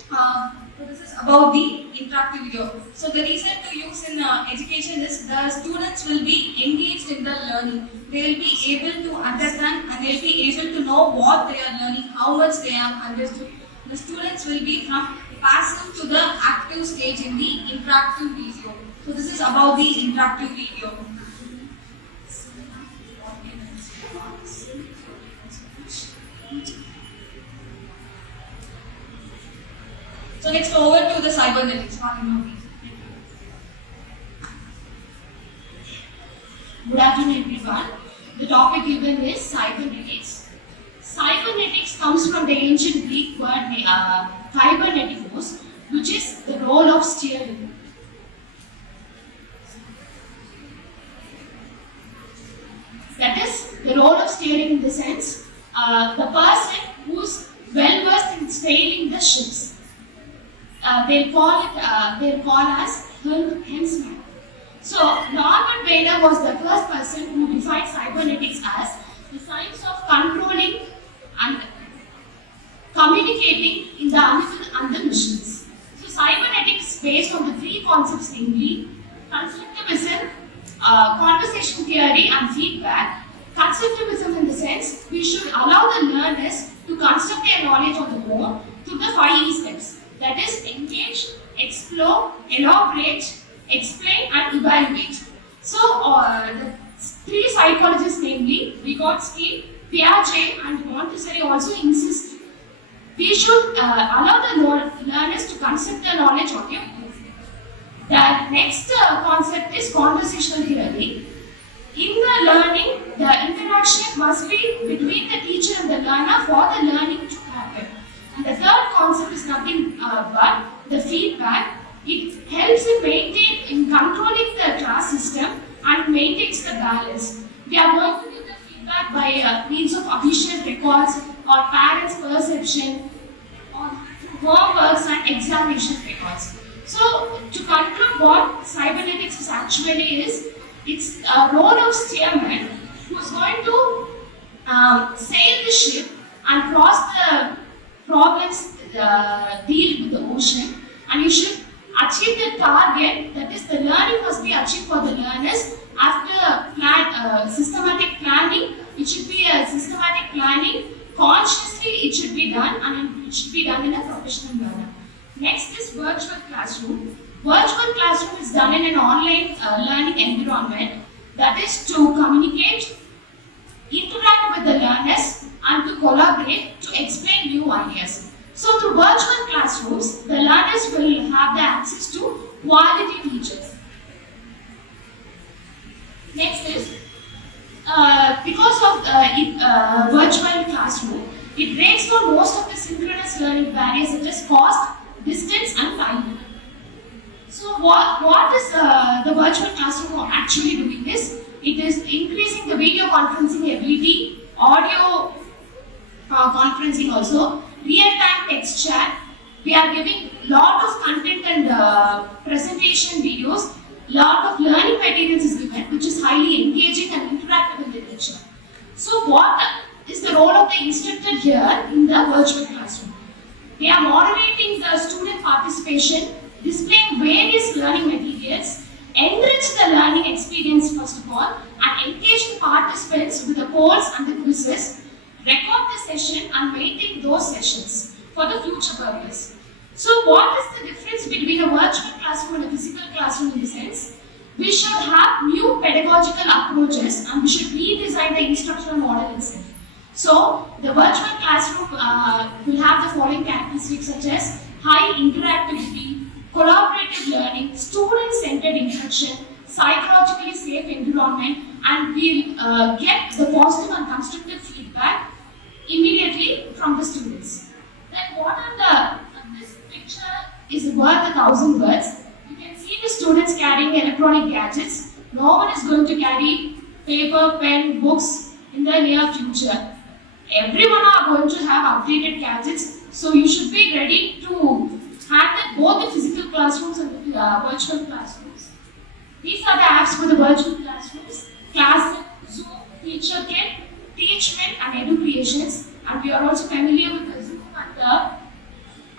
So this is about the interactive video. So the reason to use in education is the students will be engaged in the learning. They will be able to understand and they will be able to know what they are learning, how much they have understood. The students will be from passive to the active stage in the interactive video. So this is about the interactive video. So next over to the cybernetics. Good afternoon everyone. The topic given is cybernetics. Cybernetics comes from the ancient Greek word kybernetikos, which is the role of steering. That is the role of steering in the sense the person who's well versed in sailing the ships. They'll call as helmsman. So Norman Mailer was the first person who defined cybernetics as the science of controlling and communicating in the animal and the machines. So cybernetics is based on the three concepts, namely constructivism, conversation theory and feedback. Constructivism in the sense we should allow the learners to construct their knowledge on their own through the 5 E steps. That is engage, explore, elaborate, explain and evaluate. So the three psychologists, namely Vygotsky, Piaget and Montessori also insist we should allow the learners to construct their knowledge on their own. The next concept is conversational theory. In the learning, the interaction must be between the teacher and the learner for the learning to happen. And the third concept is nothing but the feedback. It helps in controlling the class system and maintains the balance. We are going to give the feedback by means of official records or parents' perception or homeworks and examination records. So to conclude what cybernetics actually is, it's a role of steerman who's going to sail the ship and cross the problems deal with the ocean, and you should achieve the target, that is the learning must be achieved for the learners after systematic planning. It should be a systematic planning, consciously it should be done, and it should be done in a professional manner. Next is virtual classroom. Virtual classroom is done in an online learning environment, that is to communicate, interact with the learners, and to collaborate to explain new ideas. So through virtual classrooms, the learners will have the access to quality teachers. Next is, because of virtual classroom, it breaks down most of the synchronous learning barriers such as cost, distance, and time. So what is the virtual classroom actually doing is, it is increasing the video conferencing ability, audio conferencing also, real-time text chat. We are giving lot of content and presentation videos, lot of learning materials is given, which is highly engaging and interactive in the lecture. So what is the role of the instructor here in the virtual classroom? They are moderating the student participation, displaying various learning materials, enrich the learning experience first of all, and engage participants with the polls and the quizzes, record the session and maintain those sessions for the future purpose. So what is the difference between a virtual classroom and a physical classroom in the sense? We should have new pedagogical approaches and we should redesign the instructional model itself. So the virtual classroom will have the following characteristics such as high interactivity, collaborative learning, student-centered instruction, psychologically safe environment, and we'll get the positive and constructive feedback immediately from the students. Then what are this picture is worth 1,000 words. You can see the students carrying electronic gadgets. No one is going to carry paper, pen, books in the near future. Everyone are going to have updated gadgets, so you should be ready to handle both the physical classrooms and the virtual classrooms. These are the apps for the virtual classrooms: Class, Zoom, Teacher Kit, Teachment, and Edu Creations. And we are also familiar with the Zoom and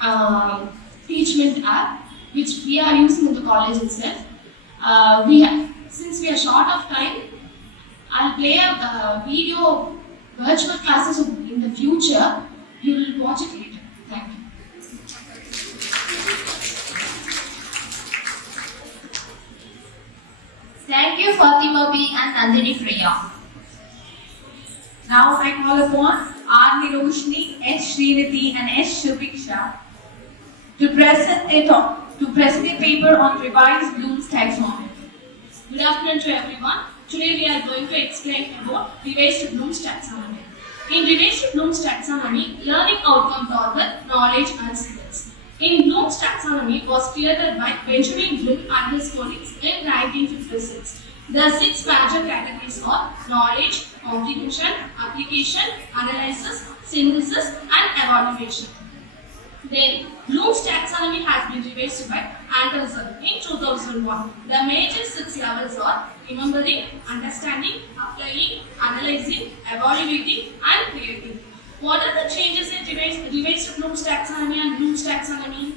the Teachment app, which we are using in the college itself. Since we are short of time, I'll play a video virtual classes in the future. You will watch it later. Thank you. Thank you, Fatima B. and Nandini Priya. Now I call upon R. Niroshni, S. Srinidhi, and S. Shubiksha to present a paper on revised Bloom's taxonomy. Good afternoon to everyone. Today we are going to explain about revised Bloom's taxonomy. In revised Bloom's taxonomy, learning outcomes are the knowledge and skills. In Bloom's taxonomy was created by Benjamin Bloom and his colleagues in 1956. The 6 major categories are knowledge, comprehension, application, analysis, synthesis, and evaluation. Then, Bloom's taxonomy has been revised by Anderson in 2001. The major 6 levels are remembering, understanding, applying, analyzing, evaluating, and creating. What are the changes in revised Bloom's taxonomy and Bloom's taxonomy?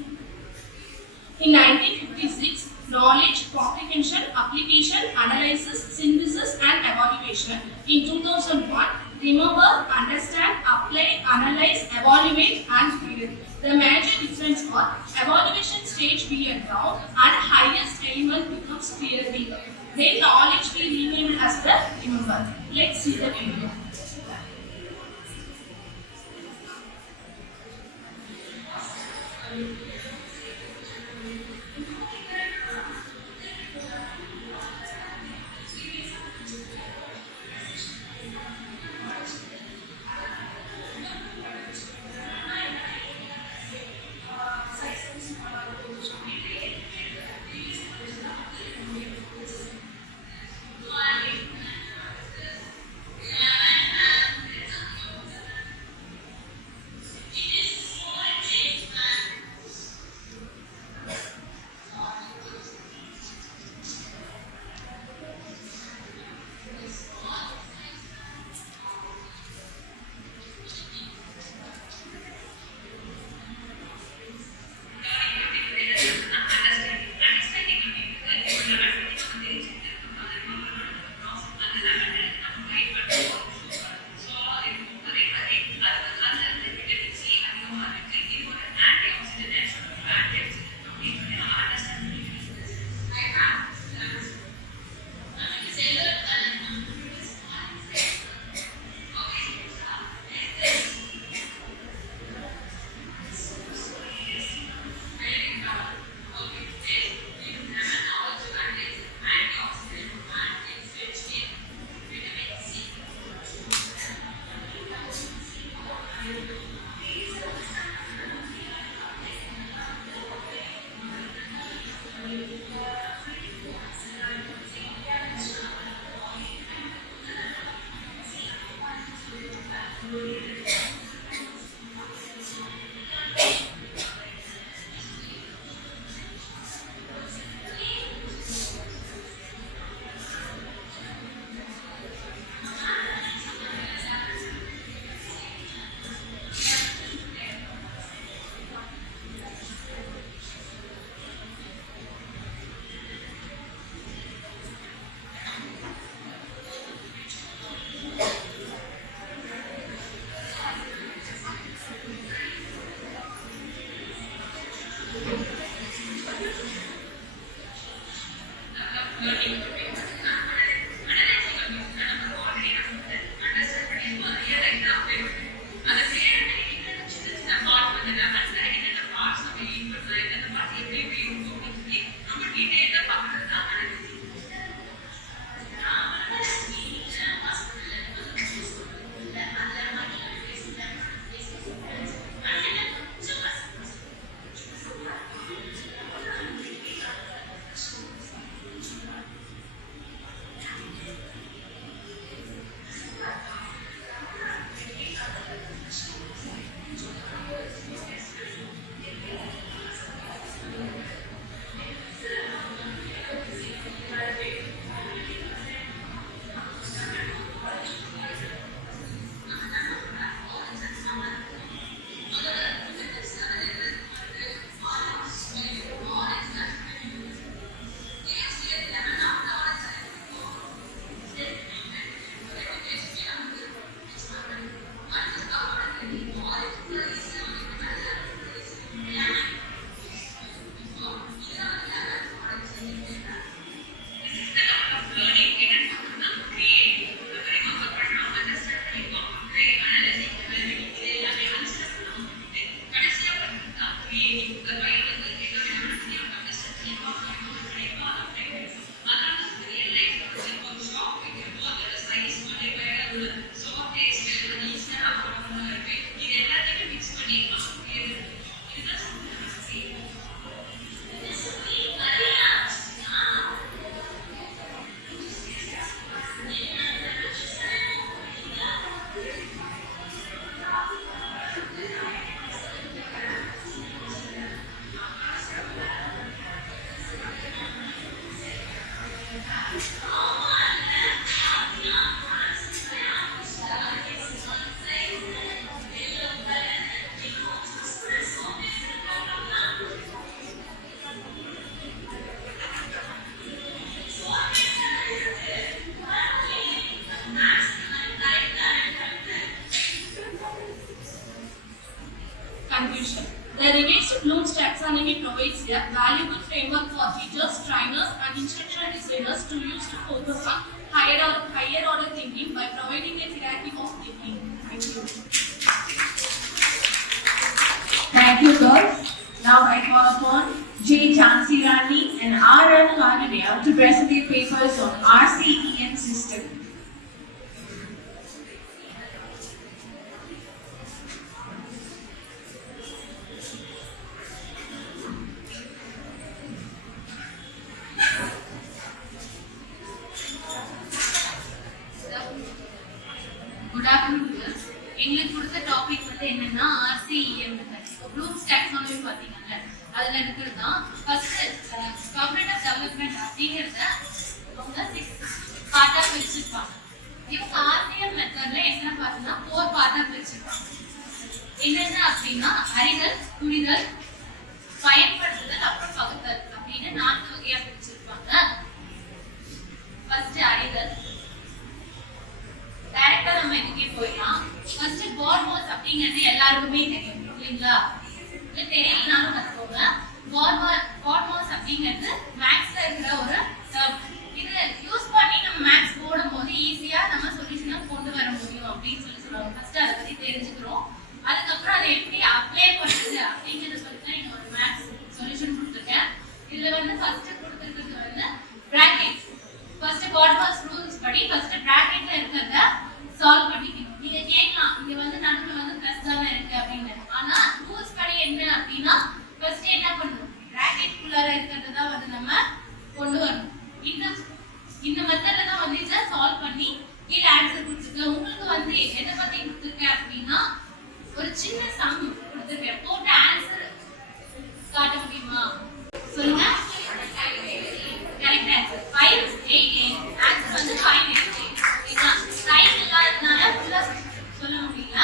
In 1956, knowledge, comprehension, application, analysis, synthesis, and evaluation. In 2001, remember, understand, apply, analyze, evaluate, and create. The major difference are evaluation stage be at down and highest element becomes clearly. Then knowledge be renamed as the remember. Let's see the video. Conclusion. The revised Bloom's taxonomy provides a valuable framework for teachers, trainers, and instructional designers to use to focus on higher order thinking by providing a hierarchy of thinking. Thank you. Thank you, girls. Now I call upon J. Chansi Rani and R. N. Karunya to present their papers on RCEN system. Good afternoon, girls. எங்களுக்கு கொடுத்த டாபிக் வந்து என்னன்னா RCEM Bloom's taxonomy பாத்தீங்கல்ல அதுல இருக்கிறது தான் first corporate development அப்படிங்கறத அவங்க 6 பார்ட்டா பிரிச்சிருப்பாங்க. இவங்க RCEM மெத்தட்ல என்ன பார்த்தா 4 பார்ட்டா பிரிச்சிருப்பாங்க. என்னென்ன அப்படின்னா அறிதல், புரிதல், பயன்படுத்துதல், அப்புறம் பகுத்தல் அப்படின்னு 4 வகையா பிரிச்சிருப்பாங்க. ஃபர்ஸ்ட் அறிதல். டைரக்டா நம்ம இதுக்கே போயிடலாம். ஃபர்ஸ்ட் கார்மோஸ் அப்படிங்கிறது எல்லாருக்குமே தெரியும் இல்லைங்களா? இது தெரியலனாலும் கத்துக்கோங்க. கார்மோஸ் அப்படிங்கிறது மேக்ஸ்ல இருக்கிற ஒரு டேர்ம். இது யூஸ் பண்ணி நம்ம மேக்ஸ் போடும்போது ஈஸியா நம்ம சொல்யூஷனை கொண்டு வர முடியும் அப்படின்னு சொல்லுவாங்க. ஃபர்ஸ்ட் அதை பத்தி தெரிஞ்சுக்கிறோம். அதுக்கப்புறம் அதை எப்படி அப்ளை பண்றது அப்படிங்கிறத பத்தி தான் இங்க ஒரு மேக்ஸ் சொல்யூஷன் கொடுத்துருக்கேன். இதுல வந்து ஃபர்ஸ்ட் கொடுத்துருக்கிறது வந்து பிராக்கெட். ஃபர்ஸ்ட் கார்மோஸ் ரூல்ஸ் படி ஃபர்ஸ்ட் பிராக்கெட்ல இருக்கிறத சால்வ் பண்ணிக்கணும். நீங்க கேட்கலாம் இங்க வந்து நடுவுல வந்து பிளஸ் தானே இருக்கு அப்படின்னு. ஆனா ரூல்ஸ் படி என்ன அப்படின்னா ஃபர்ஸ்ட் என்ன பண்ணணும், பிராக்கெட் குள்ளார இருக்கிறத தான் வந்து நம்ம கொண்டு வரணும். இந்த மெத்தட்ல தான் வந்து இதை சால்வ் பண்ணி கீழே ஆன்சர் கொடுத்துருக்கேன். உங்களுக்கு வந்து எதை பத்தி கொடுத்துருக்கேன் அப்படின்னா ஒரு சின்ன சம் கொடுத்துருக்கேன். போட்டு ஆன்சர் காட்ட முடியுமா சொல்லுங்க. Correct answer 588. ஆன்சர் வந்து 588. ஓகேங்களா? டைம் இல்லாததுனால ஃபுல்லா சொல்ல முடியல.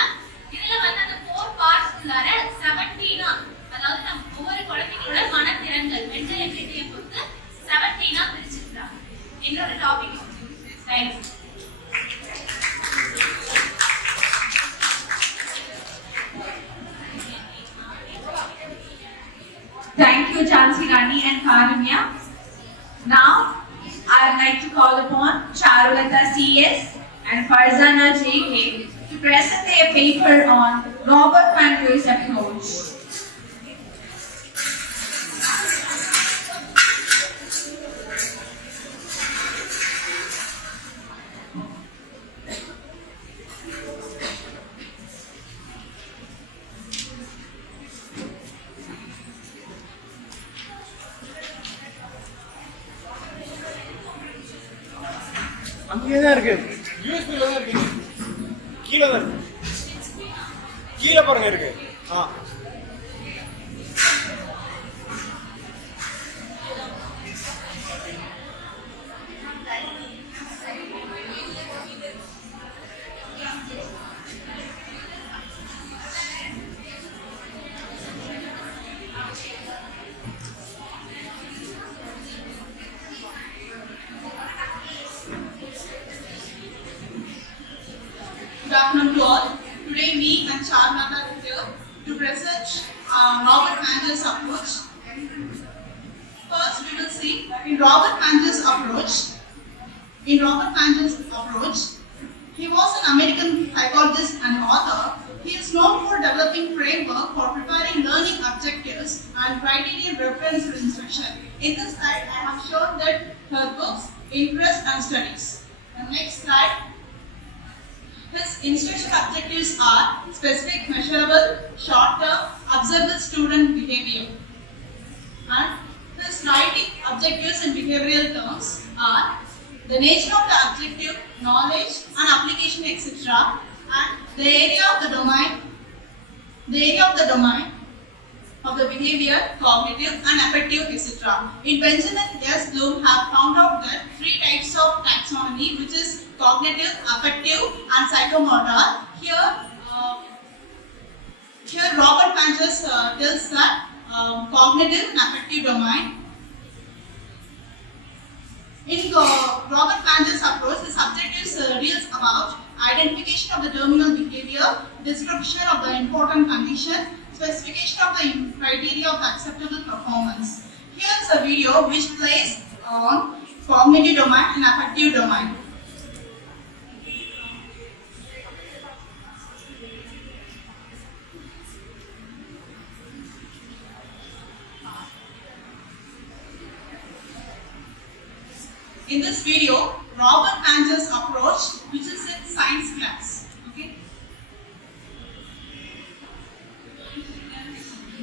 இதுல வந்து அந்த 4 பார்ட்ஸ் உள்ளார 17 அதாவது நம்ம ஒவ்வொரு குழந்தைகளோட மனத்திறன்கள் மென்டல் எபிலிட்டியை பொறுத்து 17 பிரிச்சிருக்காங்க. என்னோட topic science. Thank you, Chansi Rani and Karunya. Now, I'd like to call upon Charulata CS and Farzana JK to present their paper on Robert Manco's approach. அங்கேயே தான் இருக்கு. யூஎஸ்பில தான் இருக்கு. கீழே தான் இருக்கு. கீழே பாருங்க இருக்கு. Good afternoon to all. Today me and Charulata are here to present Robert Manco's approach. First we will see in Robert Manco's approach. He was an American psychologist and author. He is known for developing framework for preparing learning objectives and criteria reference for instruction. In this slide, I have shown that her books, interests and studies. The next slide. His instruction objectives are specific, measurable, short-term, observable student behavior. And his writing objectives in behavioral terms are the nature of the objective, knowledge and application, etc. And the area of the domain of the behavior, cognitive and affective, etc. In Benjamin S. Bloom have found out that 3 types of taxonomy, which is cognitive, affective and psychomotor. Here Robert Manco tells that cognitive and affective domain. In Robert Manco's approach, the subjectives deals about identification of the terminal behavior, description of the important condition, specification of the criteria of acceptable performance. Here is a video which plays on cognitive domain and affective domain. In this video, Robert Manco's approach, which is in science class. Okay.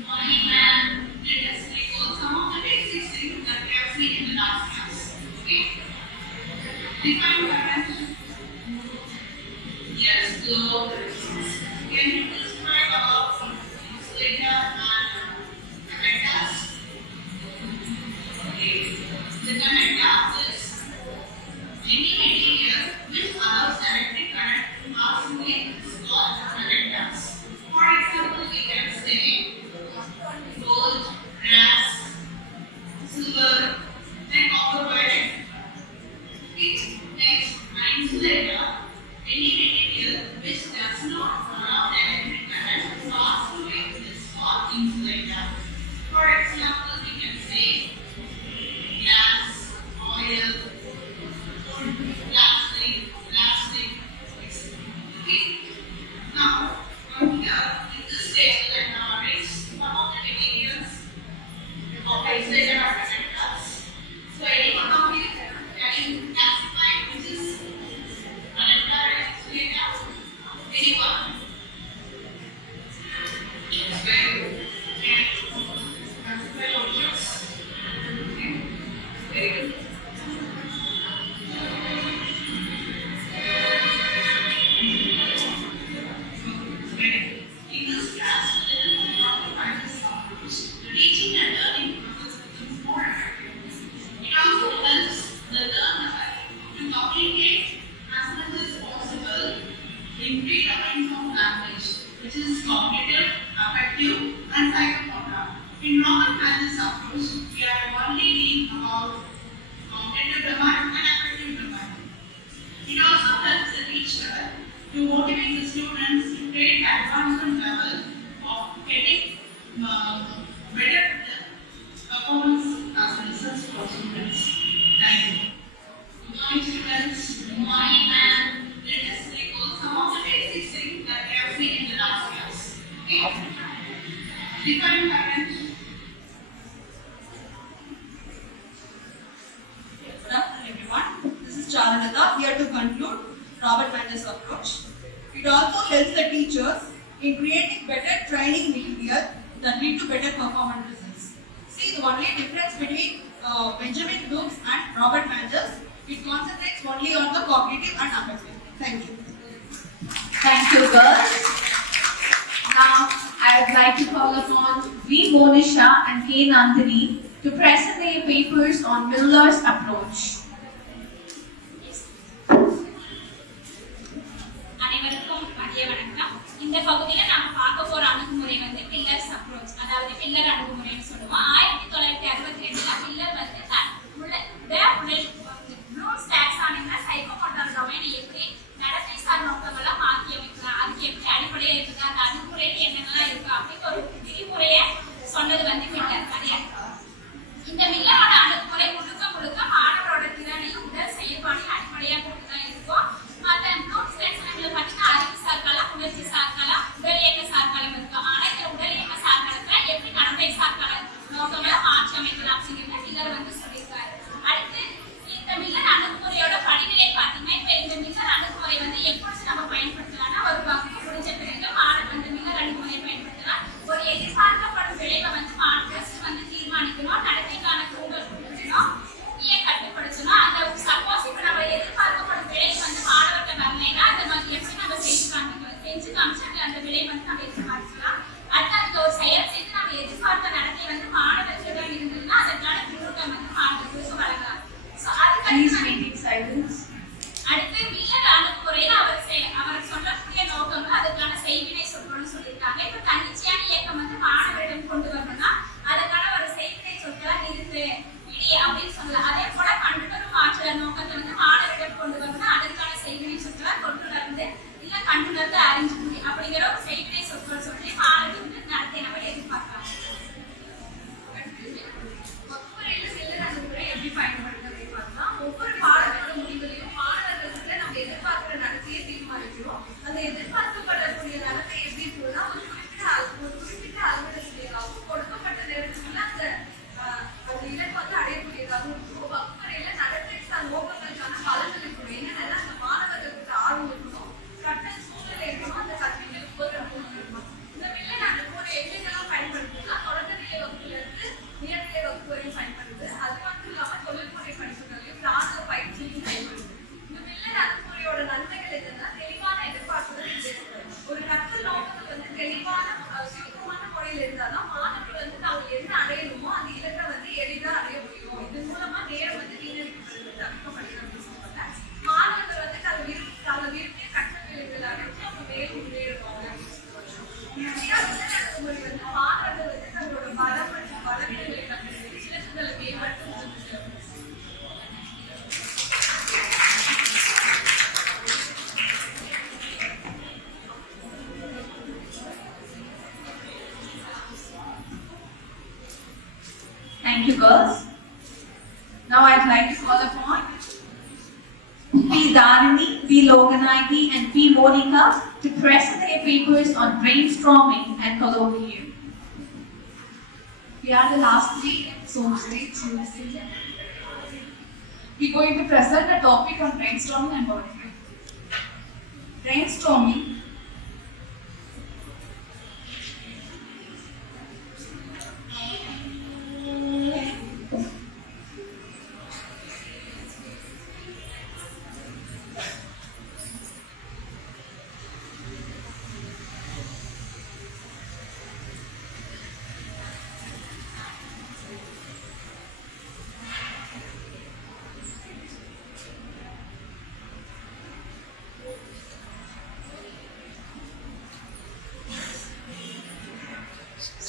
Morning, ma'am. Let us recall some of the basic things that we have seen in the last class. Okay. Define current. Yes. So, can you describe about insulator and connectors? Okay. The connector is any material which allows electric current to pass through it is called conductors. For example, we can say gold, brass, silver, then copper wire. Next, an insulator, any material which does not allow electric current to pass through it is called insulator. For example, we can say glass, oil, plastic, etc. Okay. Now, from here, in this table, I have arranged some of the materials of insulator or conductors. So, any one of you can classify which is conductor or insulator? Anyone? Very good. And classify objects. Okay. Very good. In this class, we will talk about this approach. The teaching and learning process becomes more effective. It also helps the learner to communicate as much as possible in 3 domains of language, which is cognitive, affective, and psychomotor. In Robert Manco's approach, we are only reading about cognitive domain and affective domain. It also helps the teacher to motivate the students to take advancement level of getting better performance as a research for students. Thank you. SARADA here to conclude Robert Mandel's approach. It also helps the teachers in creating better training material that lead to better performance results. See, the only difference between Benjamin Bloom's and Robert Mandel's, it concentrates only on the cognitive and affective. Thank you. Thank you, girls. Now, I would like to call upon V. Monisha and K. Nandini to present their papers on Miller's approach. அனைவருக்கும் மதிய வணக்கம். இந்த பகுதியில் நாம பார்க்க போற அணுகுமுறை வந்து மில்லர்ஸ் அப்ரோச், அதாவது மில்லர் அணுகுமுறைன்னு சொல்லுவோம். 1962ல மில்லர் வந்து ப்ளூம்ஸ் டாக்ஸானமில சைக்கோமோட்டார் டொமைனை எப்படி நடத்தை சார் நோக்கங்களா மாற்றி அமைக்கலாம், அதுக்கு எப்படி அடிப்படையா இருக்குது, அந்த அணுகுமுறையில் என்னென்னலாம் இருக்கு அப்படின்னு ஒரு விதிமுறையை சொன்னது வந்து மில்லர். இந்த மில்லரோட அணுகுமுறை முழுக்க மாணவரோட திறனையும் உடல் செயல்பாடையும் அடிப்படையா கொண்டுதான் இருக்கும். மற்ற ப்ளூம்ஸ் டாக்ஸானமில பார்த்தீங்கன்னா அறிவு சார்காலம், உணர்ச்சி சார்காலம், உடல் இயக்க சார்காலம் இருக்கும். ஆனா இந்த உடல் இயக்க சார்காலத்துல எப்படி நடத்தை சார்காலம் நோக்கங்களை மாற்றி அமைக்கலாம் அப்படிங்கிறத மில்லர் வந்து சொல்லியிருக்காரு. அடுத்து இந்த மில்லர் அணுகுமுறையோட படிநிலை பார்த்தீங்கன்னா இப்ப இந்த மில்லர் அணுகுமுறை வந்து எப்பொழுது நம்ம பயன்படுத்தலாம்னா ஒரு வகுப்பு முடிஞ்ச பிறகு மாணவர் அந்த மில்லர் அணுகுமுறையை பயன்படுத்தலாம். ஒரு எதிர்பார்க்கப்படும் விளைவை வந்து மாணவர்கள் வந்து தீர்மானிக்கணும், நடத்தைக்கான தூண்டல் கொடுக்கணும், ஊக்கியை கட்டுப்படுத்தணும். அந்த சப்போஸ் இப்ப நம்ம எதிர்பார்க்கப்படும் விளை வந்து மாணவர்கள் வரலைன்னா அந்த மாதிரி எப்படி நம்ம செஞ்சு காமிச்சு அந்த விளை வந்து நம்ம எதிர்பார்க்கலாம். அடுத்து அதுக்கு ஒரு செயல் செய்து நம்ம எதிர்பார்த்த நடத்தை வந்து மாணவர்களிடம் இருந்ததுன்னா அதற்கான பின்னூட்டம் வந்து மாணவர்களுக்கு வழங்கலாம். அடுத்து மில்லர் அணுகுமுறையில அவர் சொல்லக்கூடிய நோக்கங்கள் அதுக்கான செய்வினை சொற்களும் சொல்லியிருக்காங்க. இப்ப தன்னிச்சையான இயக்கம் வந்து மாணவரிடம் கொண்டு வரணும்னா அதுக்கான ஒரு செய்வினை சொற்களை நிறுத்து, இடி அப்படின்னு சொல்லலாம். அதே போல கண்டுணரும் மாற்ற நோக்கத்தை வந்து மாணவரிடம் கொண்டு வரணும்னா அதுக்கான செய்வினை சொற்களை கொண்டுணர்ந்து இல்ல கண்டுணர்ந்து அறிஞ்சு புரி அப்படிங்கிற ஒரு செய்வினை சொற்கள் சொல்லி மாணவர்கள் வந்து நடத்தை நம்ம எதிர்பார்க்கலாம். வகுப்பறையில மில்லர் அணுகுமுறை எப்படி பயன்படுத்துறது பார்த்தா ஒவ்வொரு பாடத்தோட முடிவுலையும் மாணவர்களுக்கு நம்ம எதிர்பார்க்கிற நடத்தையை தீர்மானிக்கிறோம். அந்த எதிர்பார்க்கப்படக்கூடிய நடத்தை எப்படி இருக்குன்னா ஒரு குறிப்பிட்ட அலுவலகத்திலேயாகவும் கொடுக்கப்பட்ட நேரத்துக்குள்ள அந்த இலக்கு வந்து அடையக்கூடியதாகவும் இருக்கும். வகுப்பறையில நடத்தை சார் நோக்கங்களுக்கான பலன்கள் இருக்கணும். என்னன்னா அந்த மாணவர்களுக்கு ஆர்வம் இருக்கணும், கற்றல் சூழ்நிலை இருக்கணும், அந்த கல்விகளுக்கு இருக்கணும். இந்த மில்லர் அணுகுமுறை எங்கெல்லாம் பயன்படுத்துனா தொடக்கநிலை வகுப்புல இருந்து உயர்நிலை வகுப்பு வரையும் பயன்படுது. அது மட்டும் இல்லாம தொழில்முறை படிப்புகளையும் ராணுவ பயிற்சியும் பயன்படுது. இந்த மில்லர் அணுகுமுறையோட நன்மைகள் என்னன்னா தெளிவான எதிர்பார்ப்புகள் ஒரு கற்றல் நோக்கங்கள் வந்து தெளிவான சுருக்கமான முறையில் இருந்தாதான் மாணவர்கள் வந்து நாங்கள் என்ன அடையணுமோ அந்த இலக்கை வந்து எளிதாக அடைய முடியும். இதன் மூலமா நேரம் வந்து வீணடிக்கப்படுறது தவிர்க்கப்படுது அப்படின்னு சொல்லுவாங்க. மாணவர்கள் வந்து தாங்கள் விரும்பிய கற்றல் நிலைகள் அடைஞ்சு அவங்க மேலும் முன்னேறுவாங்க அப்படின்னு சொல்லுவாங்க. மில்லர் அணுகுமுறை வந்து மாணவர்கள் வந்து தங்களோட பலம் மற்றும் பலவீனங்களை கண்டறிந்து இலக்குகளை மேம்படுத்த உதவுது. Thank you, girls. Now I'd like to call upon P. Dharani, P. Loganayaki, and P. Monica to present their papers on brainstorming and colloquium. We are the last three, so stay tuned. We're going to present a topic on brainstorming and colloquium. Brainstorming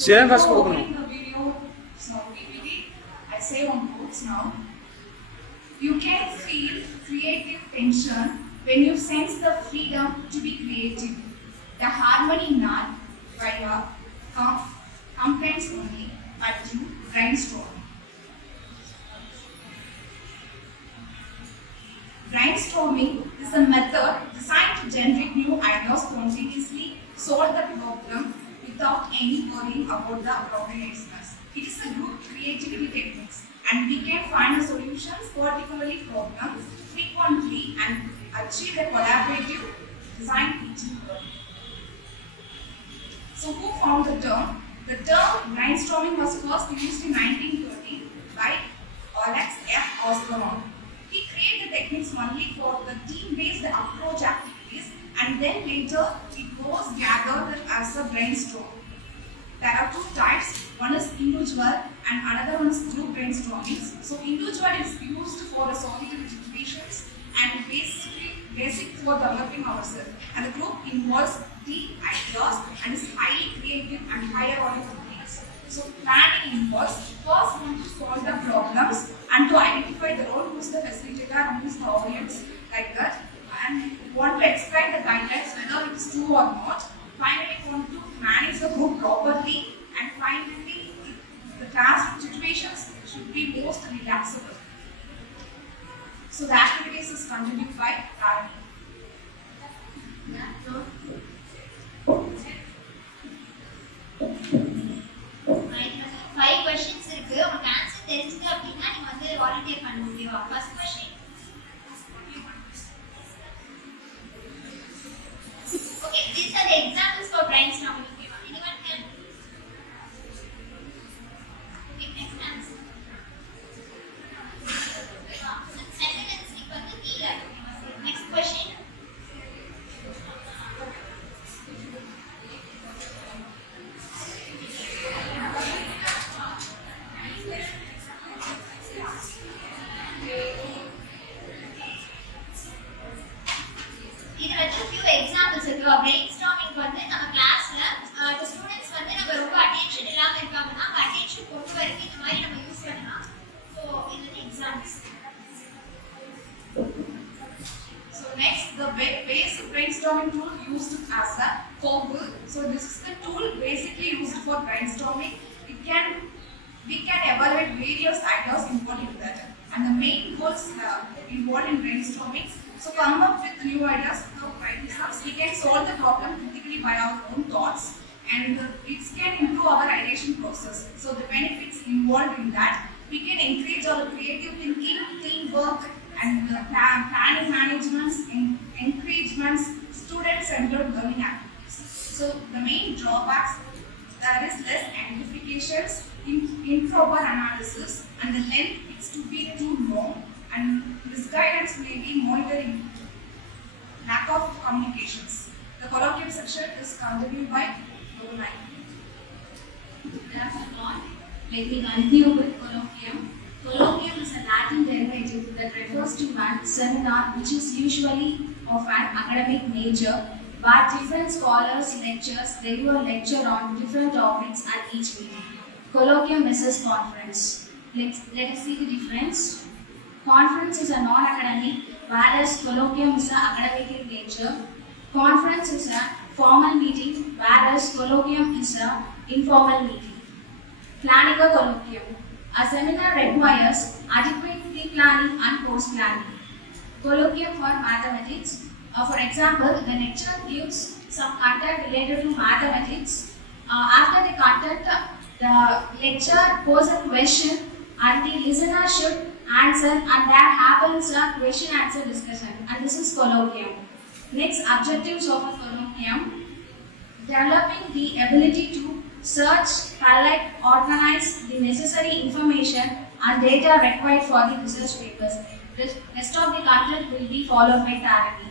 Share first கொடுக்கணும். I say on quotes now. You can feel creative tension when you sense the freedom to be creative. The harmony not via complaints only, but you brainstorm. Brainstorming is a method designed to generate new ideas spontaneously, solve the problem without any worrying about the appropriateness. It is a group creativity techniques, and we can find solutions, particularly problems frequently frequently and achieve a collaborative design teaching work. So who found the term? The term brainstorming was first used in 1930 by Alex F. Osborne. He created the techniques only for the team-based approach activities, and then later it was gathered as a brainstorm. There are two types. One is individual and another one is group brainstorming. So individual is used for the solitary situations and basic for developing ourselves. And the group involves deep ideas and is highly creative and higher order techniques. So planning involves first one to solve the problems and to identify the role, who's the facilitator and who's the audience, like that. And want to explain the guidelines whether it is true or not. Finally, want to manage the group properly, and finally, the classroom situations should be most relaxable. So the activities is continued by Karen. Five questions இருக்கு. உங்களுக்கு ஆன்சர் தெரிஞ்சது அப்படின்னா நீங்க வந்து வாலண்டியர் பண்ண முடியுமா? First question. Okay, these are the examples for brainstorming. Anyone can? Okay, next answer. Sentence இப்ப வந்து கீழ. Next question. இதுல few examples இருக்கு. brainstorming வந்து நம்ம கிளாஸ்ல the students வந்து நம்ம ரொம்ப attention இல்லாம இருக்காங்கன்னா அந்த attention கொண்டு வரதுக்கு இந்த மாதிரி நம்ம யூஸ் பண்ணலாம். So இது examples. So next, the basic brainstorming tool used as a Kogel. So this is the tool basically used for brainstorming. We can evaluate various ideas involved in that, and the main goals involved in brainstorming. So come up with new ideas without writing stuff. We can solve the problem critically by our own thoughts, and it can improve our ideation process. So the benefits involved in that, we can encourage our creative thinking, teamwork, and planning managements, encouragements, student-centered learning activities. So the main drawbacks, there is less identifications, improper analysis, and the length is to be too long, and misguidance may be monitoring, lack of communications. The colloquium section is continued by Logan. Good afternoon. Let me continue with colloquium. Colloquium is a Latin derivative that refers to a seminar which is usually of an academic nature, where different scholars, lectures, deliver lecture on different topics at each meeting. Colloquium versus conference. Let us see the difference. Conference is a non-academic, whereas colloquium is an academic in nature. Conference is a formal meeting, whereas colloquium is an informal meeting. Planning a colloquium. A seminar requires adequate pre-planning and post-planning. Colloquium for mathematics. For example, the lecturer gives some content related to mathematics. After the content, the lecturer poses a question and the listener should answer, and there happens a question-answer discussion, and this is colloquium. Next, objectives of a colloquium. Developing the ability to search, collect, organize the necessary information and data required for the research papers. The rest of the content will be followed by therapy.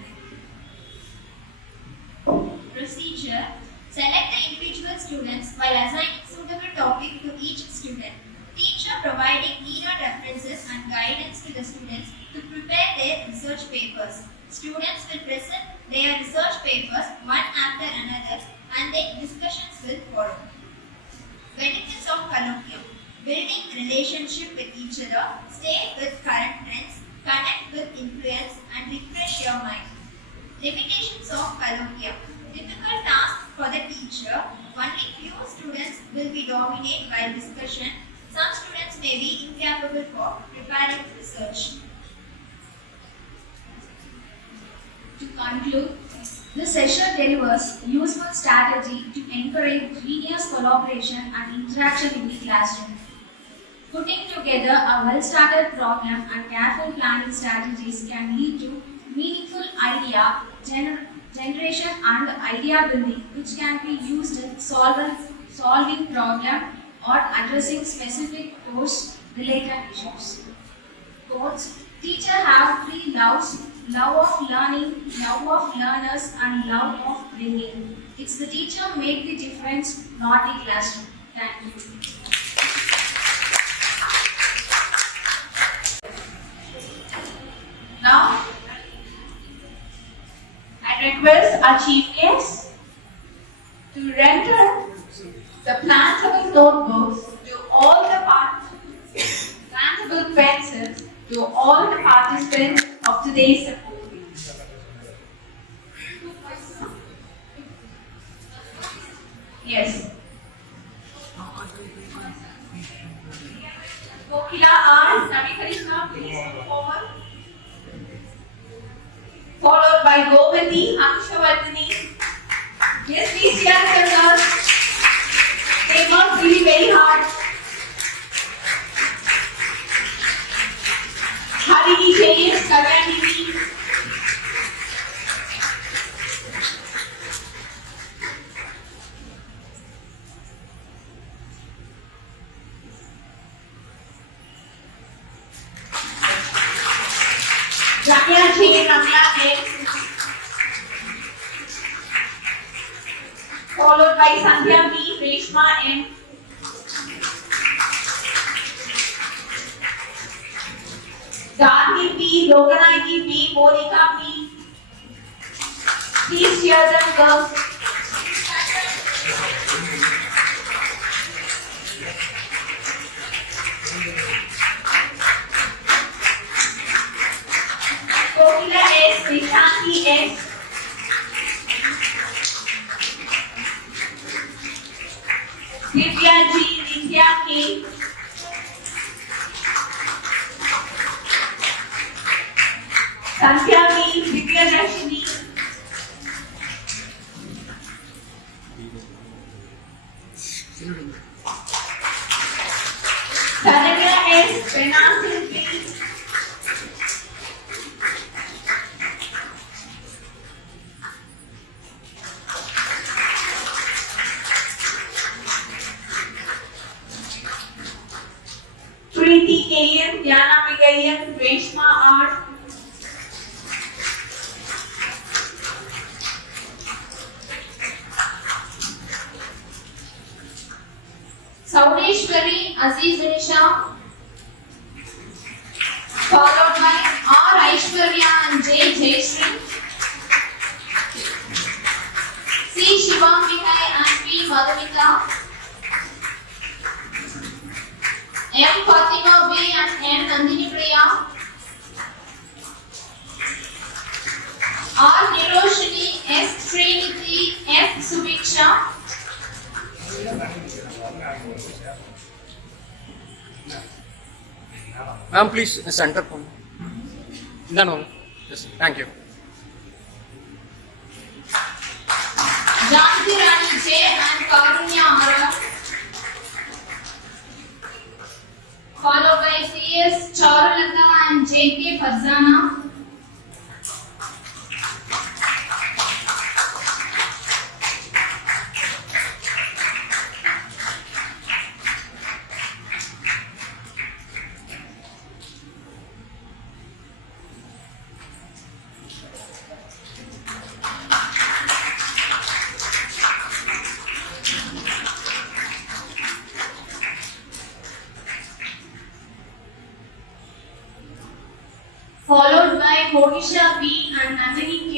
Procedure. Select the individual students while assigning suitable topic to each student. Teacher providing needed references and guidance to the students to prepare their research papers. Students will present their research papers one after another, and then discussions will follow. Benefits of colloquium. Building relationship with each other, stay with current trends, connect with influence, and refresh your mind. Limitations of colloquium. Difficult task for the teacher. Only few students will be dominated by discussion. Some students may be incapable for preparing research. To conclude, this session delivers useful strategy to encourage genius collaboration and interaction in the classroom. Putting together a well-started program and careful planning strategies can lead to meaningful idea generation and idea building, which can be used in solving problem or addressing specific course-related issues. Quotes: teachers have three loves: love of learning, love of learners, and love of bringing. It's the teacher make the difference, not the classroom. Thank you. Now, I request our chief guest to render the plantable notebooks to all the participants, plantable pencils to all the participants of today's symposium. Yes. Kokila R. Navi Krishna, please come forward. Followed by Govati Amshavardhani. Yes, please cheer the girls. They work really very hard. Harini J.S. Karandini. Ramya J. Ramya X. Followed by Sandhya B. Reshma M. Dharmi P. Loganagi B. Monica P. Please cheer them, girls. Kokila S. Vishanti S. Divya G. Nitya K. Sandhya B. Divya Rashmi. Sanagya S. Venanthi B. Preeti A.M. Diana Megayam, Reshma R. Saureshwari Aziz Nisha. Followed by R. Aishwarya and J. Jayashree. C. Shivambika and P. Madhumita. M. Fatima B. and M. Nandini Priya. R. Niroshini, S. Srinidhi, F. Subiksha. Ma'am, please center point. No. Yes, thank you. Janti Rani J. and Karunya R. Followed by C.S. Charulata and J.K. Farzana. Followed by Monisha B. and Nandini K.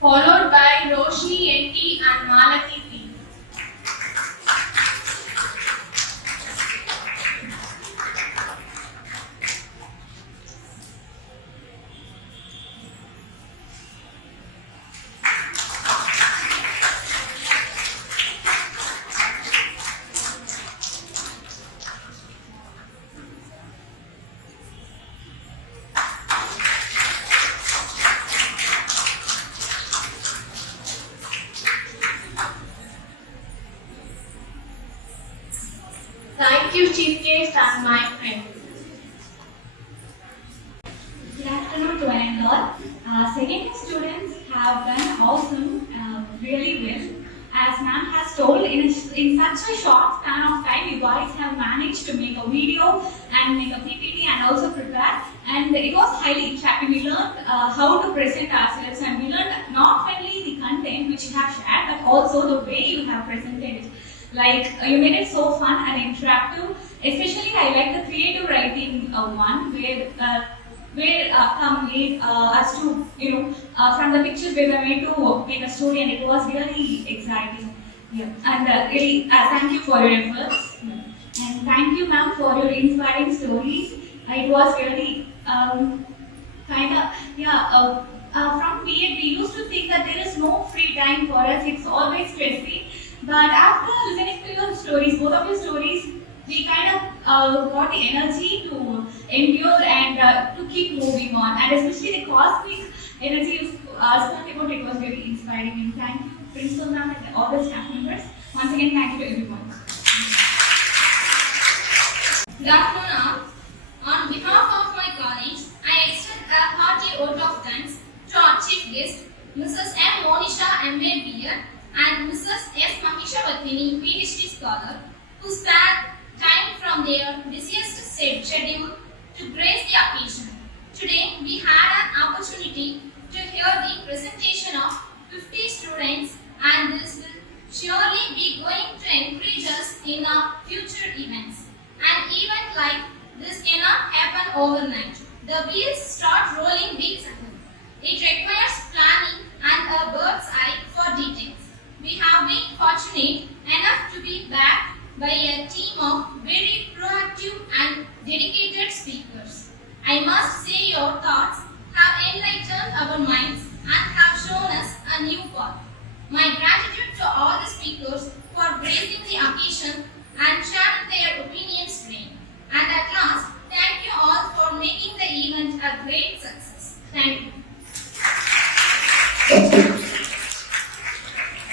Followed by Roshni N.T. and Malati P. Thank you, Chief Guest and my friend. Good afternoon to one and all. Second year students have done awesome, really well. As ma'am has told, in such a short span of time, you guys have managed to make a video and make a PPT and also prepare. And it was highly interactive. We learned how to present ourselves, and we learned not only the content which you have shared, but also the way you have presented it. Like you made it so fun and interactive. Especially, I like the creative writing one where come made us to, from the pictures we were made to make a story, and it was really exciting. Yeah. And really, thank you for your efforts. Yeah. And thank you, ma'am, for your inspiring stories. It was really from PA, we used to think that there is no free time for us, it's always stressful. But after listening to your stories, both of your stories, we kind of got the energy to endure and to keep moving on. And especially the cosmic energy you spoke about, it was very inspiring. And thank you, Principal Ma'am, and all the staff members. Once again, thank you to everyone. Good afternoon all. On behalf of my college, I extend a hearty vote of thanks to our chief guest, Mrs. M. Monisha M.A. Beer and Mrs. S. Mahishavatini, PhD scholar, who spared time from their busiest schedule to grace the occasion. Today, we had an opportunity to hear the presentation of 50 students, and this will surely be going to encourage us in our future events. An event like this cannot happen overnight. The wheels start rolling weeks ahead. It requires planning and a bird's eye for details. We have been fortunate enough to be backed by a team of very proactive and dedicated speakers. I must say your thoughts have enlightened our minds and have shown us a new path. My gratitude to all the speakers for gracing the occasion and sharing their opinions today. And at last, thank you all for making the event a great success. Thank you.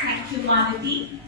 Thank you, Malati.